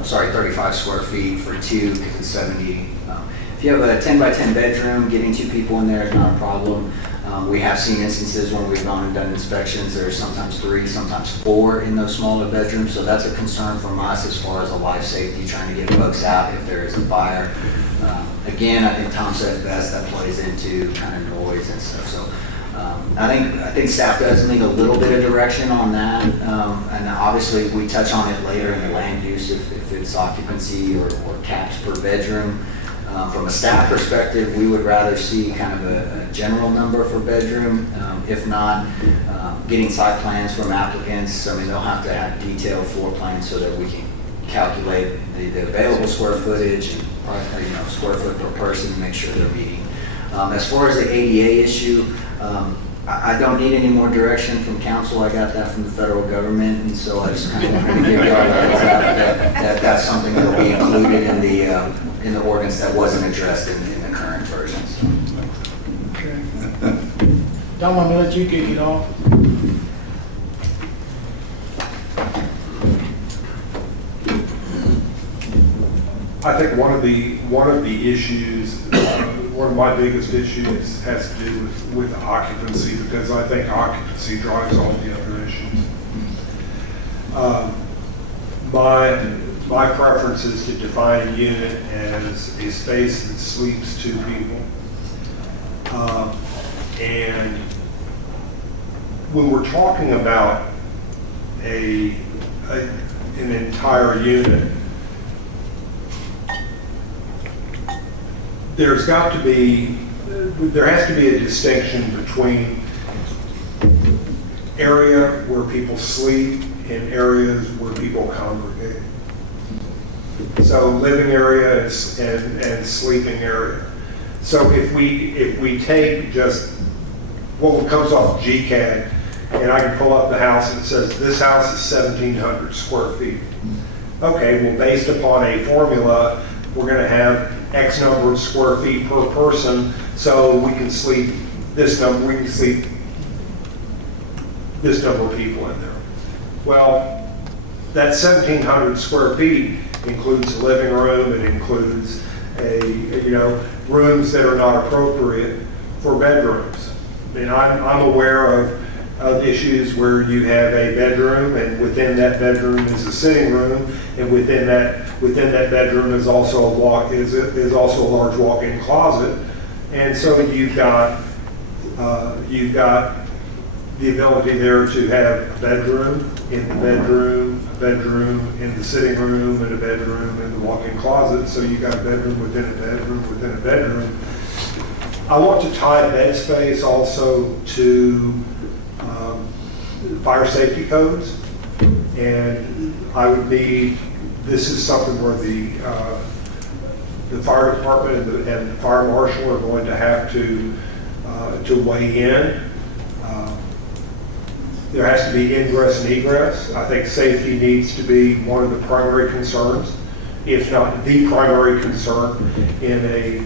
35 square feet for two because it's 70. If you have a 10 by 10 bedroom, getting two people in there is not a problem. We have seen instances when we've gone and done inspections, there's sometimes 3, sometimes 4 in those smaller bedrooms. So that's a concern from us as far as a life safety, trying to get folks out if there is a fire. Again, I think Tom said best, that plays into kind of noise and stuff. So I think staff does need a little bit of direction on that. And obviously we touch on it later in the land use if it's occupancy or caps per bedroom. From a staff perspective, we would rather see kind of a general number for bedroom. If not, getting site plans from applicants. I mean, they'll have to have detailed floor plans so that we can calculate the available square footage and square foot per person to make sure they're meeting. As far as the ADA issue, I don't need any more direction from council. I got that from the federal government, and so I just kind of wanted to give you all that that's something that will be included in the ordinance that wasn't addressed in the current versions. Tom, I'm gonna let you kick it off. I think one of the issues, one of my biggest issues has to do with occupancy, because I think occupancy drives all the other issues. My preference is to define a unit as a space that sleeps two people. And when we're talking about an entire unit, there has to be a distinction between area where people sleep and areas where people congregate. So living area and sleeping area. So if we take just what comes off GCAD, and I can pull up the house and it says this house is 1,700 square feet. Okay, well, based upon a formula, we're going to have X number of square feet per person, so we can sleep this number. We can sleep this number of people in there. Well, that 1,700 square feet includes a living room. It includes rooms that are not appropriate for bedrooms. And I'm aware of issues where you have a bedroom, and within that bedroom is a sitting room, and within that bedroom is also a large walk-in closet, and so you've got the ability there to have a bedroom in the bedroom, a bedroom in the sitting room, and a bedroom in the walk-in closet. So you've got a bedroom within a bedroom within a bedroom. I want to tie bed space also to fire safety codes, and this is something where the fire department and the fire marshal are going to have to weigh in. There has to be ingress and egress. I think safety needs to be one of the primary concerns, if not the primary concern in a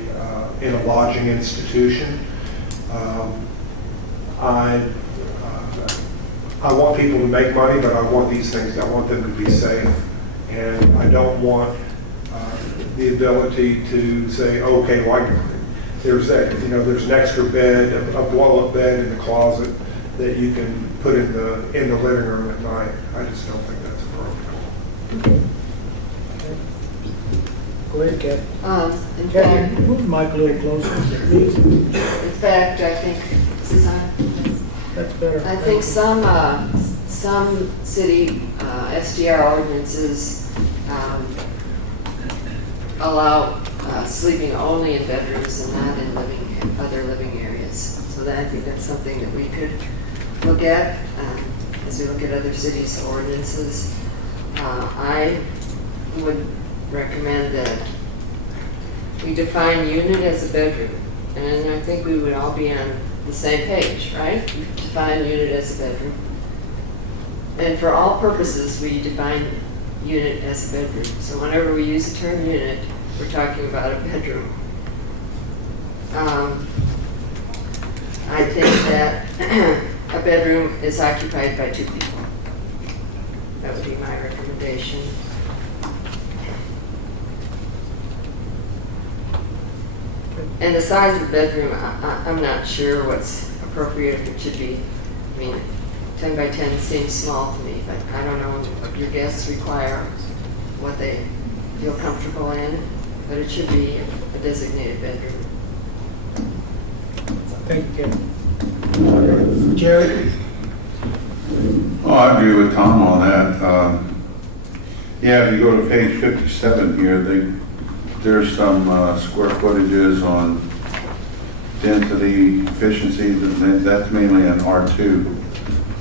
lodging institution. I want people to make money, but I want these things. I want them to be safe, and I don't want the ability to say, okay, well, there's an extra bed, a blow-up bed in the closet that you can put in the living room at night. I just don't think that's appropriate. Go ahead, Kathy. In Kathy, fact, move the mic a little closer, please. in fact, I think, this is on. That's better. I think some city SDR ordinances allow sleeping only in bedrooms and not in other living areas. So I think that's something that we could look at as we look at other cities' ordinances. I would recommend that we define unit as a bedroom, and I think we would all be on the same page, right? Define unit as a bedroom. And for all purposes, we define unit as a bedroom. So whenever we use the term unit, we're talking about a bedroom. I think that a bedroom is occupied by two people. That would be my recommendation. And the size of the bedroom, I'm not sure what's appropriate, if it should be, 10 by 10 seems small to me, but I don't know what your guests require, what they feel comfortable in, but it should be a designated bedroom. Thank you, Kevin. Jerry? Oh, I agree with Tom on that. Yeah, if you go to page 57 here, they there's some square footages on density, efficiency, that's mainly in R2.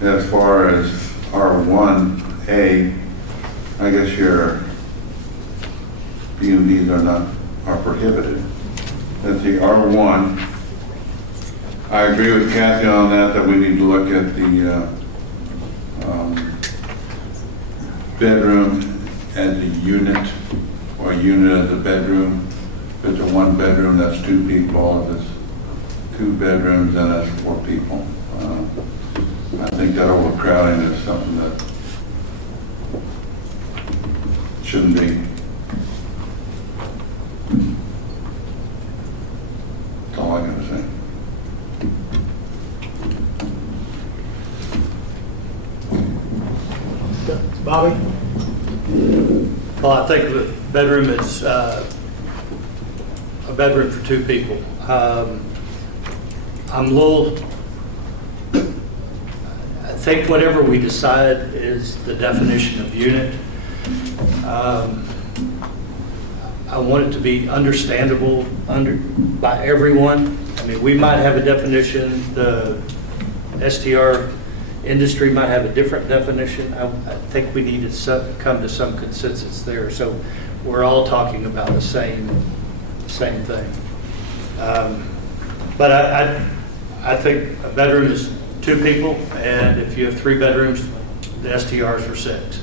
As far as R1A, I guess your B&Bs are prohibited. Let's see, R1, I agree with Kathy on that we need to look at the bedroom as a unit, or a unit as a bedroom. If it's a one bedroom, that's 2 people. If it's 2 bedrooms, then that's 4 people. I think that overcrowding is something that shouldn't be. That's all I gotta say. Bobby? Well, I think the bedroom is a bedroom for 2 people. I'm a little, I think whatever we decide is the definition of unit. I want it to be understandable by everyone. I mean, we might have a definition, the STR industry might have a different definition. I think we need to come to some consensus there, so we're all talking about the same thing. But I think a bedroom is 2 people, and if you have 3 bedrooms, the STRs are 6.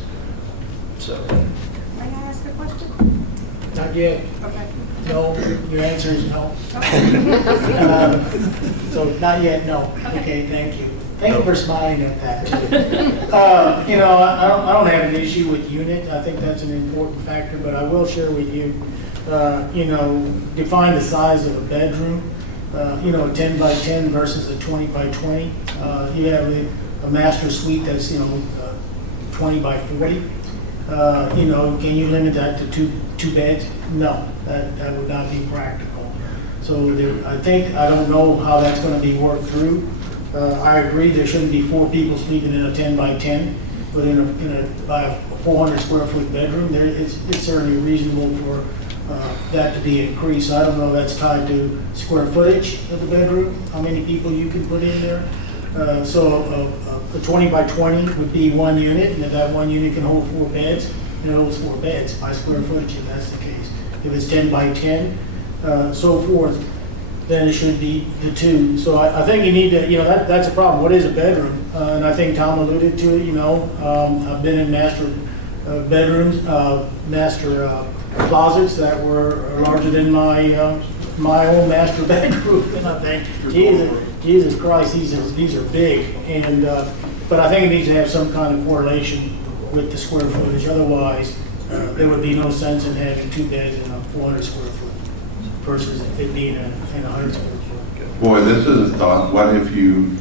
So. May I ask a question? Not yet. Okay. No, your answer is no. So not yet, no. Okay, thank you. Thank you for smiling at that. You know, I don't have an issue with unit. I think that's an important factor, but I will share with you, you know, define the size of a bedroom. You know, a 10 by 10 versus a 20 by 20. You have a master suite that's, you know, 20 by 40. You know, can you limit that to two beds? No, that would not be practical. So I don't know how that's going to be worked through. I agree there shouldn't be 4 people sleeping in a 10 by 10, but by a 400 square foot bedroom, it's certainly reasonable for that to be increased. I don't know if that's tied to square footage of the bedroom, how many people you can put in there. So a 20 by 20 would be 1 unit, and if that 1 unit can hold 4 beds, it holds 4 beds by square footage if that's the case. If it's 10 by 10, so forth, then it should be the 2. So I think you need to, you know, that's a problem. What is a bedroom? And I think Tom alluded to it, you know, I've been in master bedrooms, master closets that were larger than my own master bedroom, and I think, Jesus Christ, these are big. And but I think it needs to have some kind of correlation with the square footage. Otherwise, there would be no sense in having 2 beds in a 400 square foot versus it being in a 100 square foot. Boy, this is a thought. What if you,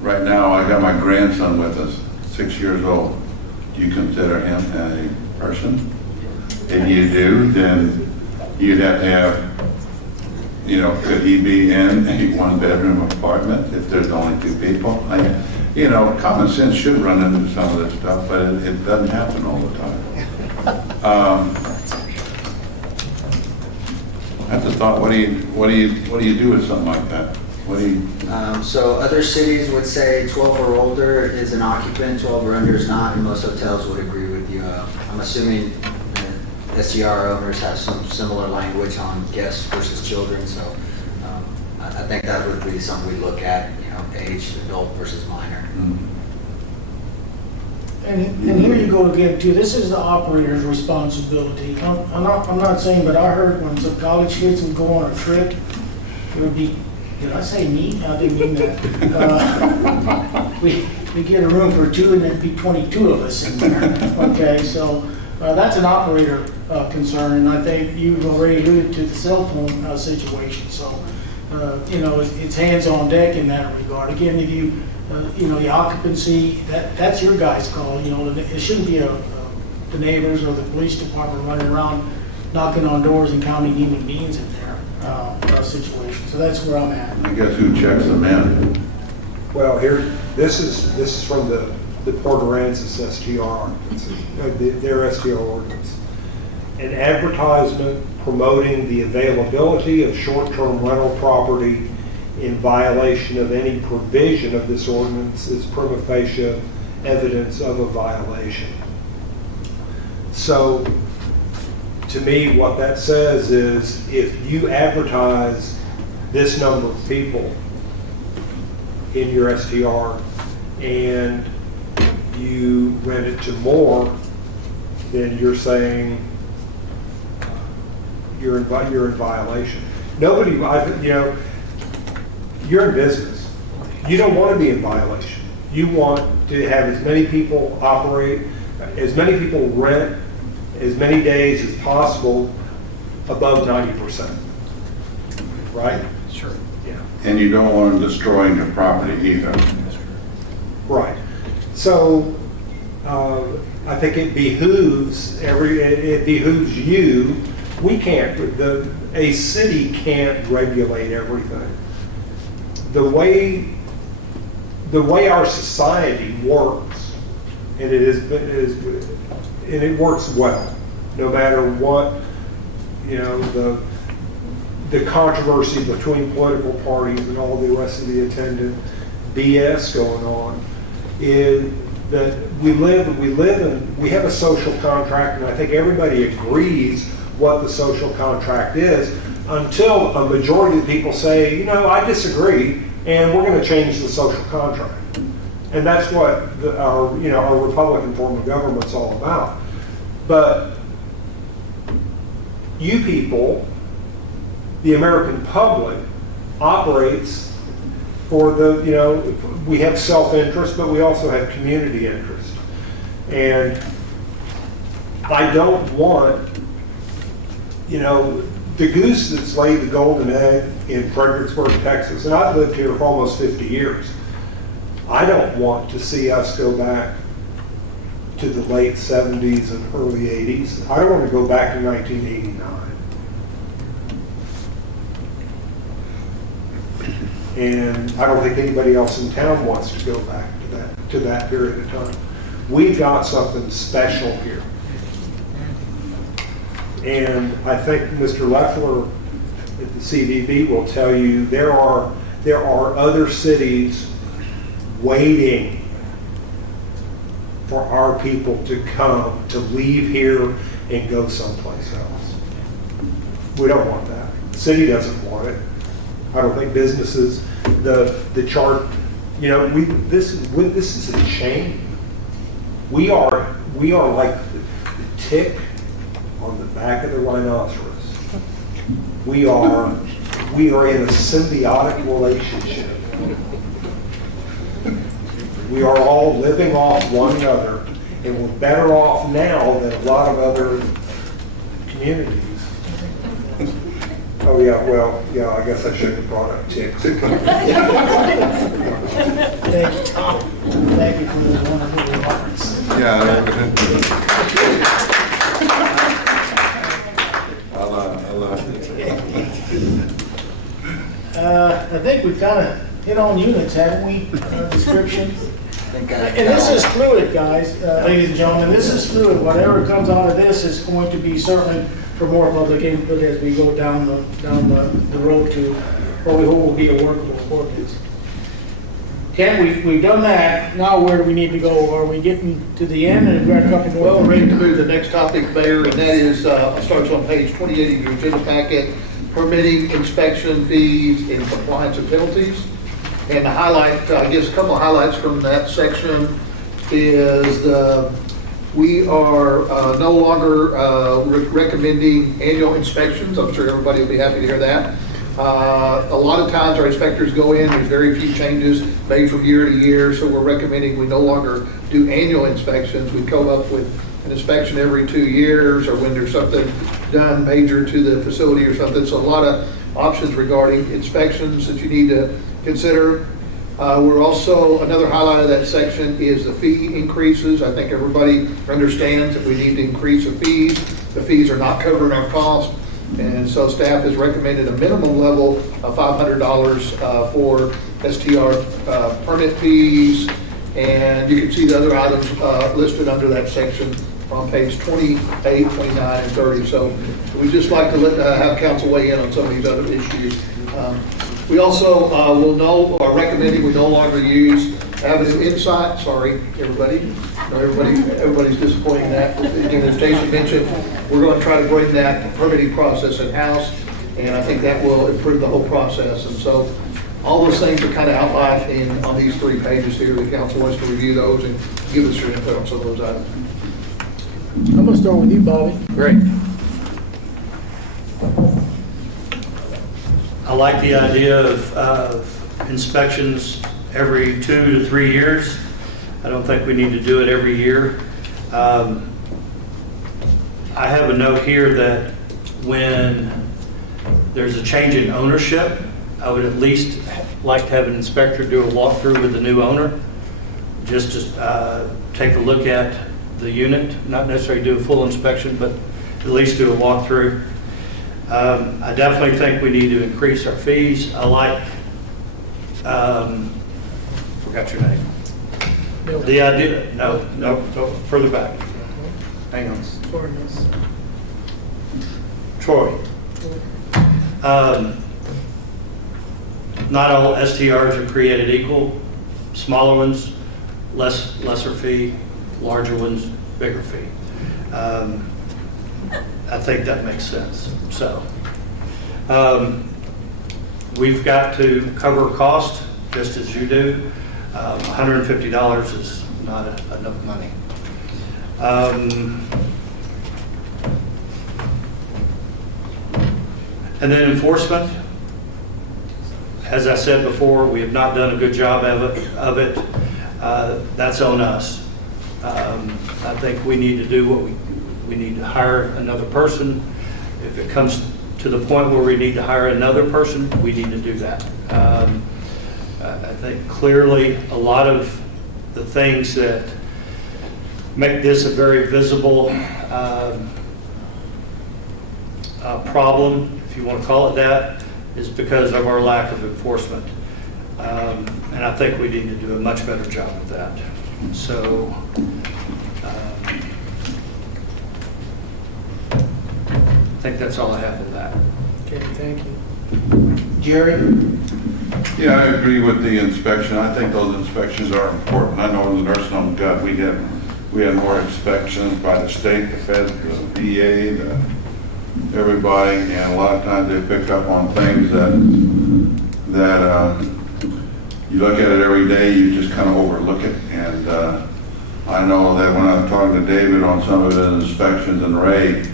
right now, I got my grandson with us, 6 years old. Do you consider him a person? If you do, then you'd have to have, you know, could he be in a 1-bedroom apartment if there's only 2 people? You know, common sense should run into some of this stuff, but it doesn't happen all the time. That's a thought. What do you do with something like that? So other cities would say 12 or older is an occupant, 12 or under is not, and most hotels would agree with you. I'm assuming STR owners have some similar language on guests versus children, so I think that would be something we look at, you know, age, adult versus minor. Mm-hmm. And here you go again too. This is the operator's responsibility. I'm not saying, but I heard when some college kids would go on a trip, it would be. Did I say me? I didn't mean that. We get a room for 2, and there'd be 22 of us in there. Okay, so that's an operator concern, and I think you've already alluded to the cell phone situation. So you know, it's hands on deck in that regard. Again, if you know, the occupancy, that's your guys' call. You know, it shouldn't be the neighbors or the police department running around knocking on doors and counting human beings in there situation. So that's where I'm at. I guess who checks them in? Well, this is from the Port Aransas STR, their STR ordinance. an advertisement promoting the availability of short-term rental property in violation of any provision of this ordinance is prima facie evidence of a violation. So, to me, what that says is if you advertise this number of people in your STR and you rent it to more, then you're saying you're in violation. Nobody, you're in business. You don't want to be in violation. You want to have as many people operate, as many people rent, as many days as possible above 90%. Right? Sure. Yeah. And you don't want them destroying your property either. Right. So I think it behooves you. We can't. A city can't regulate everything. The way our society works, and it works well, no matter what the controversy between political parties and all the rest of the attendant BS going on, is that we have a social contract, and I think everybody agrees what the social contract is, until a majority of people say, I disagree, and we're going to change the social contract. And that's what our Republican form of government's all about. But you people, the American public, operates for we have self-interest, but we also have community interest. And I don't want, the goose that's laid the golden egg in Fredericksburg, Texas, and I've lived here for almost 50 years. I don't want to see us go back to the late 70s and early 80s. I don't want to go back to 1989. And I don't think anybody else in town wants to go back to that period of time. We've got something special here. And I think Mr. Leffler at the CVB will tell you there are other cities waiting for our people to come, to leave here and go someplace else. We don't want that. The city doesn't want it. I don't think businesses, the chart, this is a chain. We are like the tick on the back of the rhinoceros. We are in a symbiotic relationship. We are all living off one another, and we're better off now than a lot of other communities. Oh, yeah, well, yeah, I guess I shouldn't have brought up ticks. Thank you, Tom. Thank you for those wonderful remarks. Yeah. I think we've kind of hit on units, haven't we? Description. And this is fluid, guys, ladies and gentlemen. This is fluid. Whatever comes out of this is going to be certainly for more public input as we go down the road to what we hope will be a workable ordinance. Ken, we've done that. Now where do we need to go? Are we getting to the end and we're talking? Well, we're ready to move to the next topic, Mayor, and that is starts on page 28 of your agenda packet, permitting inspection fees and compliance and penalties. And the highlight, I guess a couple of highlights from that section is we are no longer recommending annual inspections. I'm sure everybody will be happy to hear that. A lot of times our inspectors go in, there's very few changes made from year to year, so we're recommending we no longer do annual inspections. We come up with an inspection every 2 years, or when there's something done major to the facility or something. So a lot of options regarding inspections that you need to consider. We're also, another highlight of that section is the fee increases. I think everybody understands that we need to increase the fees. The fees are not covering our costs. And so staff has recommended a minimum level of $500 for STR permit fees. And you can see the other items listed under that section on page 28, 29, and 30. So we'd just like to have council weigh in on some of these other issues. We also are recommending we no longer use Avenue Insight. Sorry, everybody. No, everybody's disappointed in that. Again, as Jason mentioned, we're going to try to bring that permitting process in-house, and I think that will improve the whole process. And so all those things are kind of outlined on these 3 pages here. The council wants to review those and give us your input on some of those items. I'm gonna start with you, Bobby. Great. I like the idea of inspections every 2 to 3 years. I don't think we need to do it every year. I have a note here that when there's a change in ownership, I would at least like to have an inspector do a walkthrough with the new owner, just to take a look at the unit, not necessarily do a full inspection, but at least do a walkthrough. I definitely think we need to increase our fees. I like, forgot your name. The idea, no, further back. Hang on. Troy. Not all STRs are created equal. Smaller ones, lesser fee. Larger ones, bigger fee. I think that makes sense. So, we've got to cover cost just as you do. $150 is not enough money. And then enforcement. As I said before, we have not done a good job of it. That's on us. I think we need to do what we need to hire another person. If it comes to the point where we need to hire another person, we need to do that. I think clearly a lot of the things that make this a very visible problem, if you want to call it that, is because of our lack of enforcement. And I think we need to do a much better job of that. So, I think that's all I have on that. Okay, thank you. Jerry? Yeah, I agree with the inspection. I think those inspections are important. I know in the nursing home, God, we had more inspections by the state, the feds, the VA, everybody, and a lot of times they pick up on things that you look at it every day, you just kind of overlook it. And I know that when I was talking to David on some of his inspections and Ray,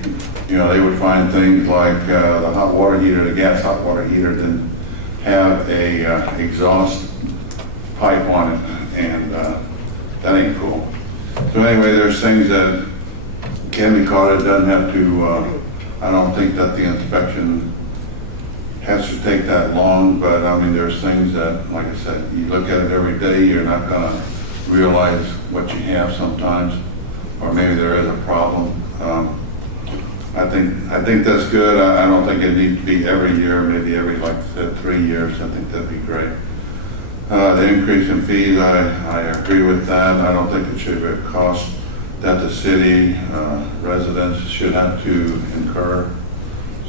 they would find things like the hot water heater, the gas hot water heater didn't have a exhaust pipe on it, and that ain't cool. So anyway, there's things that can be caught. It doesn't have to, I don't think that the inspection has to take that long, but I mean, there's things that, like I said, you look at it every day, you're not gonna realize what you have sometimes, or maybe there is a problem. I think that's good. I don't think it needs to be every year, maybe every, like I said, 3 years. I think that'd be great. The increase in fees, I agree with that. I don't think it should be a cost that the city residents should have to incur.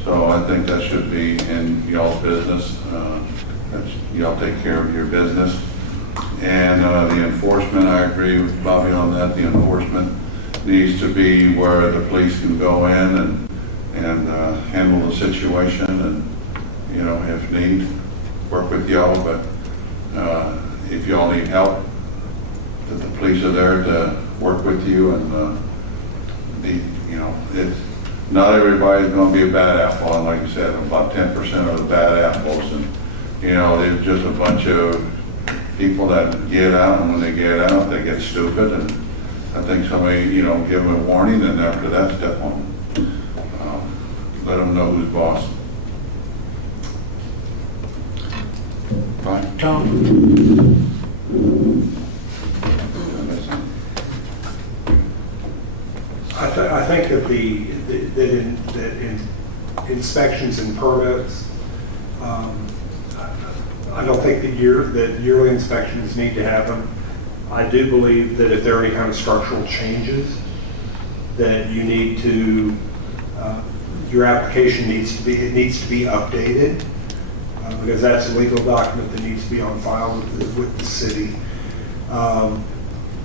So I think that should be in y'all's business. Y'all take care of your business. And the enforcement, I agree with Bobby on that. The enforcement needs to be where the police can go in and handle the situation, and if need, work with y'all. But if y'all need help, that the police are there to work with you, and it's not everybody's going to be a bad apple. And like you said, about 10% are the bad apples, and there's just a bunch of people that get out, and when they get out, they get stupid. And I think somebody, give them a warning, and after that, step on them. Let them know who's boss. Fine. Tom? I think that in inspections and permits, I don't think that yearly inspections need to happen. I do believe that if there are any kind of structural changes, that you need to, your application needs to be updated, because that's a legal document that needs to be on file with the city.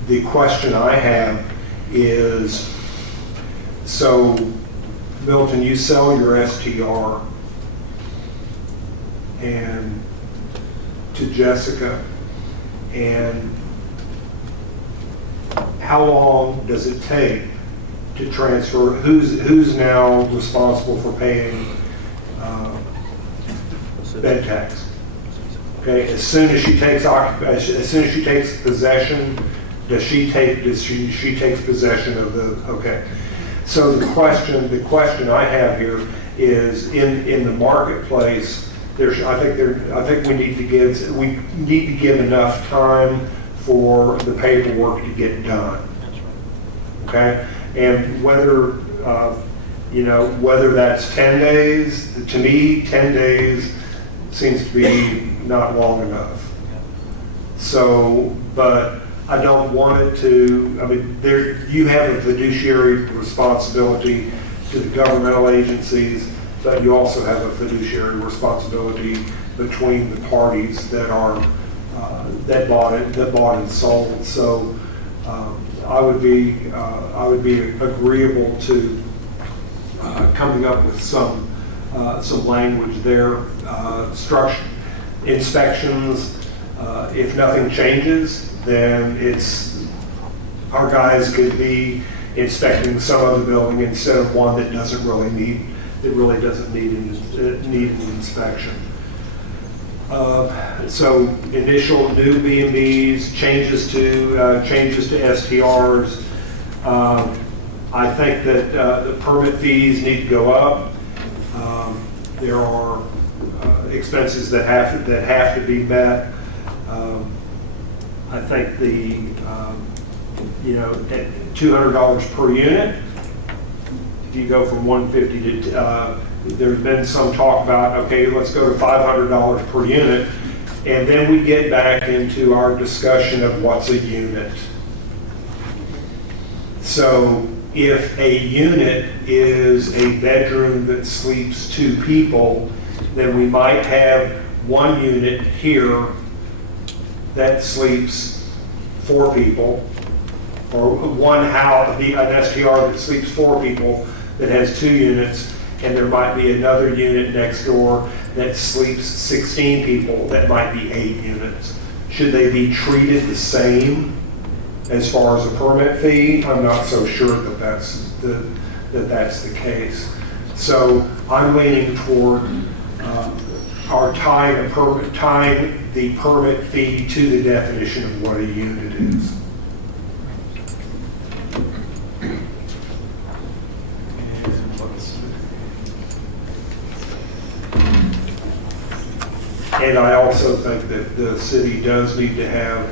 The question I have is, so Milton, you sell your STR and to Jessica, and how long does it take to transfer? Who's now responsible for paying bed tax? Okay, as soon as she takes possession, she takes possession of the, okay. So the question I have here is in the marketplace, I think we need to give enough time for the paperwork to get done. Okay, and whether whether that's 10 days, to me 10 days seems to be not long enough. So, but I don't want it to, I mean, you have a fiduciary responsibility to the governmental agencies, but you also have a fiduciary responsibility between the parties that are that bought and sold. So I would be agreeable to coming up with some language there. Structure inspections. If nothing changes, then our guys could be inspecting some other building instead of one that really doesn't need an inspection. So initial new B&Bs, changes to STRs. I think that the permit fees need to go up. There are expenses that have to be met. I think the at $200 per unit. If you go from 150 to there's been some talk about, okay, let's go to $500 per unit, and then we get back into our discussion of what's a unit. So if a unit is a bedroom that sleeps 2 people, then we might have one unit here that sleeps 4 people, or one house, an STR that sleeps 4 people that has 2 units, and there might be another unit next door that sleeps 16 people that might be 8 units. Should they be treated the same as far as a permit fee? I'm not so sure that that's the case. So I'm leaning toward tying the permit fee to the definition of what a unit is. And I also think that the city does need to have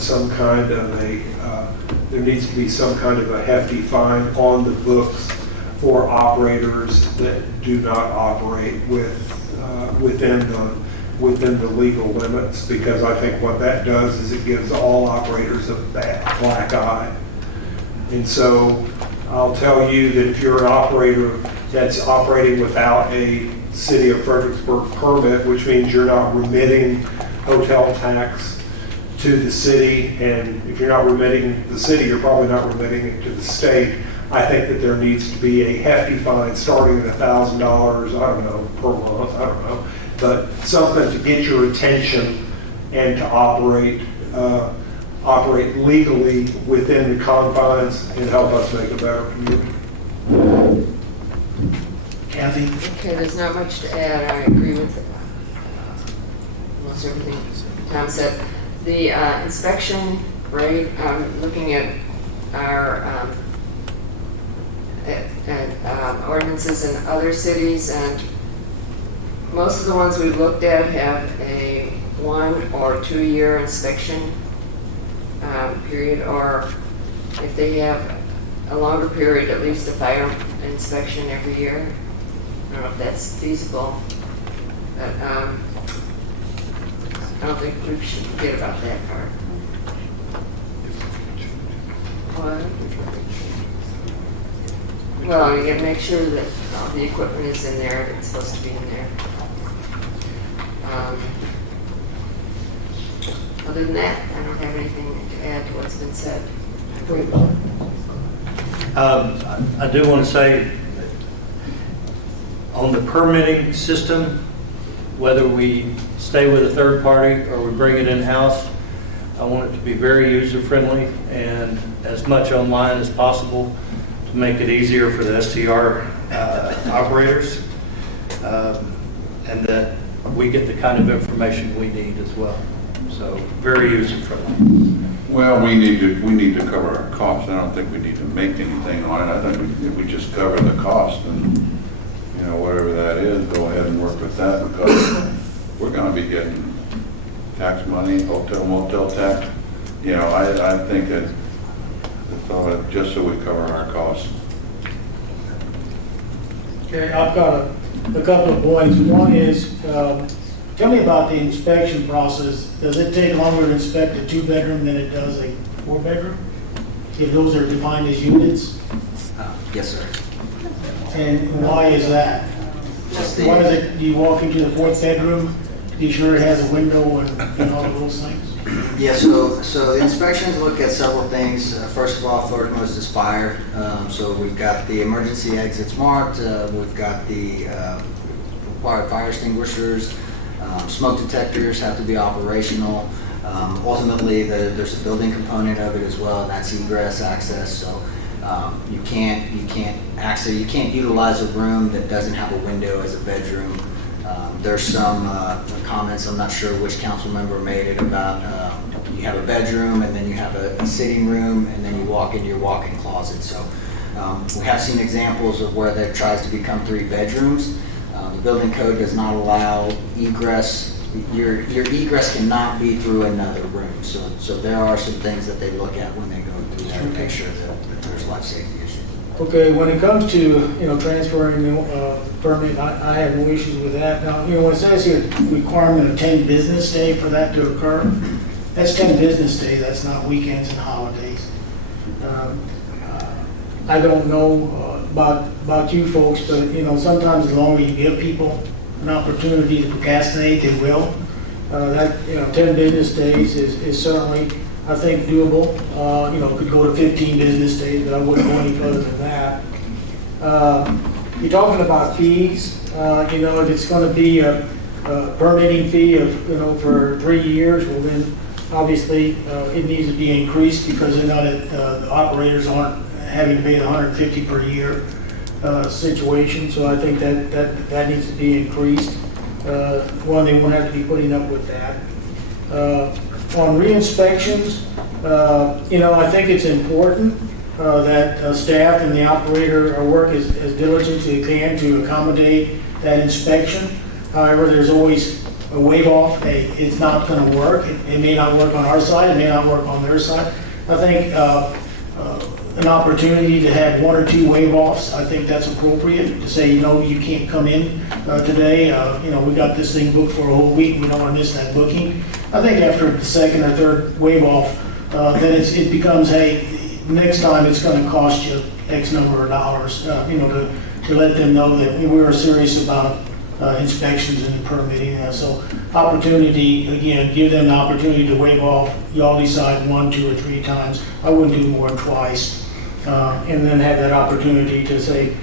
some kind of there needs to be some kind of a hefty fine on the books for operators that do not operate within the legal limits, because I think what that does is it gives all operators a black eye. And so I'll tell you that if you're an operator that's operating without a City of Fredericksburg permit, which means you're not remitting hotel tax to the city, and if you're not remitting the city, you're probably not remitting it to the state. I think that there needs to be a hefty fine starting at $1,000, I don't know, per month, I don't know, but something to get your attention and to operate legally within the confines and help us make a better community. Kathy? Okay, there's not much to add. I agree with almost everything Tom said. The inspection rate, looking at our ordinances in other cities, and most of the ones we've looked at have a 1 or 2 year inspection period, or if they have a longer period, at least a fire inspection every year. I don't know if that's feasible, but I don't think we should forget about that part. What? Well, you gotta make sure that all the equipment is in there, if it's supposed to be in there. Other than that, I don't have anything to add to what's been said. I do want to say, on the permitting system, whether we stay with a third party or we bring it in-house, I want it to be very user-friendly and as much online as possible to make it easier for the STR operators, and that we get the kind of information we need as well. So, very user-friendly. Well, we need to cover our costs. I don't think we need to make anything on it. I think if we just cover the cost and, you know, whatever that is, go ahead and work with that, because we're gonna be getting tax money, hotel, motel tax. You know, I think that, just so we cover our costs. Okay, I've got a couple of points. One is, tell me about the inspection process. Does it take longer to inspect a 2-bedroom than it does a 4-bedroom? If those are defined as units? Yes, sir. And why is that? Why is it, do you walk into the 4th bedroom, be sure it has a window and all of those things? Yeah, so the inspections look at several things. First of all, foremost is fire. So we've got the emergency exits marked. We've got the required fire extinguishers. Smoke detectors have to be operational. Ultimately, there's a building component of it as well, and that's egress access. So you can't utilize a room that doesn't have a window as a bedroom. There's some comments, I'm not sure which council member made it, about you have a bedroom and then you have a sitting room and then you walk into your walk-in closet. So we have seen examples of where that tries to become 3 bedrooms. The building code does not allow egress. Your egress cannot be through another room. So there are some things that they look at when they go through that to make sure that there's life safety issues. Okay, when it comes to, transferring the permit, I have no issues with that. Now, when it says here, requirement of 10 business day for that to occur, that's 10 business days, that's not weekends and holidays. I don't know about you folks, but, sometimes the longer you give people an opportunity to procrastinate, they will. 10 business days is certainly, I think, doable. Could go to 15 business days, but I wouldn't go any further than that. You're talking about fees. If it's going to be a permitting fee of, for 3 years, well then, obviously, it needs to be increased because they're not the operators aren't having to pay the $150 per year situation. So I think that needs to be increased. One, they won't have to be putting up with that. On re-inspections, I think it's important that staff and the operator work as diligently as they can to accommodate that inspection. However, there's always a wave-off. Hey, it's not going to work. It may not work on our side. It may not work on their side. I think an opportunity to have 1 or 2 wave-offs, I think that's appropriate. To say, you can't come in today. We got this thing booked for a whole week. We don't want to miss that booking. I think after the 2nd or 3rd wave-off, then it becomes, hey, next time it's going to cost you X number of dollars, to let them know that we were serious about inspections and permitting. So opportunity, again, give them the opportunity to waive off. Y'all decide 1, 2, or 3 times. I wouldn't do more than twice. And then have that opportunity to say,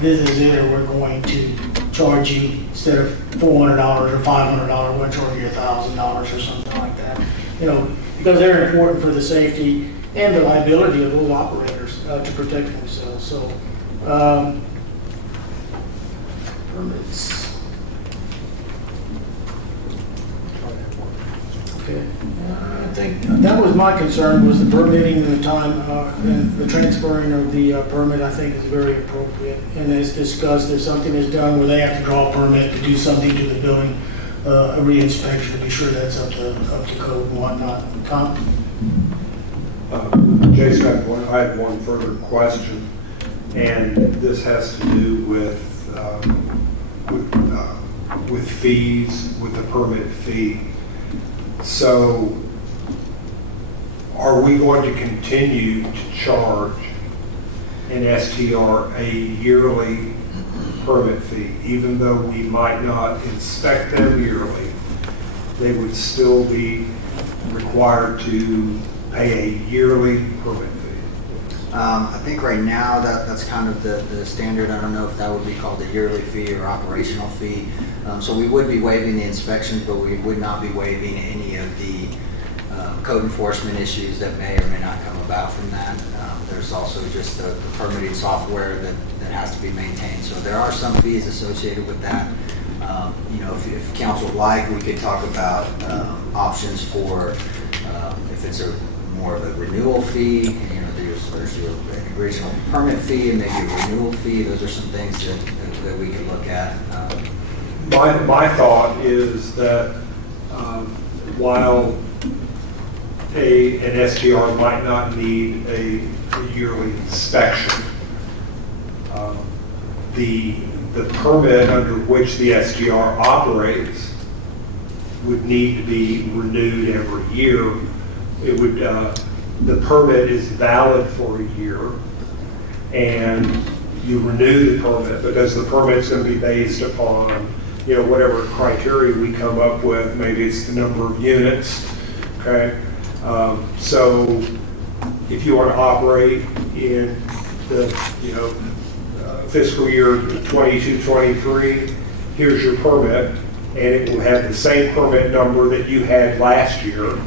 this is it, or we're going to charge you, instead of $400 or $500, we're going to charge you $1,000 or something like that. Because they're important for the safety and the liability of those operators to protect themselves. So, permits. Okay. I think that was my concern, was the permitting and the time and the transferring of the permit. I think is very appropriate. And as discussed, if something is done where they have to draw a permit to do something to the building, a re-inspection to be sure that's up to code and whatnot. Tom? Jason, I had one further question, and this has to do with fees, with the permit fee. So, are we going to continue to charge an STR a yearly permit fee. Even though we might not inspect them yearly, they would still be required to pay a yearly permit fee. I think right now that's kind of the standard. I don't know if that would be called a yearly fee or operational fee. So we would be waiving the inspections, but we would not be waiving any of the code enforcement issues that may or may not come about from that. There's also just the permitting software that has to be maintained. So there are some fees associated with that. You know, if council would like, we could talk about options for if it's a more of a renewal fee. You know, there's your original permit fee and maybe a renewal fee. Those are some things that we could look at. My thought is that while an STR might not need a yearly inspection, the permit under which the STR operates would need to be renewed every year. It would the permit is valid for a year, and you renew the permit because the permit's going to be based upon, you know, whatever criteria we come up with. Maybe it's the number of units. Okay, so if you want to operate in the, you know, fiscal year 22-23, here's your permit, and it will have the same permit number that you had last year,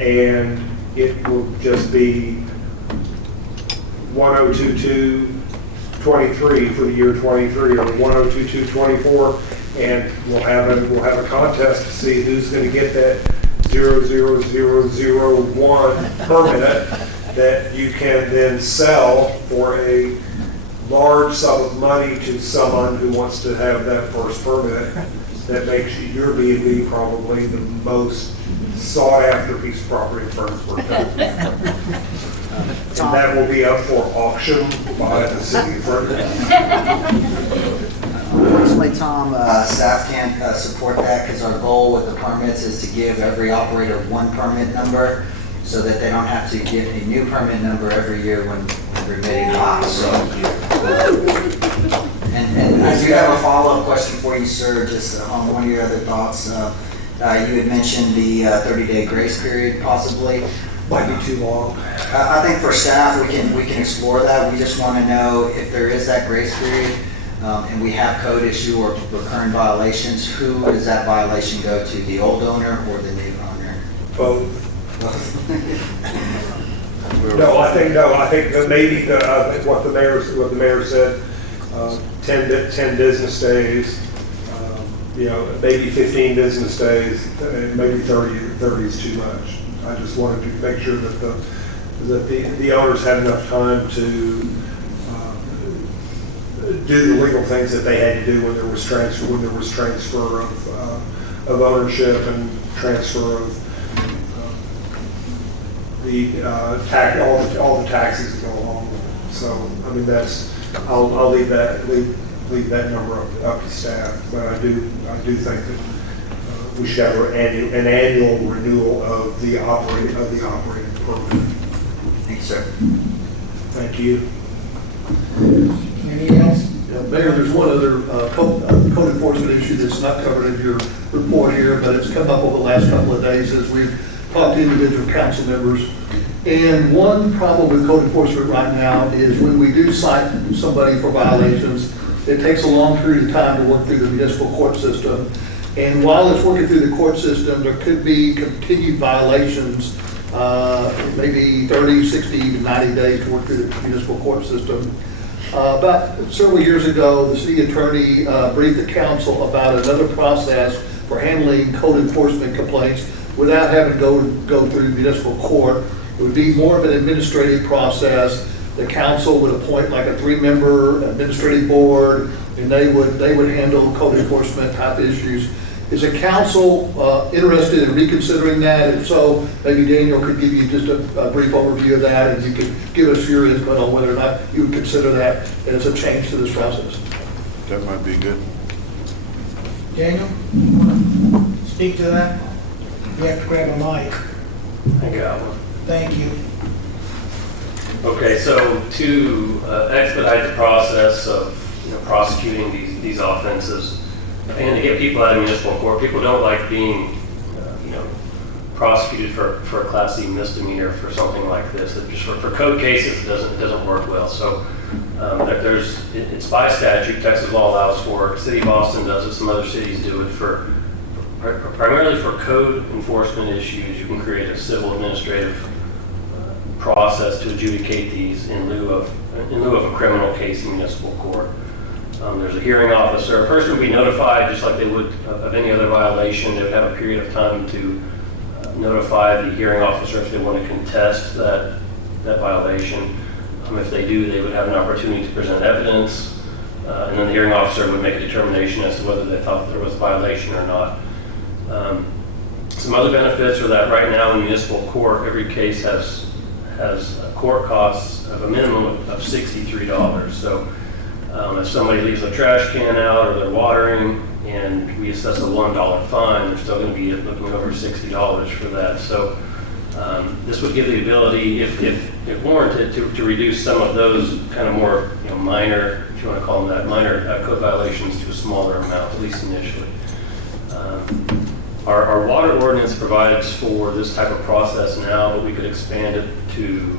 and it will just be 1022-23 for the year 23, or 1022-24, and we'll have a contest to see who's going to get that 00001 permit that you can then sell for a large sum of money to someone who wants to have that first permit. That makes your B&B probably the most sought after piece of property in Fredericksburg. And that will be up for auction by the city of Fredericksburg. Unfortunately, Tom, staff can't support that because our goal with the permits is to give every operator one permit number so that they don't have to get a new permit number every year when remitting lots. So, and I do have a follow-up question for you, sir, just on one of your other thoughts. You had mentioned the 30-day grace period possibly. Might be too long. I think for staff, we can explore that. We just want to know if there is that grace period, and we have code issue or recurring violations, who does that violation go to, the old owner or the new owner? Both. No, I think that maybe what the mayor said, 10 business days, you know, maybe 15 business days, maybe 30 is too much. I just wanted to make sure that the owners had enough time to do the legal things that they had to do when there was transfer of ownership and transfer of the all the taxes that go along with it. So I mean I'll leave that number up to staff, but I do think that we should have an annual renewal of the operating permit. Thanks, sir. Thank you. Anything else? Mayor, there's one other code enforcement issue that's not covered in your report here, but it's come up over the last couple of days as we've talked to individual council members. And one problem with code enforcement right now is when we do cite somebody for violations, it takes a long period of time to work through the municipal court system. And while it's working through the court system, there could be continued violations, maybe 30, 60, even 90 days to work through the municipal court system. About several years ago, the city attorney briefed the council about another process for handling code enforcement complaints without having to go through municipal court. It would be more of an administrative process. The council would appoint like a 3-member administrative board, and they would handle code enforcement type issues. Is the council interested in reconsidering that? If so, maybe Daniel could give you just a brief overview of that, and you could give us your input on whether or not you would consider that as a change to this process. That might be good. Daniel, you want to speak to that? You have to grab a mic. I got one. Thank you. Okay, so to expedite the process of prosecuting these offenses and to get people out of municipal court, people don't like being prosecuted for a Class C misdemeanor for something like this. Just for code cases, it doesn't work well. So it's by statute. Texas law allows for it. City of Austin does it. Some other cities do it primarily for code enforcement issues. You can create a civil administrative process to adjudicate these in lieu of a criminal case in municipal court. There's a hearing officer. A person would be notified just like they would of any other violation. They would have a period of time to notify the hearing officer if they want to contest that violation. If they do, they would have an opportunity to present evidence, and then the hearing officer would make a determination as to whether they thought there was a violation or not. Some other benefits are that right now in municipal court, every case has court costs of a minimum of $63. So if somebody leaves a trash can out or they're watering and we assess a $1 fine, they're still going to be looking over $60 for that. So this would give the ability, if warranted, to reduce some of those kind of more minor, if you want to call them that, minor code violations to a smaller amount, at least initially. Our water ordinance provides for this type of process now, but we could expand it to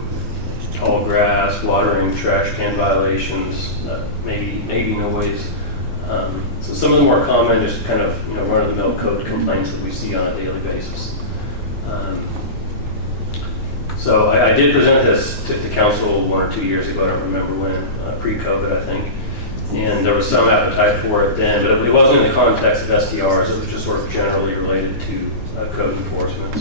tall grass, watering, trash can violations, maybe no ways. So some of the more common, just kind of run-of-the-mill code complaints that we see on a daily basis. So I did present this to council 1 or 2 years ago. I don't remember when, pre-COVID, I think. And there was some appetite for it then, but it wasn't in the context of SDRs. It was just sort of generally related to code enforcement.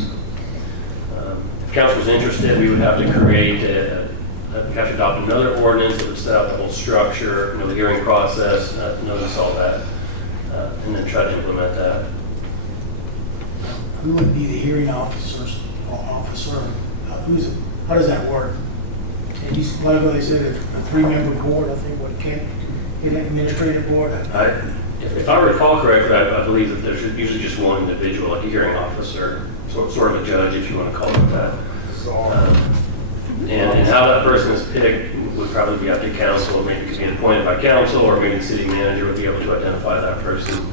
If council was interested, we would have to create we'd have to adopt another ordinance that would set out the whole structure, the hearing process, notice all that, and then try to implement that. Who would be the hearing officer? How does that work? And a while ago they said a 3-member board, I think, an administrative board. If I recall correctly, I believe that there's usually just one individual, like a hearing officer, sort of a judge, if you want to call it that. And how that person is picked would probably be up to council. Maybe it could be appointed by council, or maybe the city manager would be able to identify that person.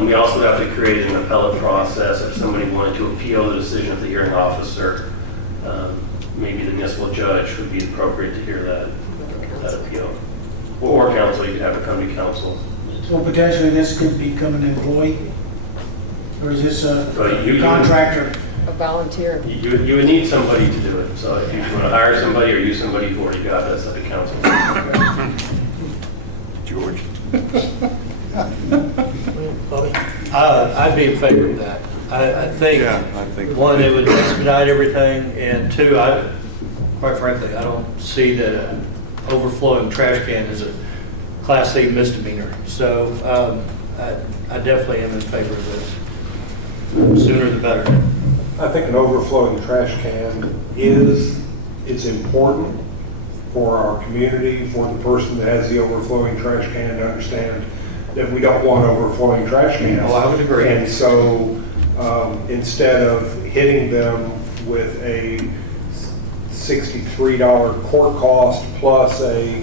We also have to create an appellate process if somebody wanted to appeal the decision of the hearing officer. Maybe the municipal judge would be appropriate to hear that appeal. Or council, you could have it come to council. So potentially this could become an employee? Or is this a contractor? A volunteer. You would need somebody to do it. So if you want to hire somebody or use somebody you've already got, that's up to council. George. I'd be in favor of that. I think, one, it would expedite everything, and two, quite frankly, I don't see that an overflowing trash can is a Class C misdemeanor. So I definitely am in favor of this. Sooner the better. I think an overflowing trash can it's important for our community, for the person that has the overflowing trash can to understand that we don't want overflowing trash cans. Oh, I would agree. And so instead of hitting them with a $63 court cost plus a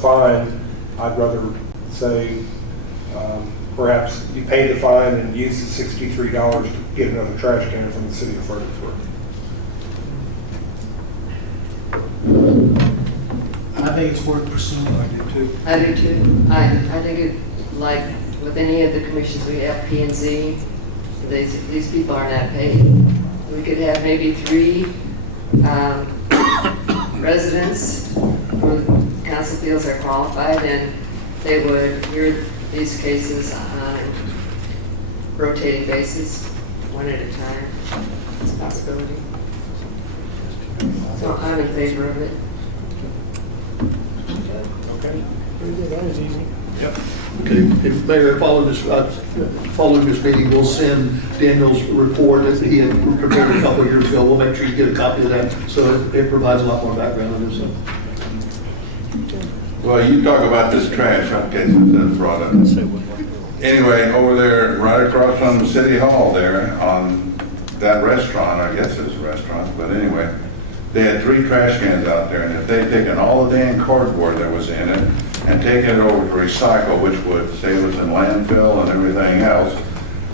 fine, I'd rather say perhaps you pay the fine and use the $63 to get another trash can from the city of Fredericksburg. I think it's worth pursuing. I do too. I think it, like with any of the commissions we have, P and Z, these people are not paid. We could have maybe 3 residents who council feels are qualified, and they would hear these cases on a rotating basis, one at a time. It's a possibility. So I'm in favor of it. Okay. That was easy. Yep. Okay, if Mayor, following this meeting, we'll send Daniel's report that he had prepared a couple of years ago. We'll make sure you get a copy of that, so it provides a lot more background on this. Well, you talk about this trash, okay, since that's brought up. Anyway, over there, right across from the City Hall there, on that restaurant, I guess it's a restaurant, but anyway, They had 3 trash cans out there, and if they'd taken all the damn cardboard that was in it and taken it over to recycle, which would save us in landfill and everything else,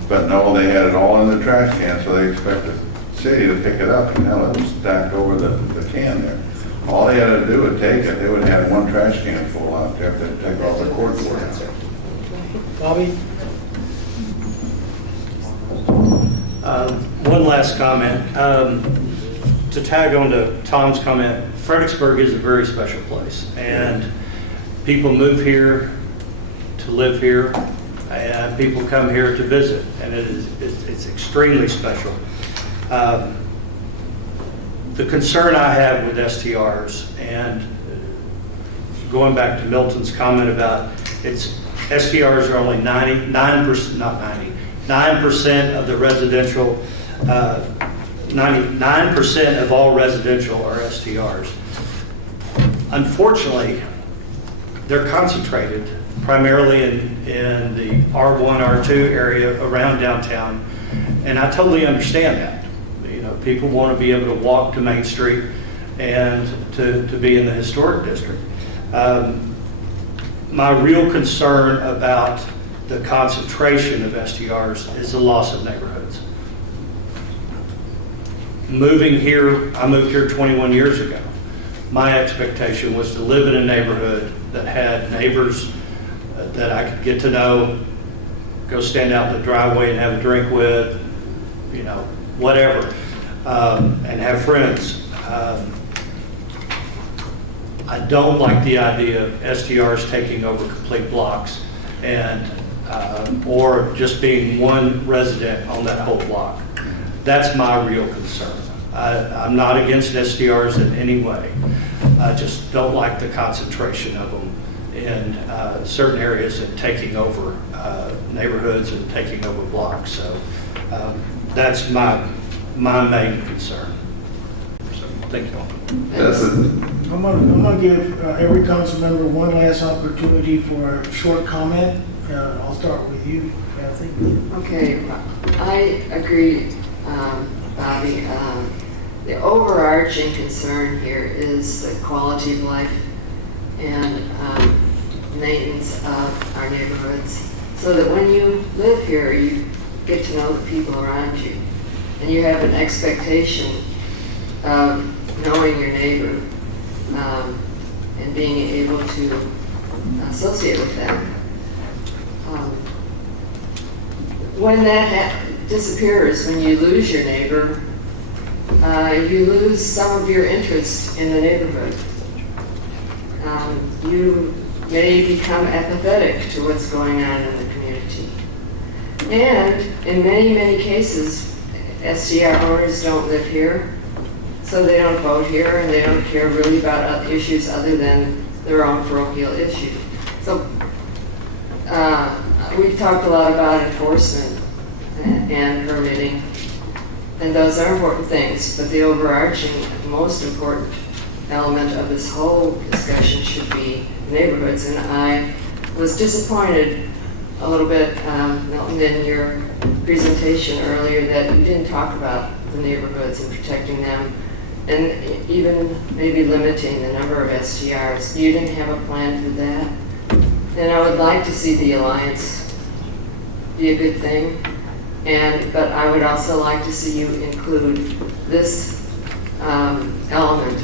but no, they had it all in the trash can, so they expect the city to pick it up, and hell, it was stacked over the can there. All they had to do was take it, they would have had 1 trash can full out there if they'd take all the cardboard out. Bobby? One last comment. To tag on to Tom's comment, Fredericksburg is a very special place, and people move here to live here, and people come here to visit, and it's extremely special. The concern I have with STRs, and going back to Milton's comment about STRs are only 9% of the residential, 99% of all residential are STRs. Unfortunately, they're concentrated primarily in the R1, R2 area around downtown, and I totally understand that. You know, people want to be able to walk to Main Street and to be in the historic district. My real concern about the concentration of STRs is the loss of neighborhoods. Moving here, I moved here 21 years ago. My expectation was to live in a neighborhood that had neighbors that I could get to know, go stand out in the driveway and have a drink with, you know, whatever, and have friends. I don't like the idea of STRs taking over complete blocks and or just being one resident on that whole block. That's my real concern. I'm not against STRs in any way. I just don't like the concentration of them in certain areas and taking over neighborhoods and taking over blocks. So that's my main concern. So, thank you all. I'm gonna give every council member one last opportunity for a short comment. I'll start with you, Kathy. Okay, I agree, Bobby. The overarching concern here is the quality of life and maintenance of our neighborhoods, so that when you live here, you get to know the people around you, and you have an expectation of knowing your neighbor and being able to associate with them. When that disappears, when you lose your neighbor, you lose some of your interest in the neighborhood. You may become apathetic to what's going on in the community. And in many, many cases, STR owners don't live here, so they don't vote here, and they don't care really about other issues other than their own parochial issue. So we've talked a lot about enforcement and permitting, and those are important things, but the overarching, most important element of this whole discussion should be neighborhoods. And I was disappointed a little bit, Milton, in your presentation earlier that you didn't talk about the neighborhoods and protecting them, and even maybe limiting the number of STRs. You didn't have a plan for that. And I would like to see the alliance be a good thing, but I would also like to see you include this element,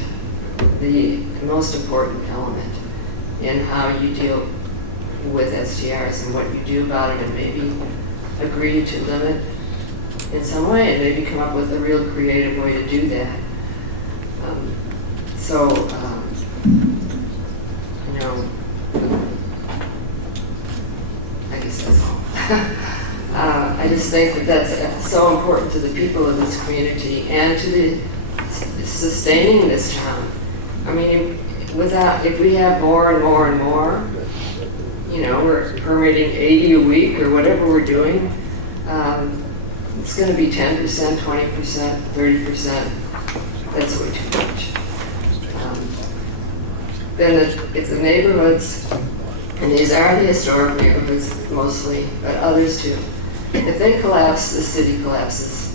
the most important element, in how you deal with STRs and what you do about it, and maybe agree to limit in some way, and maybe come up with a real creative way to do that. You know, I guess that's all. I just think that that's so important to the people of this community and to the sustaining this town. I mean, if we have more and more and more, you know, we're permitting 80 a week or whatever we're doing, it's going to be 10%, 20%, 30%. That's way too much. Then if the neighborhoods, and these are the historic neighborhoods mostly, but others too, if they collapse, the city collapses.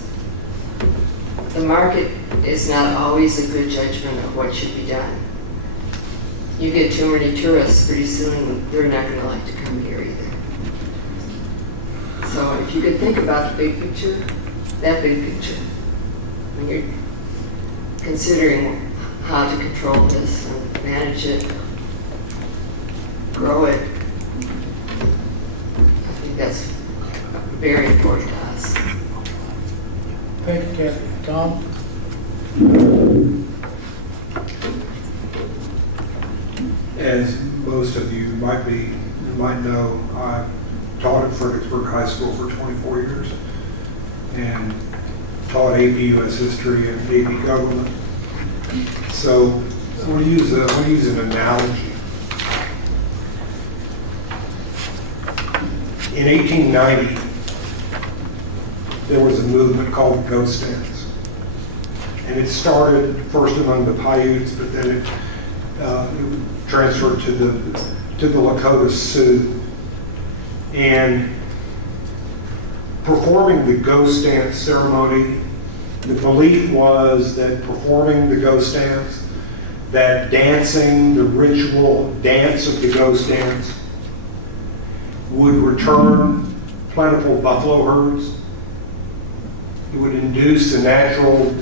The market is not always a good judgment of what should be done. You get too many tourists, pretty soon they're not going to like to come here either. So if you could think about the big picture, that big picture, when you're considering how to control this and manage it, grow it, I think that's very important to us. Thank you, Kathy. Tom? As most of you might know, I taught at Fredericksburg High School for 24 years and taught AP US History and AP Government. So I want to use an analogy. In 1890, there was a movement called Ghost Dance. And it started first among the Paiutes, but then it transferred to the Lakota Sioux. And performing the ghost dance ceremony, the belief was that performing the ghost dance, that dancing the ritual dance of the ghost dance would return plentiful buffalo herds. It would induce a natural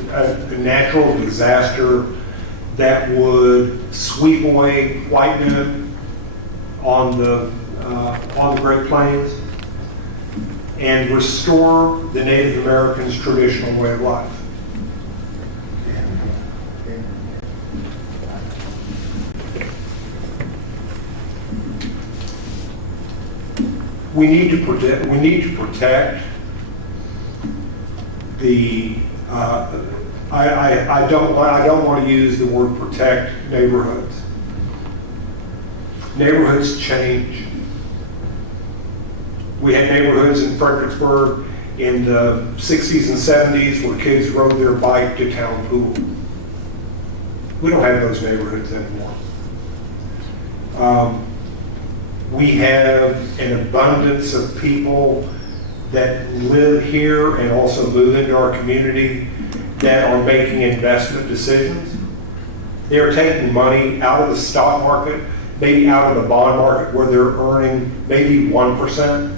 disaster that would sweep away white men on the Great Plains and restore the Native Americans' traditional way of life. We need to protect the. I don't want to use the word protect neighborhoods. Neighborhoods change. We had neighborhoods in Fredericksburg in the 60s and 70s where kids rode their bike to town pool. We don't have those neighborhoods anymore. We have an abundance of people that live here and also move into our community that are making investment decisions. They're taking money out of the stock market, maybe out of the bond market where they're earning maybe 1%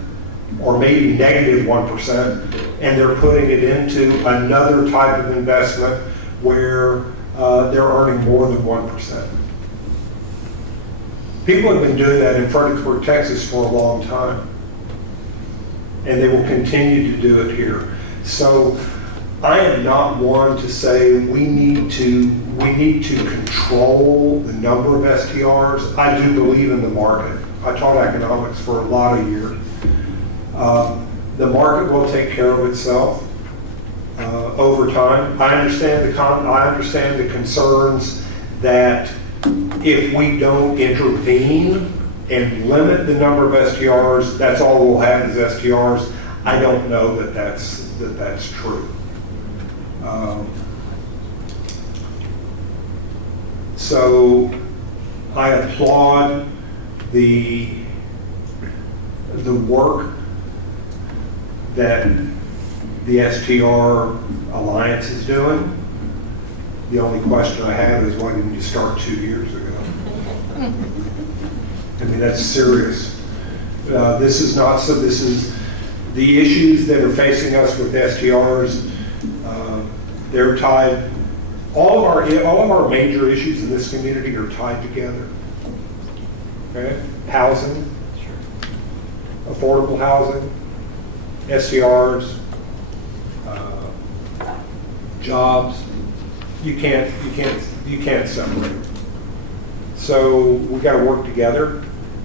or maybe negative 1%, and they're putting it into another type of investment where they're earning more than 1%. People have been doing that in Fredericksburg, Texas for a long time, and they will continue to do it here. So I am not one to say we need to control the number of STRs. I do believe in the market. I taught economics for a lot of years. The market will take care of itself over time. I understand the concerns that if we don't intervene and limit the number of STRs, that's all we'll have is STRs. I don't know that that's true. So I applaud the work that the STR Alliance is doing. The only question I have is why didn't you start 2 years ago? I mean, that's serious. This is the issues that are facing us with STRs. They're tied. All of our major issues in this community are tied together. Okay, housing, affordable housing, STRs, jobs. You can't separate. So we got to work together,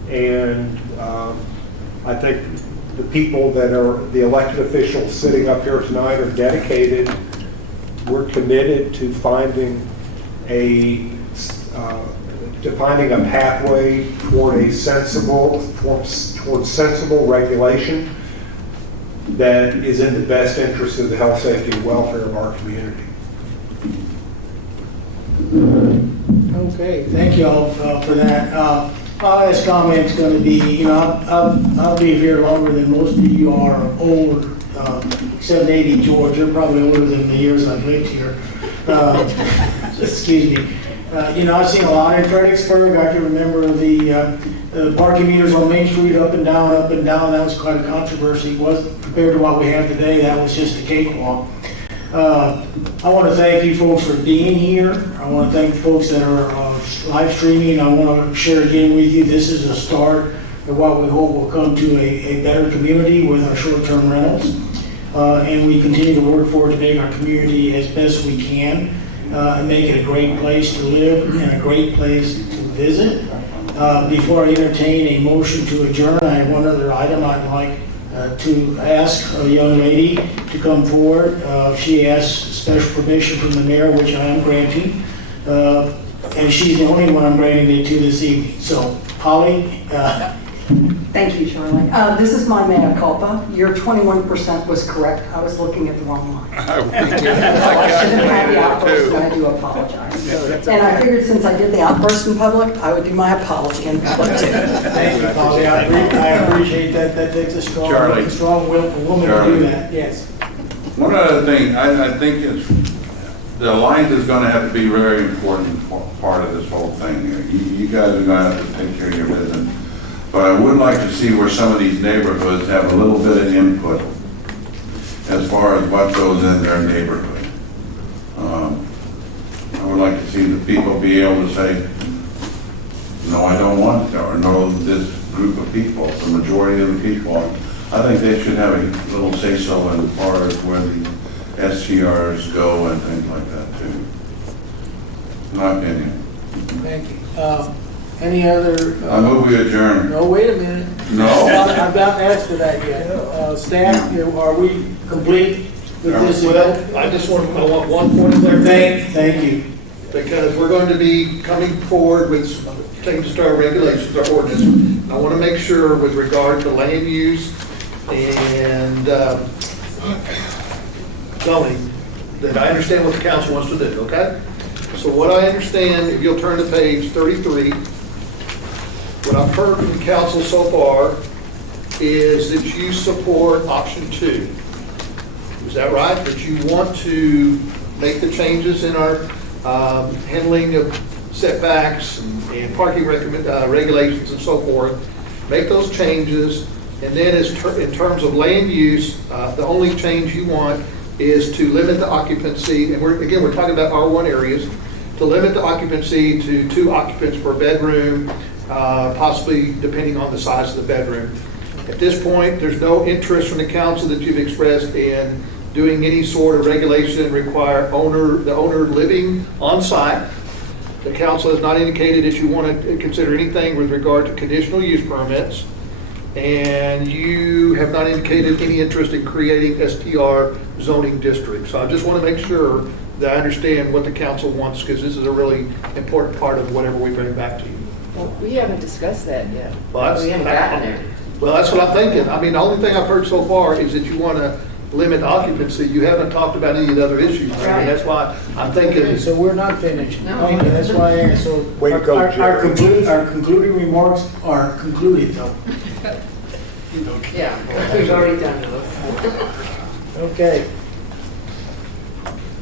and I think the people that are the elected officials sitting up here tonight are dedicated. We're committed to finding a pathway toward sensible regulation that is in the best interest of the health, safety, and welfare of our community. Okay, thank you all for that. My last comment's going to be, I'll be here longer than most of you are old except maybe George, you're probably older than the years I've lived here. Excuse me. I've seen a lot in Fredericksburg. I can remember the parking meters on Main Street up and down, up and down. That was quite a controversy. Compared to what we have today, that was just a cakewalk. I want to thank you folks for being here. I want to thank the folks that are live streaming. I want to share again with you, this is a start of what we hope will come to a better community with our short-term rentals. And we continue to work forward to make our community as best we can and make it a great place to live and a great place to visit. Before I entertain a motion to adjourn, I have one other item I'd like to ask a young lady to come forward. She asked special permission from the mayor, which I am granting. And she's the only one I'm granting it to this evening. So, Holly. Thank you, Charlie. This is my mea culpa. Your 21% was correct. I was looking at the wrong line. I shouldn't have the outburst, and I do apologize. And I figured since I did the outburst in public, I would do my apology in public too. Thank you, Holly. I appreciate that. That takes a strong willful woman to do that. Yes. One other thing, I think the alliance is going to have to be a very important part of this whole thing here. You guys are going to have to take care of your business. But I would like to see where some of these neighborhoods have a little bit of input as far as what goes in their neighborhood. I would like to see the people be able to say, no, I don't want it, or no, this group of people, the majority of the people. I think they should have a little say-so as far as where the STRs go and things like that too. My opinion. Thank you. Any other? I move we adjourn. No, wait a minute. No. I've not asked for that yet. Staff, are we complete with this? Well, I want one point of clarification. Thank you. Because we're going to be coming forward with changes to our regulations, our ordinance. I want to make sure with regard to land use and zoning, that I understand what the council wants to do, okay? So what I understand, if you'll turn to page 33, what I've heard from the council so far is that you support option 2. Is that right? That you want to make the changes in our handling of setbacks and parking regulations and so forth, make those changes, and then in terms of land use, the only change you want is to limit the occupancy, and we're talking about R1 areas, to limit the occupancy to 2 occupants per bedroom, possibly depending on the size of the bedroom. At this point, there's no interest from the council that you've expressed in doing any sort of regulation require the owner living on site. The council has not indicated that you want to consider anything with regard to conditional use permits. And you have not indicated any interest in creating STR zoning districts. So I just want to make sure that I understand what the council wants, because this is a really important part of whatever we bring back to you. Well, we haven't discussed that yet. Well, We haven't gotten there. Well, that's what I'm thinking. I mean, the only thing I've heard so far is that you want to limit occupancy. You haven't talked about any of the other issues. I mean, that's why I'm thinking. Okay, so we're not finished. No. Okay, that's why I asked. So our concluding remarks are concluded though. Yeah, we've already done those. Okay.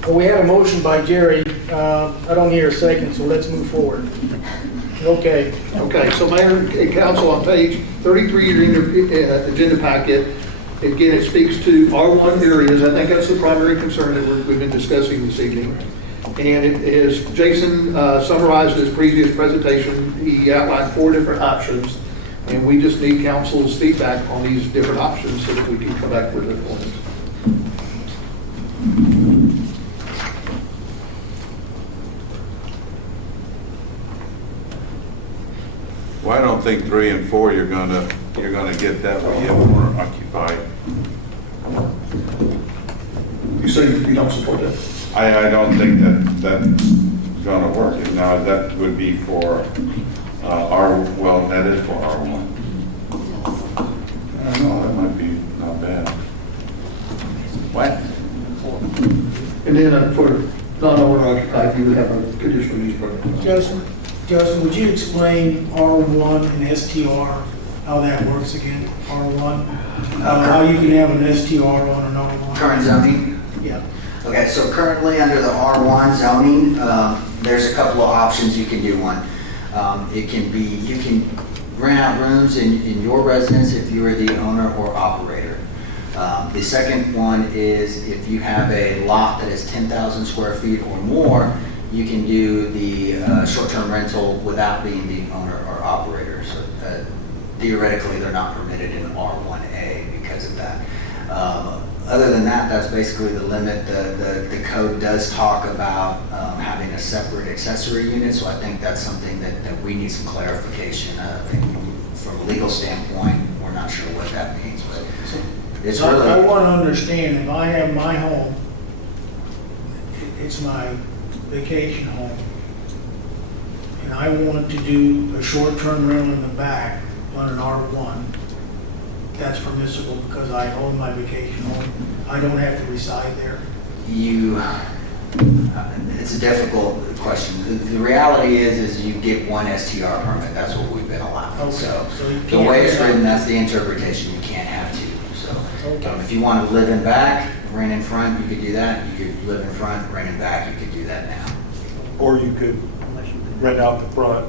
Well, we had a motion by Jerry. I don't hear a second, so let's move forward. Okay. Okay, so Mayor and Council, on page 33 of your agenda packet, again, it speaks to R1 areas. I think that's the primary concern that we've been discussing this evening. And it is, Jason summarized his previous presentation. He outlined 4 different options, and we just need council's feedback on these different options so that we can come back with it. Well, I don't think 3 and 4 you're gonna get that way owner occupied. You say you don't support that? I don't think that's gonna work. Now that would be for that is for R1. I don't know, that might be not bad. What? And then for non-owner occupied, you would have a conditional use permit. Justin, would you explain R1 and STR how that works again, R1? How you can have an STR on an R1? Current zoning? Yeah. Okay, so currently under the R1 zoning, there's a couple of options you can do one. It can be, you can rent out rooms in your residence if you are the owner or operator. The second one is if you have a lot that is 10,000 square feet or more, you can do the short-term rental without being the owner or operator. So theoretically, they're not permitted in R1A because of that. Other than that, that's basically the limit. The code does talk about having a separate accessory unit, so I think that's something that we need some clarification. From a legal standpoint, we're not sure what that means, but it's really... I want to understand, if I have my home, it's my vacation home, and I want to do a short-term rental in the back on an R1, that's permissible because I own my vacation home. I don't have to reside there. It's a difficult question. The reality is you get one STR permit. That's what we've been allowed. Okay. So you the can't way it's have written, that. that's the interpretation. You can't have two. So Okay. if you want to live in back, rent in front, you could do that. You could live in front, rent in back. You could do that now. Or you could rent out the front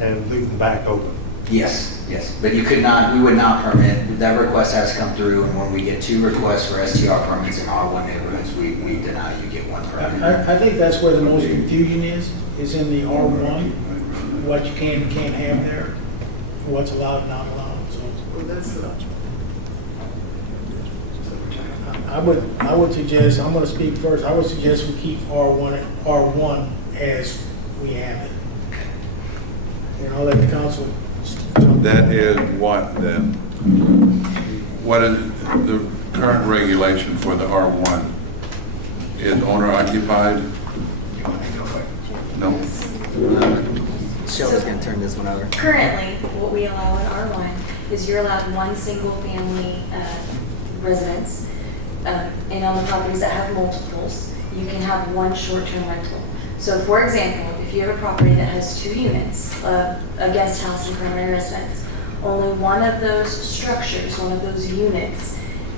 and leave the back open. Yes, yes. But you could not, we would not permit, that request has come through, and when we get 2 requests for STR permits in R1 neighborhoods, we deny you get 1 permit. I think that's where the most confusion is in the R1, what you can and can't have there, what's allowed and not allowed, so. Well, that's I would suggest, I'm gonna speak first, I would suggest we keep R1 as we have it. And I'll let the council. That is what then? What is the current regulation for the R1? Is owner occupied? No. Shelby's going to turn this one over. Currently, what we allow in R1 is you're allowed 1 single-family residence, and on the properties that have multiples, you can have 1 short-term rental. So, for example, if you have a property that has 2 units, a guest house and primary residence, only one of those structures, one of those units,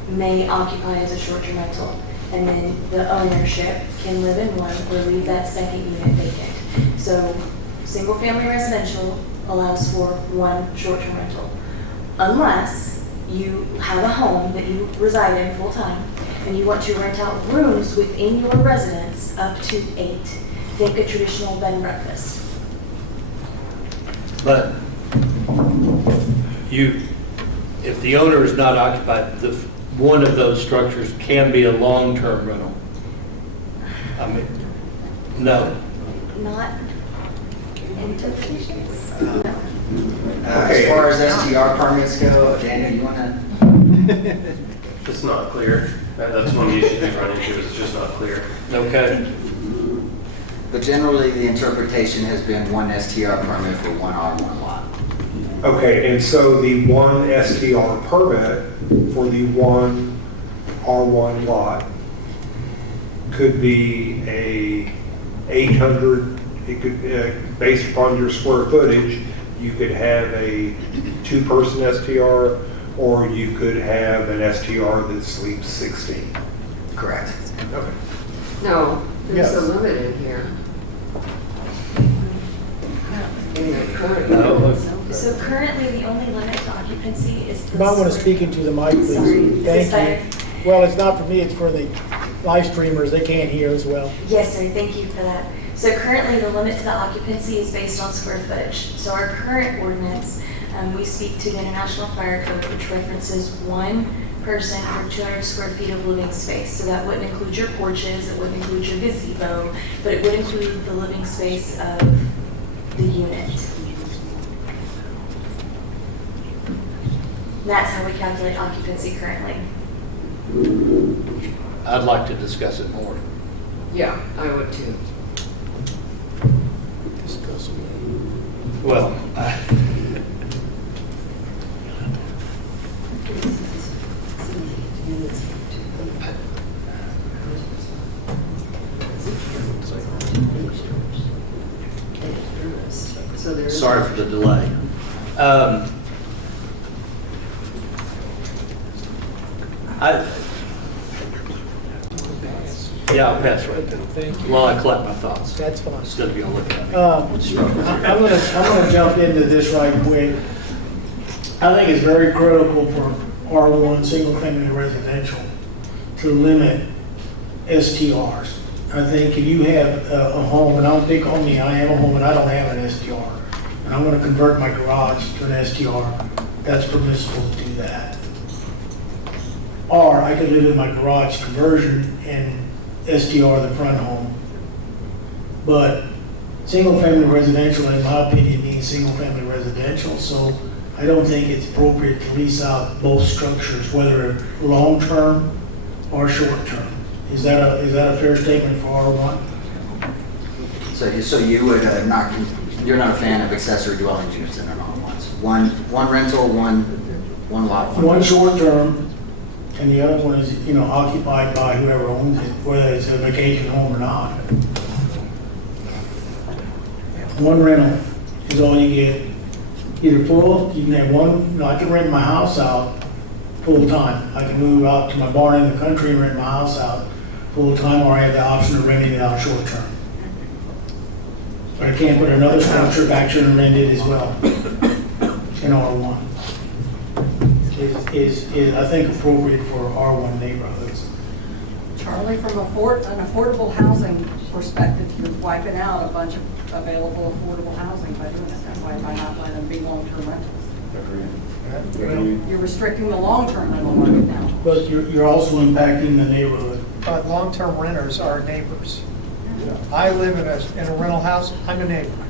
may occupy as a short-term rental, and then the ownership can live in one or leave that second unit vacant. So, single-family residential allows for 1 short-term rental, unless you have a home that you reside in full-time, and you want to rent out rooms within your residence up to 8. Think a traditional bed and breakfast. But if the owner is not occupied, one of those structures can be a long-term rental. I mean, no. Not interpretations. As far as STR permits go, Daniel, you want to? It's not clear. That's one of the issues we run into, is it's just not clear. Okay. But generally, the interpretation has been 1 STR permit for 1 R1 lot. Okay, and so the 1 STR permit for the 1 R1 lot could be a 800, it could, based upon your square footage, you could have a 2-person STR, or you could have an STR that sleeps 16. Correct. Okay. No, there's Yes. a limit in here. In the current. So currently, the only limit to occupancy is. You might want to speak into the mic, please. Sorry, is this Thank you. Well, it's not for me, it's for the live streamers, they can't hear as well. Yes, sir, thank you for that. So currently, the limit to the occupancy is based on square footage. So our current ordinance, we speak to the International Fire Code, which references 1 person per 200 square feet of living space. So that wouldn't include your porches, it wouldn't include your gazebo, but it would include the living space of the unit. That's how we calculate occupancy currently. I'd like to discuss it more. Yeah, I would too. Well, So there's. sorry for the delay. Yeah, I'll pass right then. While I collect my thoughts. That's fine. It's gonna be on looking at me. I'm gonna jump into this right quick. I think it's very critical for R1, single-family residential, to limit STRs. I think if you have a home, and I'll pick on me, I have a home and I don't have an STR, and I'm gonna convert my garage to an STR, that's permissible to do that. Or I could live in my garage conversion and STR the front home. But single-family residential, in my opinion, means single-family residential, so I don't think it's appropriate to lease out both structures, whether long-term or short-term. Is that a fair statement for R1? So you would you're not a fan of accessory dwelling units in an R1s? One rental, one lot. One short-term, and the other one is, occupied by whoever owns it, whether it's a vacation home or not. One rental is all you get. Either full, you can have one, I can rent my house out full-time. I can move out to my barn in the country and rent my house out full-time, or I have the option of renting it out short-term. But I can't put another structure back there and rent it as well in R1. Is I think appropriate for R1 neighborhoods. Charlie, from an affordable housing perspective, you're wiping out a bunch of available affordable housing by doing it that way, by not letting them be long-term rentals. You're restricting the long-term rental market now. But you're also impacting the neighborhood. But long-term renters are neighbors. I live in a rental house, I'm a neighbor.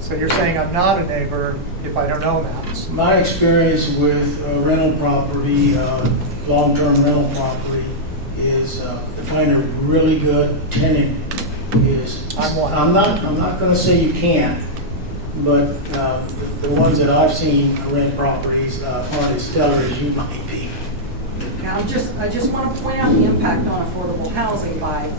So you're saying I'm not a neighbor if I don't own the house? My experience with rental property, long-term rental property, is to find a really good tenant is, I'm not going to say you can't, but the ones that I've seen rent properties aren't as stellar as you might be. Now, I just want to point out the impact on affordable housing by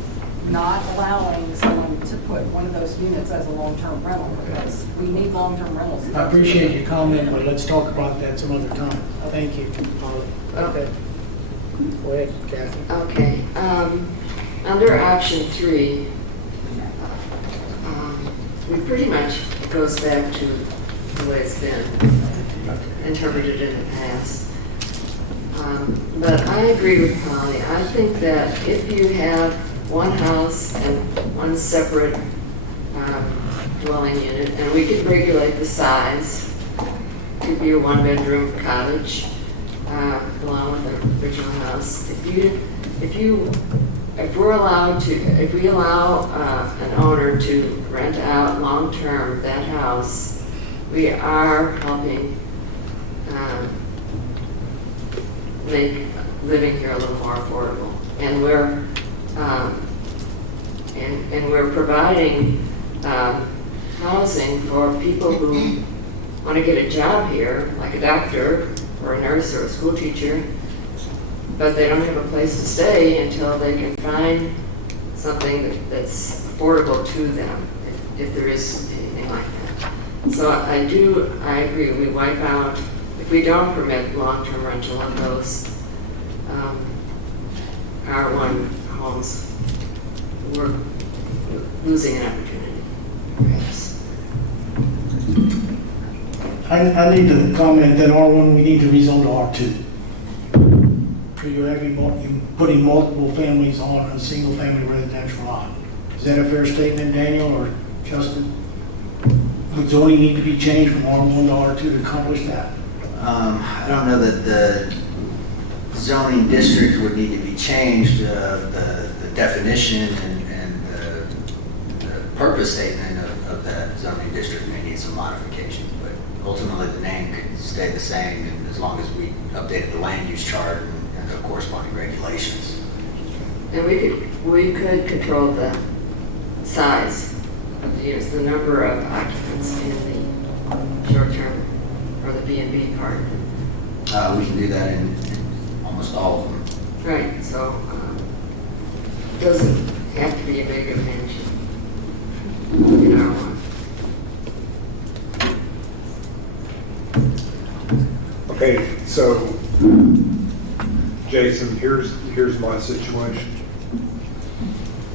not allowing someone to put one of those units as a long-term rental, because we need long-term rentals. I appreciate your comment, but let's talk about that some other time. Thank you. Okay. Go ahead, Kathy. Okay, under option 3, we pretty much, it goes back to the way it's been interpreted in the past. But I agree with Polly. I think that if you have one house and one separate dwelling unit, and we could regulate the size, could be a one-bedroom cottage, along with the original house. If we allow an owner to rent out long-term that house, we are helping make living here a little more affordable, and we're providing housing for people who want to get a job here, like a doctor or a nurse or a school teacher, but they don't have a place to stay until they can find something that's affordable to them, if there is anything like that. So I agree, we wipe out, if we don't permit long-term rental of those R1 homes, we're losing an opportunity, perhaps. I need to comment that R1, we need to rezone to R2. So you're putting multiple families on a single-family residential lot. Is that a fair statement, Daniel or Justin? Would zoning need to be changed from R1 to R2 to accomplish that? I don't know that the zoning district would need to be changed. The definition and the purpose statement of that zoning district may need some modifications, but ultimately the name could stay the same, and as long as we updated the land use chart and the corresponding regulations. And we could control the size of the units, the number of occupants in the short-term or the B&B part. We can do that in almost all of them. Right, so it doesn't have to be a big advantage in R1. Okay, so Jason, here's my situation.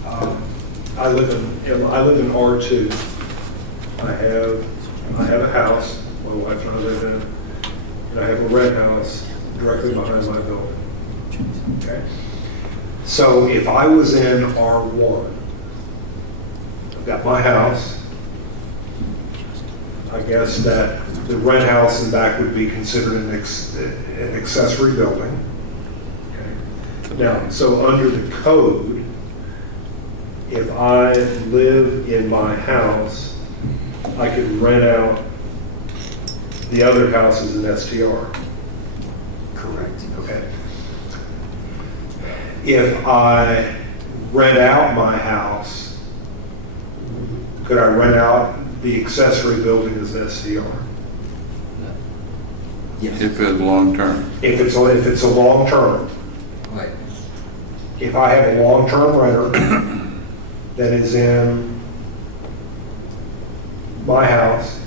I live in R2. I have a house, my wife and I live in, and I have a red house directly behind my building. Okay. So if I was in R1, I've got my house. I guess that the red house in back would be considered an accessory building. Okay. Now, so under the code, if I live in my house, I could rent out the other house as an STR. Correct. Okay. If I rent out my house, could I rent out the accessory building as an STR? Yes. If it's long-term. If it's a long-term. Right. If I have a long-term renter that is in my house,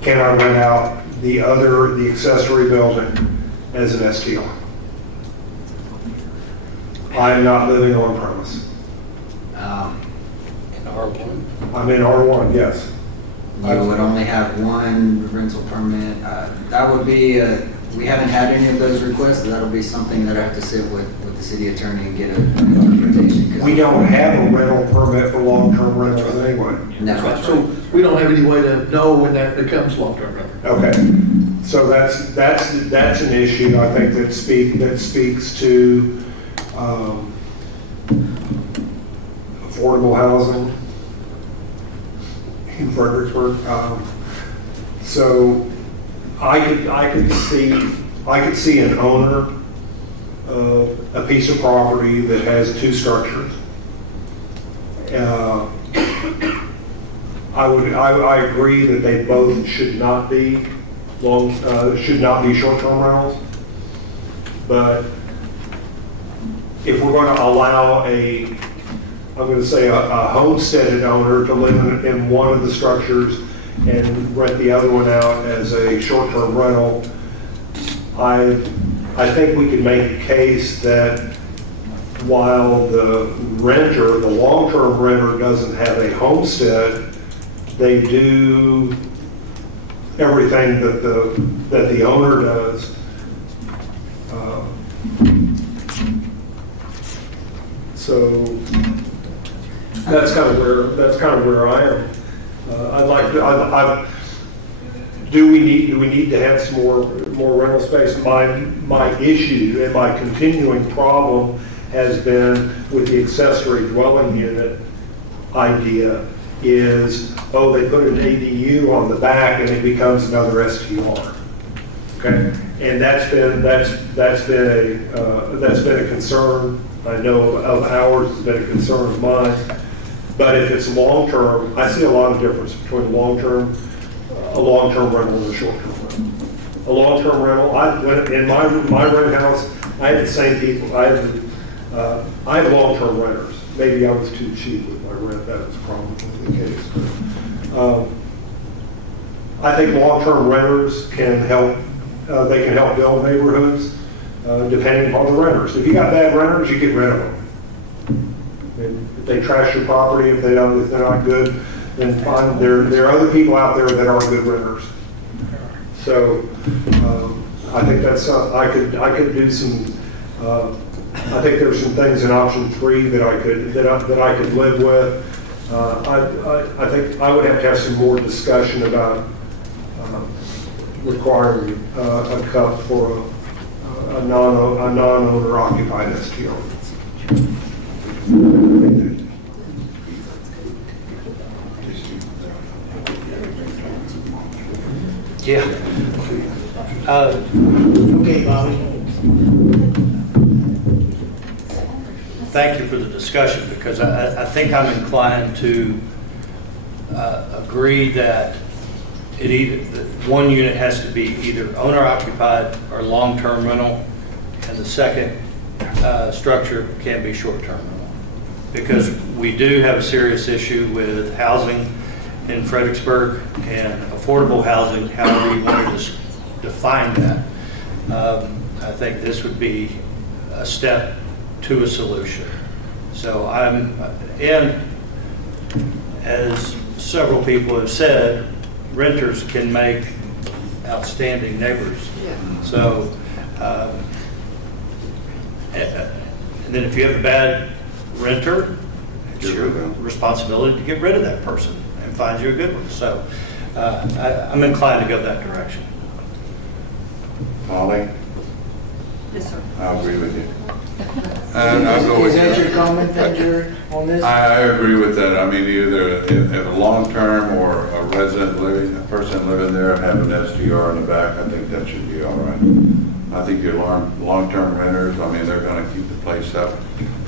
can I rent out the accessory building as an STR? I'm not living on premise. In R1? I'm in R1, yes. You would only have one rental permit. That would be, we haven't had any of those requests. That'll be something that I have to sit with the city attorney and get an interpretation. We don't have a rental permit for long-term rentals anyway. No. So we don't have any way to know when that becomes long-term rental. Okay, so that's an issue I think that speaks to affordable housing in Fredericksburg. So I could see an owner of a piece of property that has two structures. I agree that they both should not be short-term rentals. But if we're going to allow I'm going to say a homesteaded owner to live in one of the structures and rent the other one out as a short-term rental, I think we can make a case that while the renter, the long-term renter, doesn't have a homestead, they do everything that the owner does. So that's kind of where I am. I'd like to. Do we need to have some more rental space? My issue and my continuing problem has been with the accessory dwelling unit idea is, they put an ADU on the back and it becomes another STR. Okay, and that's been a concern. I know of ours, it's been a concern of mine. But if it's long-term, I see a lot of difference between a long-term rental and a short-term rental. A long-term rental, in my rent house, I had the same people. I had long-term renters. Maybe I was too cheap with my rent. That was probably the case. But, I think long-term renters can help. They can help build neighborhoods, depending upon the renters. If you got bad renters, you get rid of them. And if they trash your property, if they're not good, then fine. There are other people out there that are good renters. So I think that's I could do some. I think there's some things in option 3 that I could live with. I think I would have to have some more discussion about requiring a cup for a non-owner occupied STR. Yeah. Okay, Bobby. Thank you for the discussion, because I think I'm inclined to agree that that one unit has to be either owner occupied or long-term rental, and the second structure can be short-term rental. Because we do have a serious issue with housing in Fredericksburg and affordable housing, however you want to define that. I think this would be a step to a solution. So and as several people have said, renters can make outstanding neighbors. Yeah. So, and then if you have a bad renter, it's your responsibility to get rid of that person and find you a good one. So I'm inclined to go that direction. Molly? Yes, sir. I agree with you. Is that your comment then, Jerry, on this? I agree with that. I mean, either if a long-term or a resident living, a person living there have an STR in the back, I think that should be all right. I think your long-term renters, I mean, they're gonna keep the place up.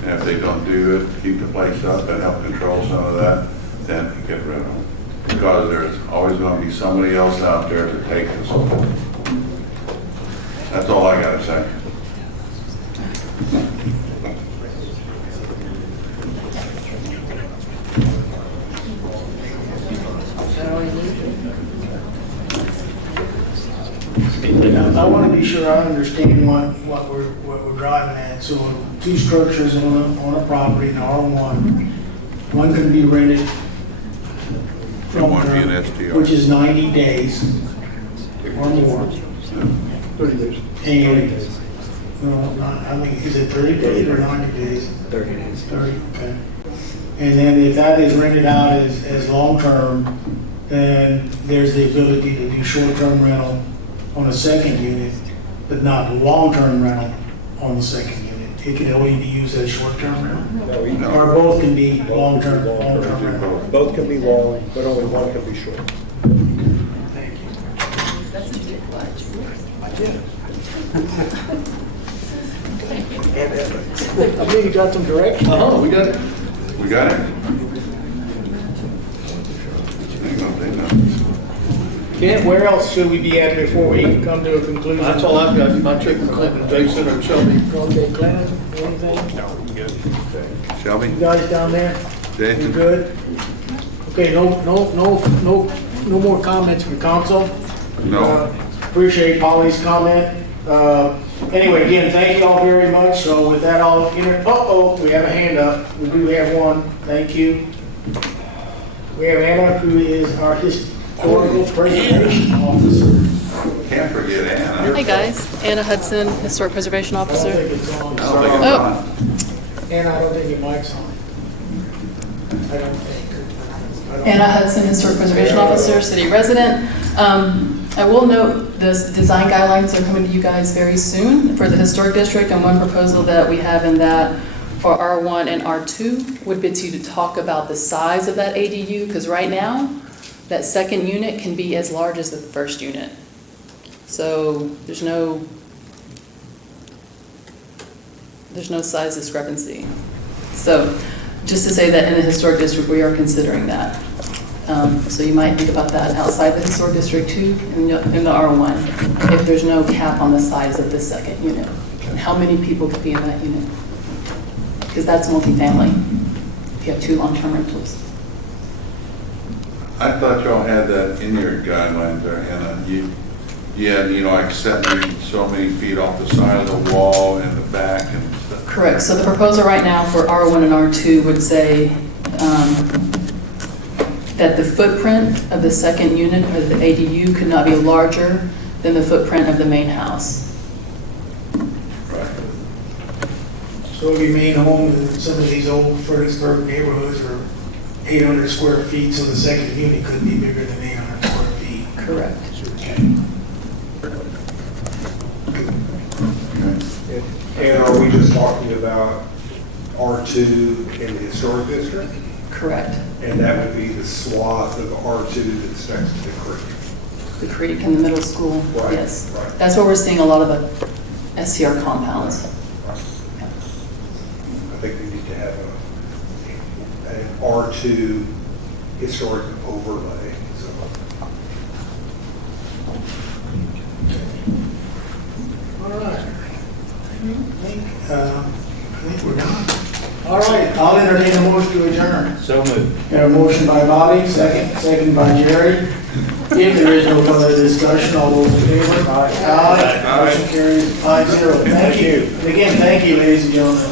And if they don't do it, keep the place up and help control some of that, then get rid of them. Because there's always gonna be somebody else out there to take this. That's all I gotta say. I want to be sure I understand what we're driving at. So 2 structures on a property in R1, one can be rented from One be an her, STR. which is 90 days or more. 30 days. And, well, I think, is it 30 days or 90 days? 30 days. 30, okay. And then if that is rented out as long-term, then there's the ability to do short-term rental on a second unit, but not long-term rental on the second unit. It can only be used as short-term rental? Or both can be long-term rental? Both can be long, but only one can be short. Thank you. That's a big I mean, you got some direction. We got it. We got it? Ain't gonna say nothing. Kent, where else should we be at before we come to a conclusion? That's all I've got. My check with Clinton, Jason, or Shelby. Okay, Glenn, anything? Shelby? You guys down there? Jason? You good? Okay, no more comments from council? No. Appreciate Polly's comment. Anyway, again, thank you all very much. So with that, I'll we have a hand up. We do have one. Thank you. We have Anna, who is our historical preservation officer. Can't forget Anna. Hey guys, Anna Hudson, Historic Preservation I don't Officer. think it's on. Oh. Anna, I don't think your mic's on. I don't think. Anna Hudson, Historic Preservation Officer, city resident. I will note the design guidelines are coming to you guys very soon for the historic district, and one proposal that we have in that for R1 and R2 would be to talk about the size of that ADU, because right now, that second unit can be as large as the first unit. So there's no size discrepancy. So just to say that in the historic district, we are considering that. So you might think about that outside the historic district too, in the R1, if there's no cap on the size of the second unit. How many people could be in that unit? Because that's multifamily, if you have 2 long-term rentals. I thought y'all had that in your guidelines there, Anna. You had, like 70 so many feet off the side of the wall and the back and stuff. Correct. So the proposal right now for R1 and R2 would say that the footprint of the second unit of the ADU could not be larger than the footprint of the main house. Right. So your main home in some of these old Fredericksburg neighborhoods are 800 square feet, so the second unit could be bigger than 800 square feet. Correct. Okay. And are we just talking about R2 in the historic district? Correct. And that would be the swath of R2 that's next to the creek? The creek and the middle school, Right, yes. right. That's where we're seeing a lot of the SCR compounds. I think we need to have an R2 historic overlay. So All right. I think we're done. All right, I'll entertain a motion to adjourn. So moved. Got a motion by Bobby, second by Jerry. If there is no further discussion, all those in favor? Aye. Motion carries 5-0. Thank you. And again, thank you, ladies and gentlemen.